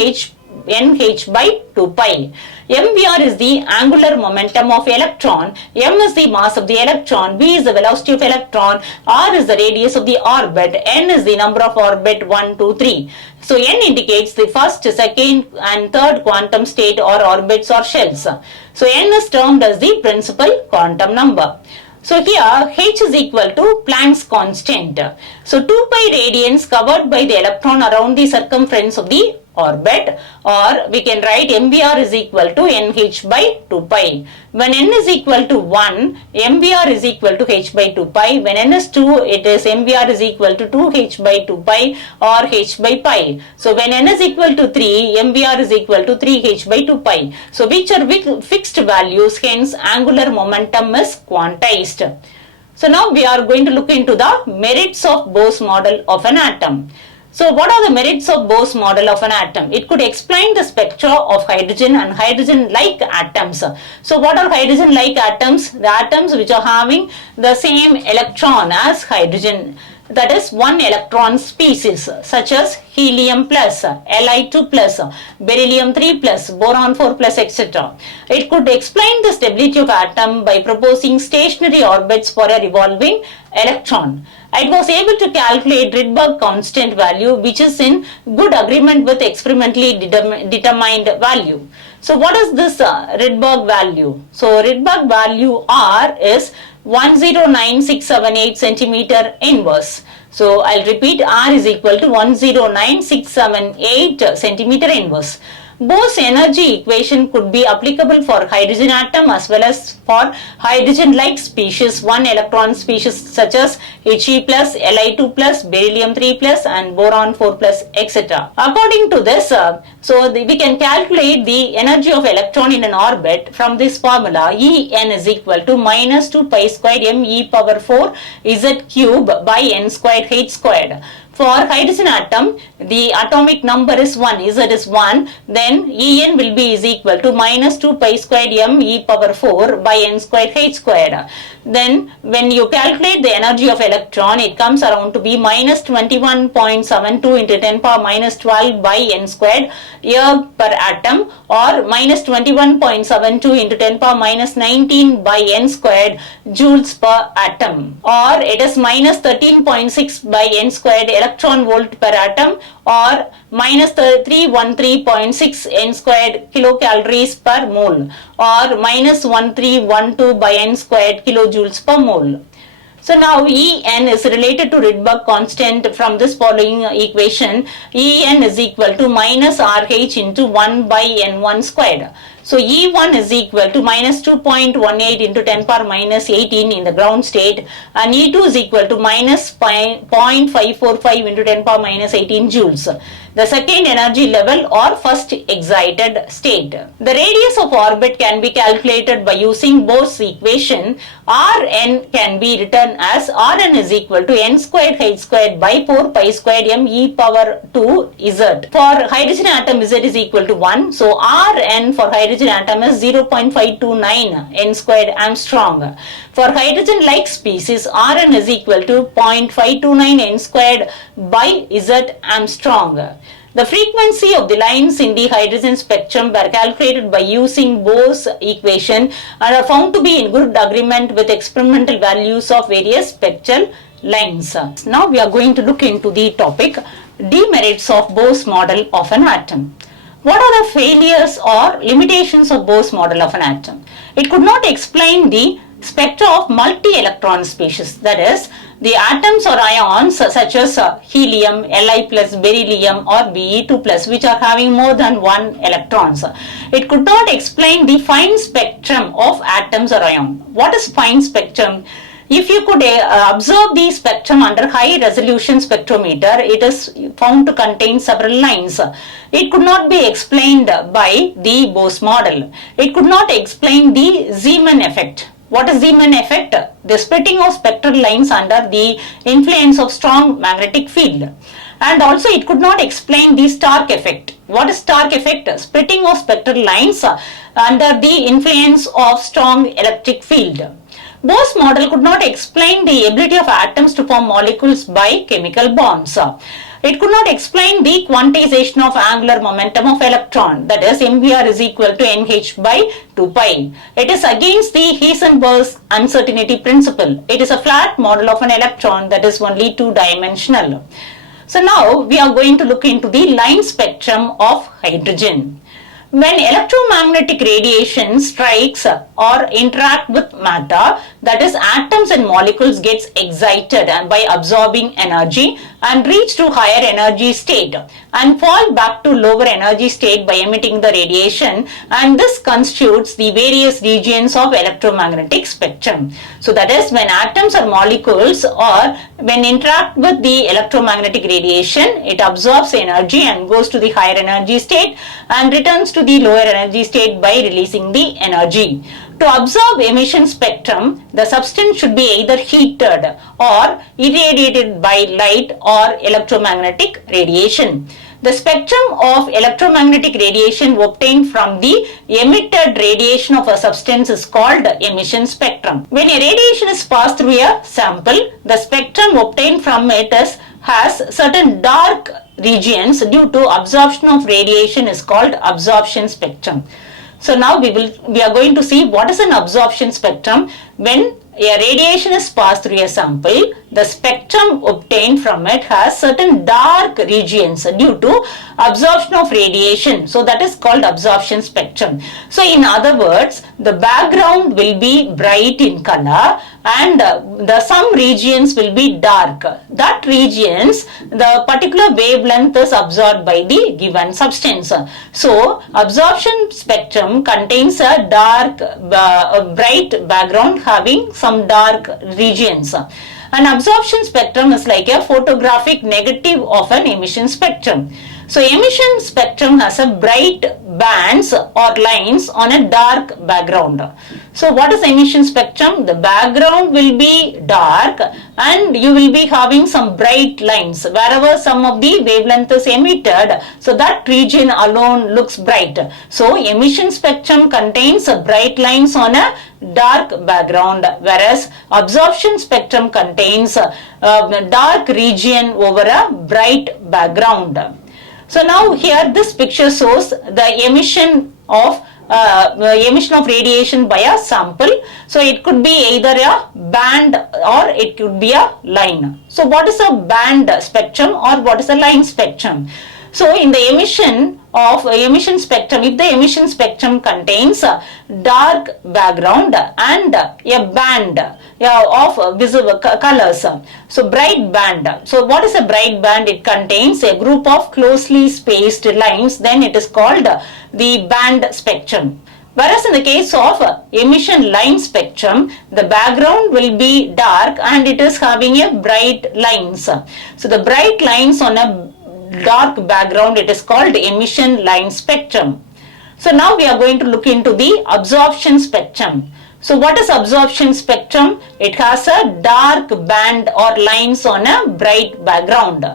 nh by 2 pi. mvr is the angular momentum of electron, m is the mass of the electron, v is the velocity of electron, r is the radius of the orbit, n is the number of orbit 1, 2, 3. So n indicates the first, second and third quantum state or orbits or shells. So n is termed as the principal quantum number. So here h is equal to Planck's constant. So 2 pi radians covered by the electron around the circumference of the orbit, or we can write mvr is equal to nh by 2 pi. When n is equal to 1, mvr is equal to h by 2 pi. When n is 2, it is mvr is equal to 2h by 2 pi or h by pi. So when n is equal to 3, mvr is equal to 3h by 2 pi. So which are fixed values, hence angular momentum is quantized. So now we are going to look into the merits of Bose model of an atom. So what are the merits of Bose model of an atom? It could explain the spectra of hydrogen and hydrogen-like atoms. So what are hydrogen-like atoms? The atoms which are having the same electron as hydrogen. That is one electron species, such as helium plus, Li2 plus, beryllium 3 plus, boron 4 plus, etc. It could explain the stability of atom by proposing stationary orbits for a revolving electron. It was able to calculate Rydberg constant value, which is in good agreement with experimentally determined value. So what is this Rydberg value? So Rydberg value R is 109678 centimeter inverse. So I'll repeat, R is equal to 109678 centimeter inverse. Bose energy equation could be applicable for hydrogen atom as well as for hydrogen-like species, one electron species such as He plus, Li2 plus, beryllium 3 plus and boron 4 plus, etc. According to this, we can calculate the energy of electron in an orbit from this formula. En is equal to minus 2 pi squared m e power 4 z cube by n squared h squared. For hydrogen atom, the atomic number is 1, Z is 1, then En will be is equal to minus 2 pi squared m e power 4 by n squared h squared. Then when you calculate the energy of electron, it comes around to be minus 21.72 into 10 power minus 12 by n squared year per atom, or minus 21.72 into 10 power minus 19 by n squared joules per atom, or it is minus 13.6 by n squared electron volt per atom, or minus 313.6 n squared kilocalories per mole, or minus 1312 by n squared kilojoules per mole. So now En is related to Rydberg constant from this following equation. En is equal to minus RH into 1 by N1 squared. So E1 is equal to minus 2.18 into 10 power minus 18 in the ground state, and E2 is equal to minus 0.545 into 10 power minus 18 joules, the second energy level or first excited state. The radius of orbit can be calculated by using Bose's equation. Rn can be written as Rn is equal to n squared h squared by 4 pi squared m e power 2 z. For hydrogen atom, z is equal to 1. So Rn for hydrogen atom is 0.529 n squared Armstrong. For hydrogen-like species, Rn is equal to 0.529 n squared by z Armstrong. The frequency of the lines in the hydrogen spectrum were calculated by using Bose's equation and are found to be in good agreement with experimental values of various spectral lines. Now we are going to look into the topic demerits of Bose model of an atom. What are the failures or limitations of Bose model of an atom? It could not explain the spectra of multi-electron species. That is, the atoms or ions such as helium, Li plus, beryllium or Be2 plus, which are having more than one electrons. It could not explain the fine spectrum of atoms or ions. What is fine spectrum? If you could observe the spectrum under high resolution spectrometer, it is found to contain several lines. It could not be explained by the Bose model. It could not explain the Zeeman effect. What is Zeeman effect? The splitting of spectral lines under the influence of strong magnetic field. And also it could not explain the Stark effect. What is Stark effect? Splitting of spectral lines under the influence of strong electric field. Bose model could not explain the ability of atoms to form molecules by chemical bonds. It could not explain the quantization of angular momentum of electron, that is mvr is equal to nh by 2 pi. It is against the Heisenberg's uncertainty principle. It is a flat model of an electron that is only two-dimensional. So now we are going to look into the line spectrum of hydrogen. When electromagnetic radiation strikes or interact with matter, that is atoms and molecules gets excited and by absorbing energy and reach to higher energy state and fall back to lower energy state by emitting the radiation, and this constitutes the various regions of electromagnetic spectrum. So that is when atoms or molecules or when interact with the electromagnetic radiation, it absorbs energy and goes to the higher energy state and returns to the lower energy state by releasing the energy. To observe emission spectrum, the substance should be either heated or irradiated by light or electromagnetic radiation. The spectrum of electromagnetic radiation obtained from the emitted radiation of a substance is called emission spectrum. When a radiation is passed through a sample, the spectrum obtained from it has certain dark regions due to absorption of radiation is called absorption spectrum. So now we are going to see what is an absorption spectrum. When a radiation is passed through a sample, the spectrum obtained from it has certain dark regions due to absorption of radiation. So that is called absorption spectrum. So in other words, the background will be bright in color and some regions will be dark. That regions, the particular wavelength is absorbed by the given substance. So absorption spectrum contains a dark, bright background having some dark regions. An absorption spectrum is like a photographic negative of an emission spectrum. So emission spectrum has a bright bands or lines on a dark background. So what is emission spectrum? The background will be dark and you will be having some bright lines wherever some of the wavelength is emitted. So that region alone looks bright. So emission spectrum contains bright lines on a dark background, whereas absorption spectrum contains a dark region over a bright background. So now here this picture shows the emission of radiation by a sample. So it could be either a band or it could be a line. So what is a band spectrum or what is a line spectrum? So in the emission spectrum, if the emission spectrum contains a dark background and a band of visible colors, so bright band. So what is a bright band? It contains a group of closely spaced lines, then it is called the band spectrum. Whereas in the case of emission line spectrum, the background will be dark and it is having a bright lines. So the bright lines on a dark background, it is called emission line spectrum. So now we are going to look into the absorption spectrum. So what is absorption spectrum? It has a dark band or lines on a bright background.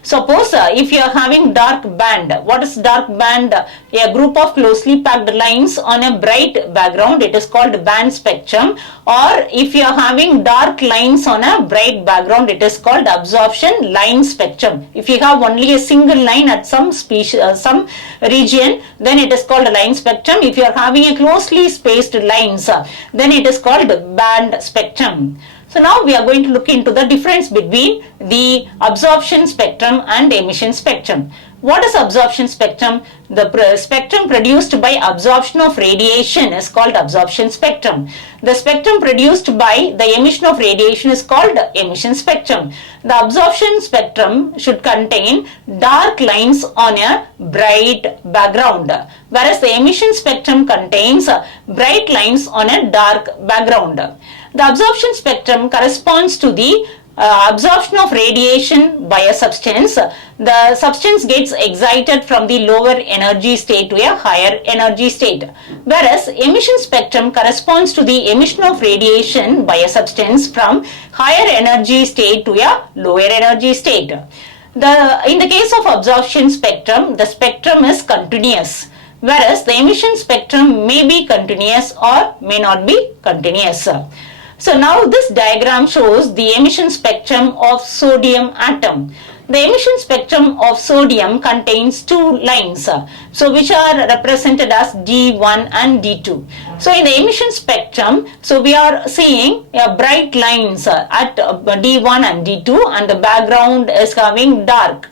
Suppose if you are having dark band, what is dark band? A group of closely packed lines on a bright background, it is called band spectrum. Or if you are having dark lines on a bright background, it is called absorption line spectrum. If you have only a single line at some some region, then it is called a line spectrum. If you are having a closely spaced lines, then it is called band spectrum. So now we are going to look into the difference between the absorption spectrum and emission spectrum. What is absorption spectrum? the spectrum produced by absorption of radiation is called absorption spectrum. The spectrum produced by the emission of radiation is called emission spectrum. The absorption spectrum should contain dark lines on a bright background, whereas the emission spectrum contains bright lines on a dark background. The absorption spectrum corresponds to the absorption of radiation by a substance. The substance gets excited from the lower energy state to a higher energy state, whereas emission spectrum corresponds to the emission of radiation by a substance from higher energy state to a lower energy state. In the case of absorption spectrum, the spectrum is continuous, whereas the emission spectrum may be continuous or may not be continuous. So now this diagram shows the emission spectrum of sodium atom. The emission spectrum of sodium contains two lines, so which are represented as D1 and D2. So in the emission spectrum, so we are seeing bright lines at D1 and D2, and the background is having dark.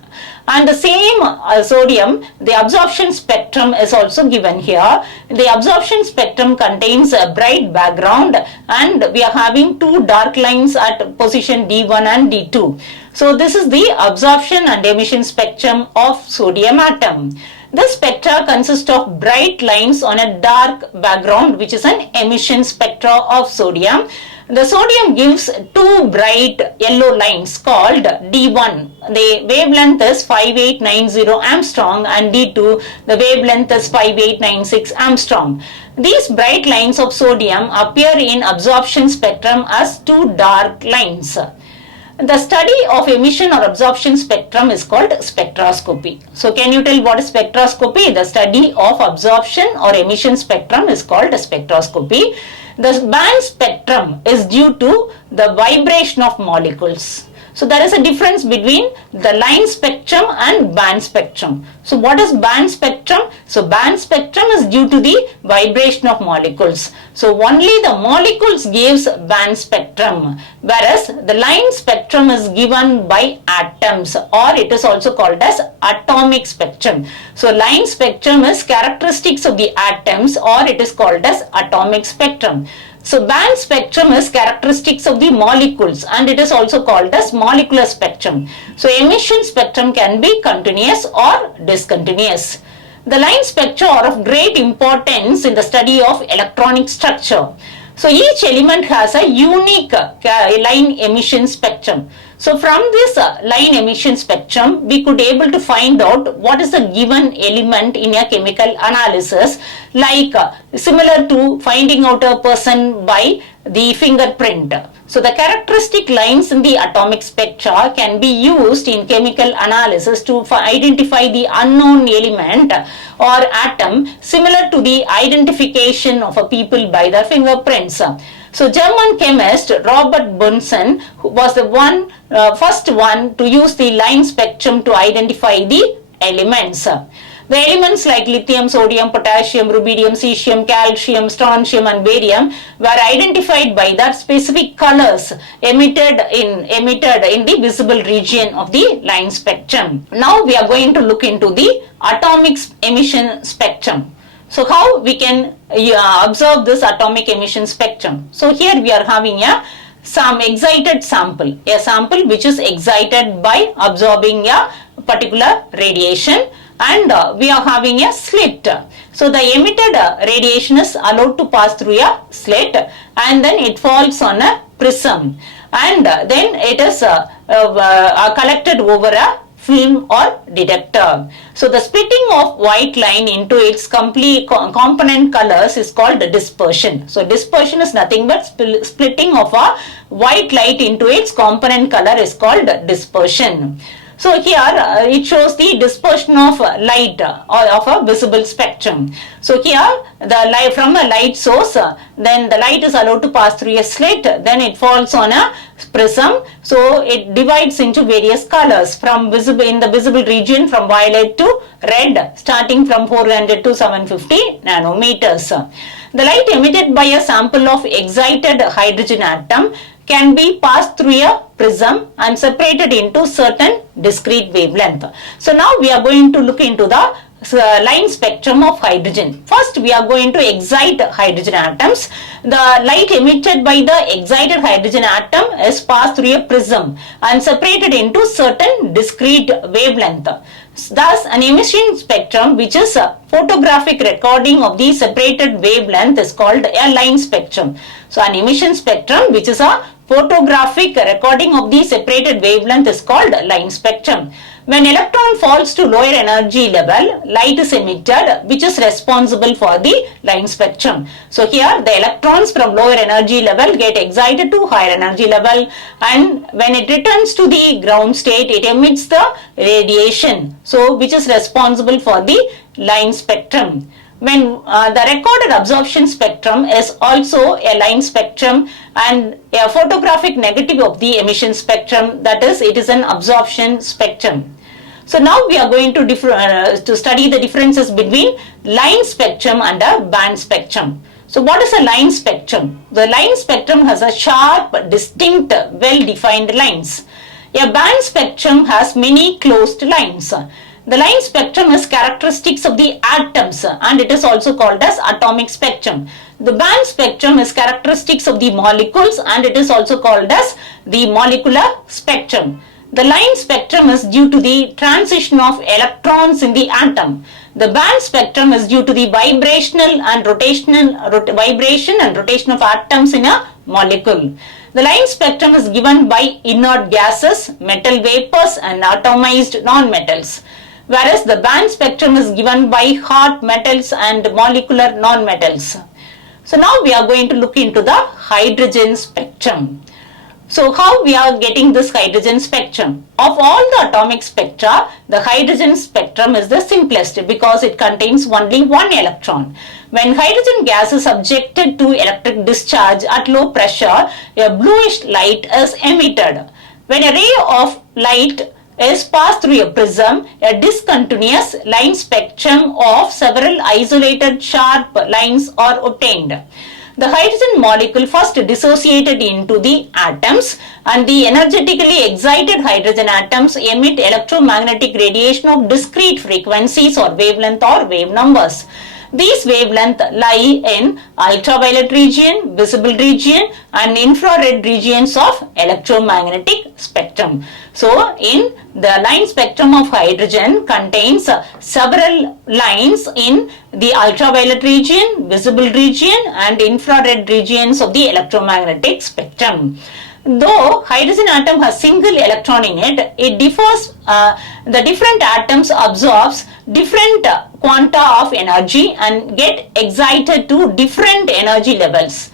And the same sodium, the absorption spectrum is also given here. The absorption spectrum contains a bright background, and we are having two dark lines at position D1 and D2. So this is the absorption and emission spectrum of sodium atom. This spectra consists of bright lines on a dark background, which is an emission spectra of sodium. The sodium gives two bright yellow lines called D1. The wavelength is 5890 Armstrong, and D2, the wavelength is 5896 Armstrong. These bright lines of sodium appear in absorption spectrum as two dark lines. The study of emission or absorption spectrum is called spectroscopy. So can you tell what is spectroscopy? The study of absorption or emission spectrum is called spectroscopy. The band spectrum is due to the vibration of molecules. So there is a difference between the line spectrum and band spectrum. So what is band spectrum? So band spectrum is due to the vibration of molecules. So only the molecules gives band spectrum, whereas the line spectrum is given by atoms, or it is also called as atomic spectrum. So line spectrum is characteristics of the atoms, or it is called as atomic spectrum. So band spectrum is characteristics of the molecules, and it is also called as molecular spectrum. So emission spectrum can be continuous or discontinuous. The line spectra are of great importance in the study of electronic structure. So each element has a unique line emission spectrum. So from this line emission spectrum, we could able to find out what is the given element in a chemical analysis, like similar to finding out a person by the fingerprint. So the characteristic lines in the atomic spectra can be used in chemical analysis to identify the unknown element or atom, similar to the identification of a people by their fingerprints. So German chemist Robert Bunsen was the first one to use the line spectrum to identify the elements. The elements like lithium, sodium, potassium, rubidium, cesium, calcium, strontium and barium were identified by their specific colors emitted in the visible region of the line spectrum. Now we are going to look into the atomic emission spectrum. So how we can observe this atomic emission spectrum? So here we are having some excited sample, a sample which is excited by absorbing a particular radiation, and we are having a slit. So the emitted radiation is allowed to pass through a slit, and then it falls on a prism, and then it is collected over a film or detector. So the splitting of white line into its complete component colors is called dispersion. So dispersion is nothing but splitting of a white light into its component color is called dispersion. So here it shows the dispersion of light or of a visible spectrum. So here the light from a light source, then the light is allowed to pass through a slit, then it falls on a prism. So it divides into various colors from visible in the visible region from violet to red, starting from 400 to 750 nanometers. The light emitted by a sample of excited hydrogen atom can be passed through a prism and separated into certain discrete wavelength. So now we are going to look into the line spectrum of hydrogen. First, we are going to excite hydrogen atoms. The light emitted by the excited hydrogen atom is passed through a prism and separated into certain discrete wavelength. Thus, an emission spectrum, which is a photographic recording of the separated wavelength, is called a line spectrum. So, an emission spectrum, which is a photographic recording of the separated wavelength, is called line spectrum. When electron falls to lower energy level, light is emitted, which is responsible for the line spectrum. So here the electrons from lower energy level get excited to higher energy level, and when it returns to the ground state, it emits the radiation, so which is responsible for the line spectrum. When the recorded absorption spectrum is also a line spectrum and a photographic negative of the emission spectrum, that is, it is an absorption spectrum. So now we are going to study the differences between line spectrum and a band spectrum. So what is a line spectrum? The line spectrum has a sharp, distinct, well-defined lines. A band spectrum has many closed lines. The line spectrum is characteristics of the atoms and it is also called as atomic spectrum. The band spectrum is characteristics of the molecules and it is also called as the molecular spectrum. The line spectrum is due to the transition of electrons in the atom. The band spectrum is due to the vibration and rotation of atoms in a molecule. The line spectrum is given by inert gases, metal vapors and atomized nonmetals, whereas the band spectrum is given by hot metals and molecular nonmetals. So now we are going to look into the hydrogen spectrum. So how we are getting this hydrogen spectrum? Of all the atomic spectra, the hydrogen spectrum is the simplest because it contains only one electron. When hydrogen gas is subjected to electric discharge at low pressure, a bluish light is emitted. When a ray of light is passed through a prism, a discontinuous line spectrum of several isolated sharp lines are obtained. The hydrogen molecule first dissociated into the atoms and the energetically excited hydrogen atoms emit electromagnetic radiation of discrete frequencies or wavelength or wave numbers. These wavelengths lie in ultraviolet region, visible region and infrared regions of electromagnetic spectrum. So, in the line spectrum of hydrogen contains several lines in the ultraviolet region, visible region and infrared regions of the electromagnetic spectrum. Though hydrogen atom has single electron in it, it differs, the different atoms absorbs different quanta of energy and get excited to different energy levels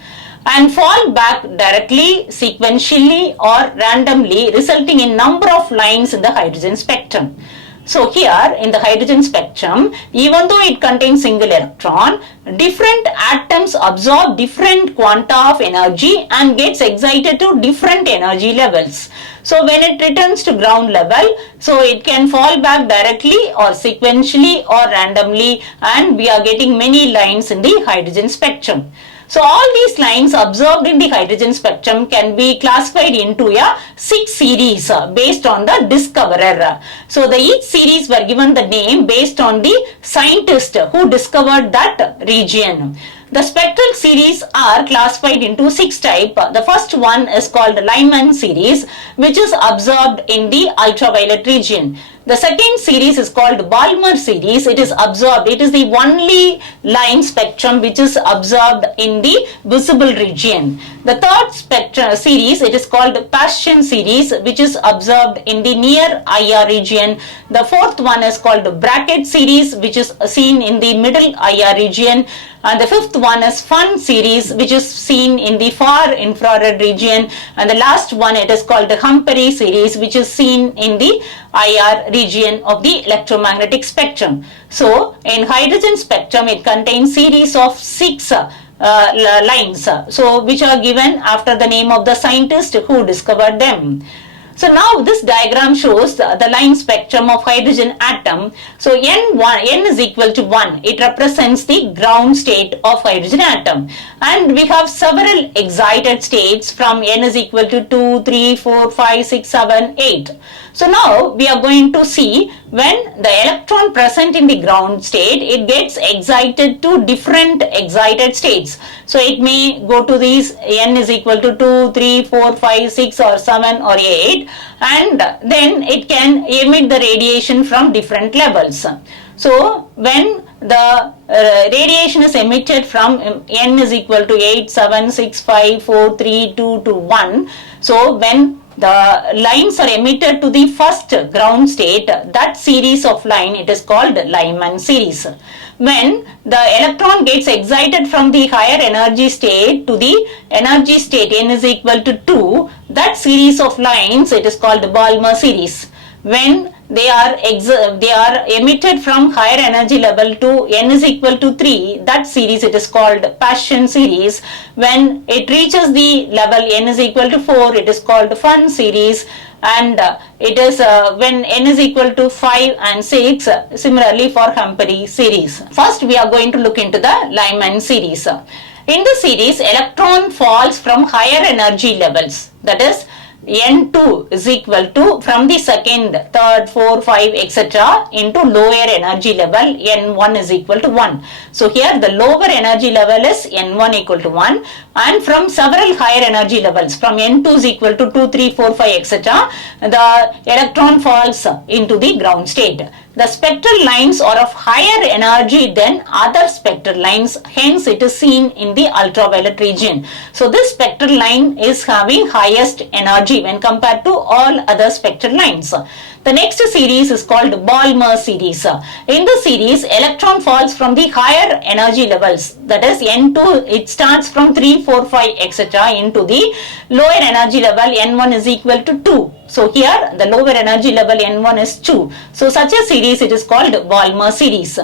and fall back directly, sequentially or randomly, resulting in number of lines in the hydrogen spectrum. So here in the hydrogen spectrum, even though it contains single electron, different atoms absorb different quanta of energy and gets excited to different energy levels. So when it returns to ground level, so it can fall back directly or sequentially or randomly, and we are getting many lines in the hydrogen spectrum. So all these lines observed in the hydrogen spectrum can be classified into a 6 series based on the discoverer. So each series were given the name based on the scientist who discovered that region. The spectral series are classified into 6 types. The first one is called Lyman series, which is observed in the ultraviolet region. The second series is called Balmer series. It is observed. It is the only line spectrum which is observed in the visible region. The third spectrum series, it is called Paschen series, which is observed in the near IR region. The fourth one is called Bracket series, which is seen in the middle IR region. And the fifth one is Fun series, which is seen in the far infrared region. And the last one, it is called the Humphrey series, which is seen in the IR region of the electromagnetic spectrum. So in hydrogen spectrum, it contains series of 6 lines, so which are given after the name of the scientist who discovered them. So now this diagram shows the line spectrum of hydrogen atom. So N is equal to 1. It represents the ground state of hydrogen atom. And we have several excited states from N is equal to 2, 3, 4, 5, 6, 7, 8. So now we are going to see when the electron present in the ground state, it gets excited to different excited states. So it may go to these n is equal to 2, 3, 4, 5, 6 or 7 or 8, and then it can emit the radiation from different levels. So when the radiation is emitted from n is equal to 8, 7, 6, 5, 4, 3, 2 to 1. So when the lines are emitted to the first ground state, that series of line, it is called Lyman series. When the electron gets excited from the higher energy state to the energy state n is equal to 2, that series of lines, it is called Balmer series. When they are emitted from higher energy level to n is equal to 3, that series, it is called Paschen series. When it reaches the level n is equal to 4, it is called Fun series. And it is when n is equal to 5 and 6, similarly for Humphrey series. First we are going to look into the Lyman series. In the series, electron falls from higher energy levels, that is N2 is equal to from the second, third, 4, 5, etc. into lower energy level N1 is equal to 1. So here the lower energy level is N1 equal to 1, and from several higher energy levels from N2 is equal to 2, 3, 4, 5, etc. the electron falls into the ground state. The spectral lines are of higher energy than other spectral lines, hence it is seen in the ultraviolet region. So this spectral line is having highest energy when compared to all other spectral lines. The next series is called Balmer series. In the series, electron falls from the higher energy levels, that is N2, it starts from 3, 4, 5, etc. into the lower energy level N1 is equal to 2. So here the lower energy level N1 is 2. So such a series, it is called Balmer series.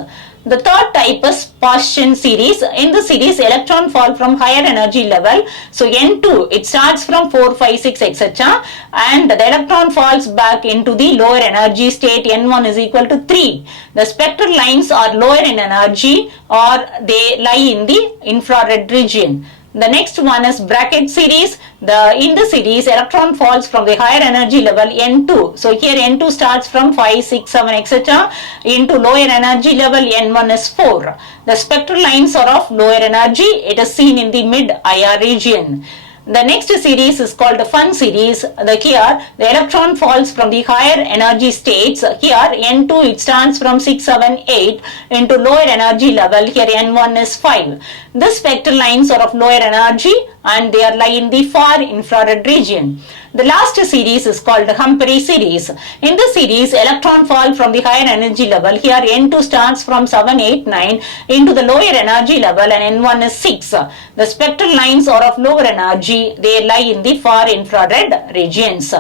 The third type is Paschen series. In the series, electron fall from higher energy level. So N2, it starts from 4, 5, 6, etc. and the electron falls back into the lower energy state N1 is equal to 3. The spectral lines are lower in energy or they lie in the infrared region. The next one is bracket series. In the series, electron falls from the higher energy level N2. So here N2 starts from 5, 6, 7, etc. into lower energy level N1 is 4. The spectral lines are of lower energy. It is seen in the mid-IR region. The next series is called the Fun series. Here the electron falls from the higher energy states. Here N2, it starts from 6, 7, 8 into lower energy level. Here N1 is 5. The spectral lines are of lower energy and they are lie in the far infrared region. The last series is called Humphrey series. In the series, electron fall from the higher energy level. Here N2 starts from 7, 8, 9 into the lower energy level and N1 is 6. The spectral lines are of lower energy. They lie in the far infrared regions.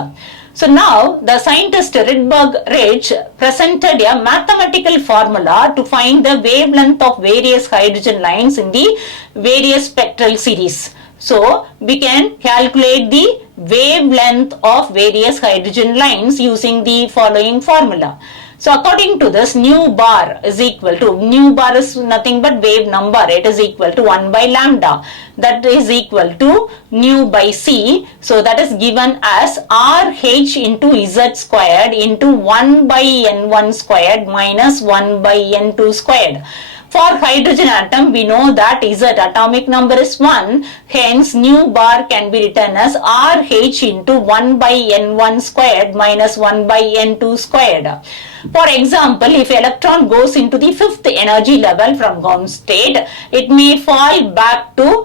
So now the scientist Rydberg-Ridge presented a mathematical formula to find the wavelength of various hydrogen lines in the various spectral series. So we can calculate the wavelength of various hydrogen lines using the following formula. So according to this, nu bar is equal to, nu bar is nothing but wave number, it is equal to 1 by lambda, that is equal to nu by c. So that is given as RH into Z squared into 1 by N1 squared minus 1 by N2 squared. For hydrogen atom, we know that Z atomic number is 1, hence nu bar can be written as RH into 1 by N1 squared minus 1 by N2 squared. For example, if electron goes into the fifth energy level from ground state, it may fall back to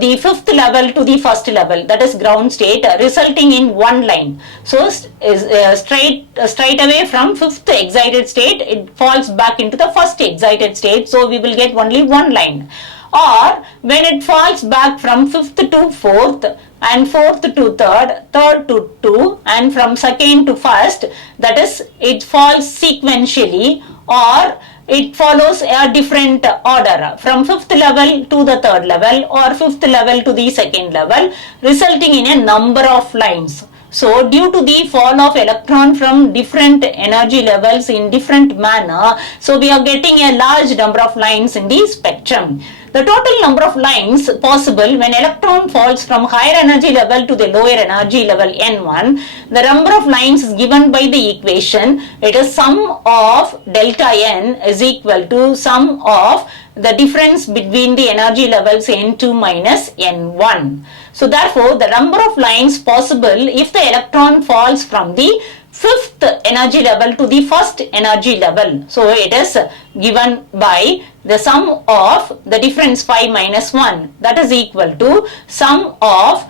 the fifth level to the first level, that is ground state, resulting in one line. So straight away from fifth excited state, it falls back into the first excited state. So we will get only one line. Or when it falls back from fifth to fourth and fourth to third, third to 2 and from second to first, that is it falls sequentially or it follows a different order from fifth level to the third level or fifth level to the second level, resulting in a number of lines. So due to the fall of electron from different energy levels in different manner, so we are getting a large number of lines in the spectrum. The total number of lines possible when electron falls from higher energy level to the lower energy level N1. The number of lines is given by the equation. It is sum of delta N is equal to sum of the difference between the energy levels N2 minus N1. So therefore, the number of lines possible if the electron falls from the fifth energy level to the first energy level. So it is given by the sum of the difference 5 minus 1, that is equal to sum of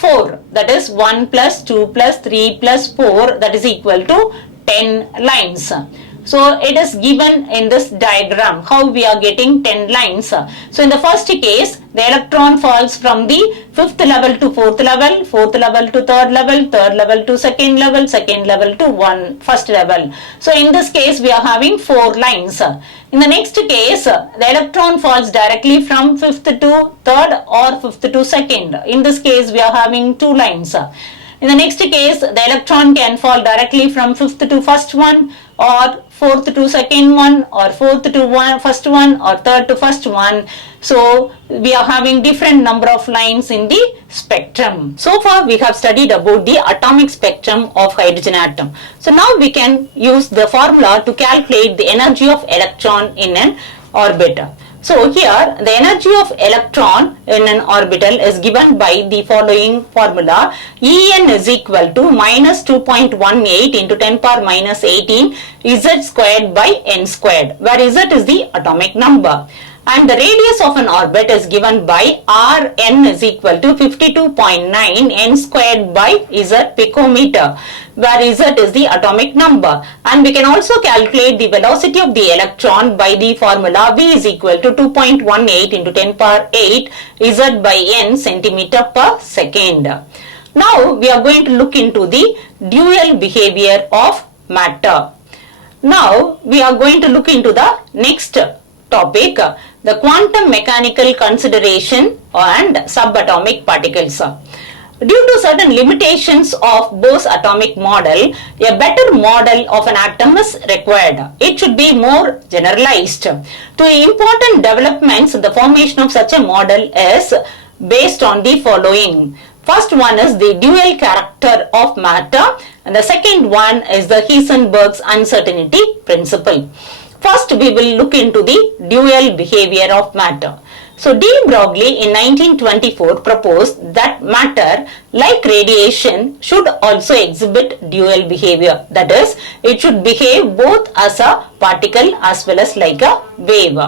4, that is 1 plus 2 plus 3 plus 4, that is equal to 10 lines. So it is given in this diagram how we are getting 10 lines. So in the first case, the electron falls from the fifth level to fourth level to third level to second level to first level. So in this case, we are having 4 lines. In the next case, the electron falls directly from fifth to third or fifth to second. In this case, we are having 2 lines. In the next case, the electron can fall directly from fifth to first one, or fourth to second one, or fourth to first one, or third to first one. So we are having different number of lines in the spectrum. So far we have studied about the atomic spectrum of hydrogen atom. So now we can use the formula to calculate the energy of electron in an orbit. So here the energy of electron in an orbital is given by the following formula. En is equal to minus 2.18 into 10 power minus 18 Z squared by N squared, where Z is the atomic number. And the radius of an orbit is given by Rn is equal to 52.9 N squared by Z picometer, where Z is the atomic number. And we can also calculate the velocity of the electron by the formula V is equal to 2.18 into 10 power 8 Z by N centimeter per second. Now we are going to look into the dual behavior of matter. Now we are going to look into the next topic, the quantum mechanical consideration and subatomic particles. Due to certain limitations of Bohr's atomic model, a better model of an atom is required. It should be more generalized. To important developments, the formation of such a model is based on the following. First one is the dual character of matter, and the second one is the Heisenberg's uncertainty principle. First, we will look into the dual behavior of matter. So, de Broglie in 1924 proposed that matter, like radiation, should also exhibit dual behavior. That is, it should behave both as a particle as well as like a wave.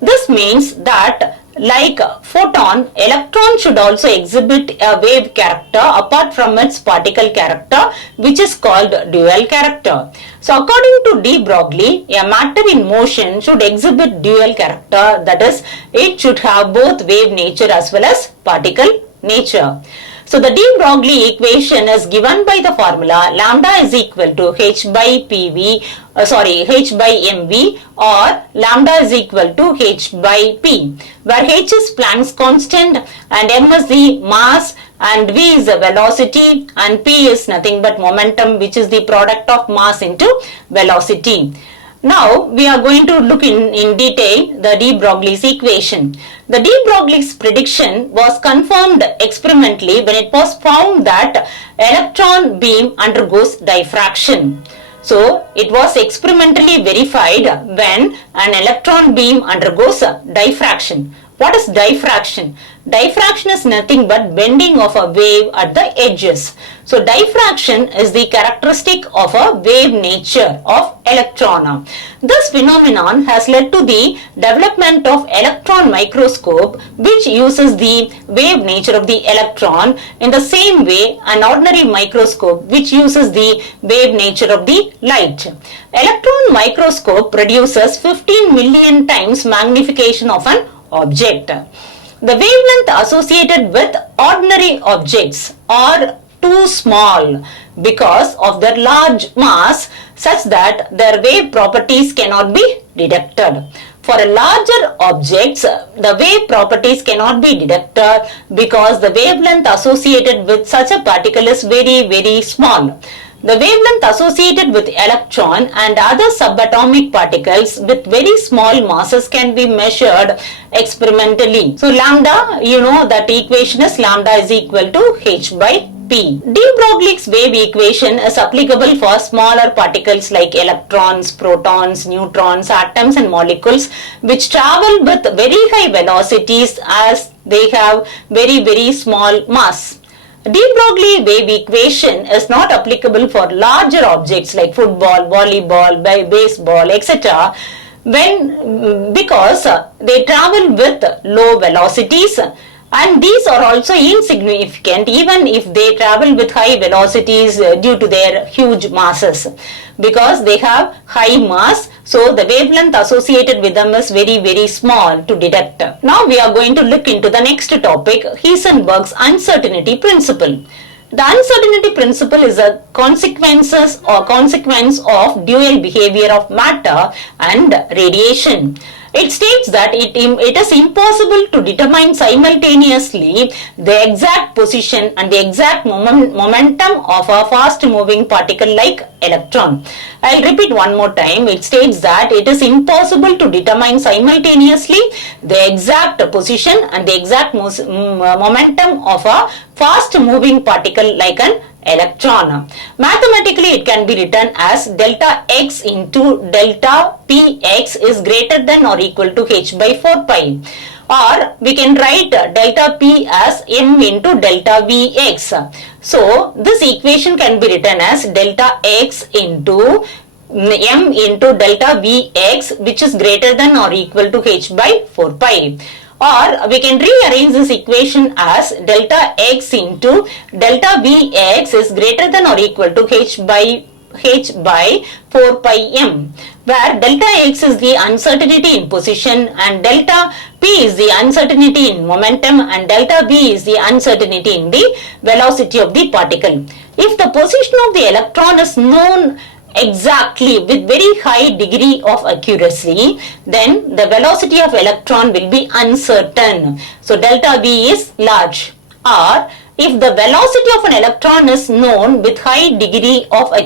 This means that like photon, electron should also exhibit a wave character apart from its particle character, which is called dual character. So according to de Broglie, a matter in motion should exhibit dual character, that is, it should have both wave nature as well as particle nature. So the de Broglie equation is given by the formula lambda is equal to h by mv, or lambda is equal to h by p, where h is Planck's constant and m is the mass and v is the velocity and p is nothing but momentum, which is the product of mass into velocity. Now we are going to look in detail the de Broglie's equation. The de Broglie's prediction was confirmed experimentally when it was found that electron beam undergoes diffraction. So it was experimentally verified when an electron beam undergoes diffraction. What is diffraction? Diffraction is nothing but bending of a wave at the edges. So diffraction is the characteristic of a wave nature of electron. This phenomenon has led to the development of electron microscope, which uses the wave nature of the electron in the same way an ordinary microscope which uses the wave nature of the light. Electron microscope produces 15 million times magnification of an object. The wavelength associated with ordinary objects are too small because of their large mass, such that their wave properties cannot be detected. For larger objects, the wave properties cannot be detected because the wavelength associated with such a particle is very, very small. The wavelength associated with electron and other subatomic particles with very small masses can be measured experimentally. So lambda, you know that equation is lambda is equal to h by P. De Broglie's wave equation is applicable for smaller particles like electrons, protons, neutrons, atoms and molecules which travel with very high velocities as they have very small mass. De Broglie wave equation is not applicable for larger objects like football, volleyball, baseball, etc. Because they travel with low velocities, and these are also insignificant even if they travel with high velocities due to their huge masses, because they have high mass, so the wavelength associated with them is very small to detect. Now we are going to look into the next topic, Heisenberg's uncertainty principle. The uncertainty principle is a consequence of dual behavior of matter and radiation. It states that it is impossible to determine simultaneously the exact position and the exact momentum of a fast moving particle like electron. I'll repeat one more time. It states that it is impossible to determine simultaneously the exact position and the exact momentum of a fast moving particle like an electron. Mathematically, it can be written as delta x into delta px is greater than or equal to h by 4 pi. Or we can write delta p as m into delta vx. So this equation can be written as delta x into m into delta vx, which is greater than or equal to h by 4 pi. Or we can rearrange this equation as delta x into delta vx is greater than or equal to h by 4 pi m, where delta x is the uncertainty in position and delta p is the uncertainty in momentum and delta v is the uncertainty in the velocity of the particle. If the position of the electron is known exactly with very high degree of accuracy, then the velocity of electron will be uncertain. So delta v is large. Or if the velocity of an electron is known with high degree of accuracy,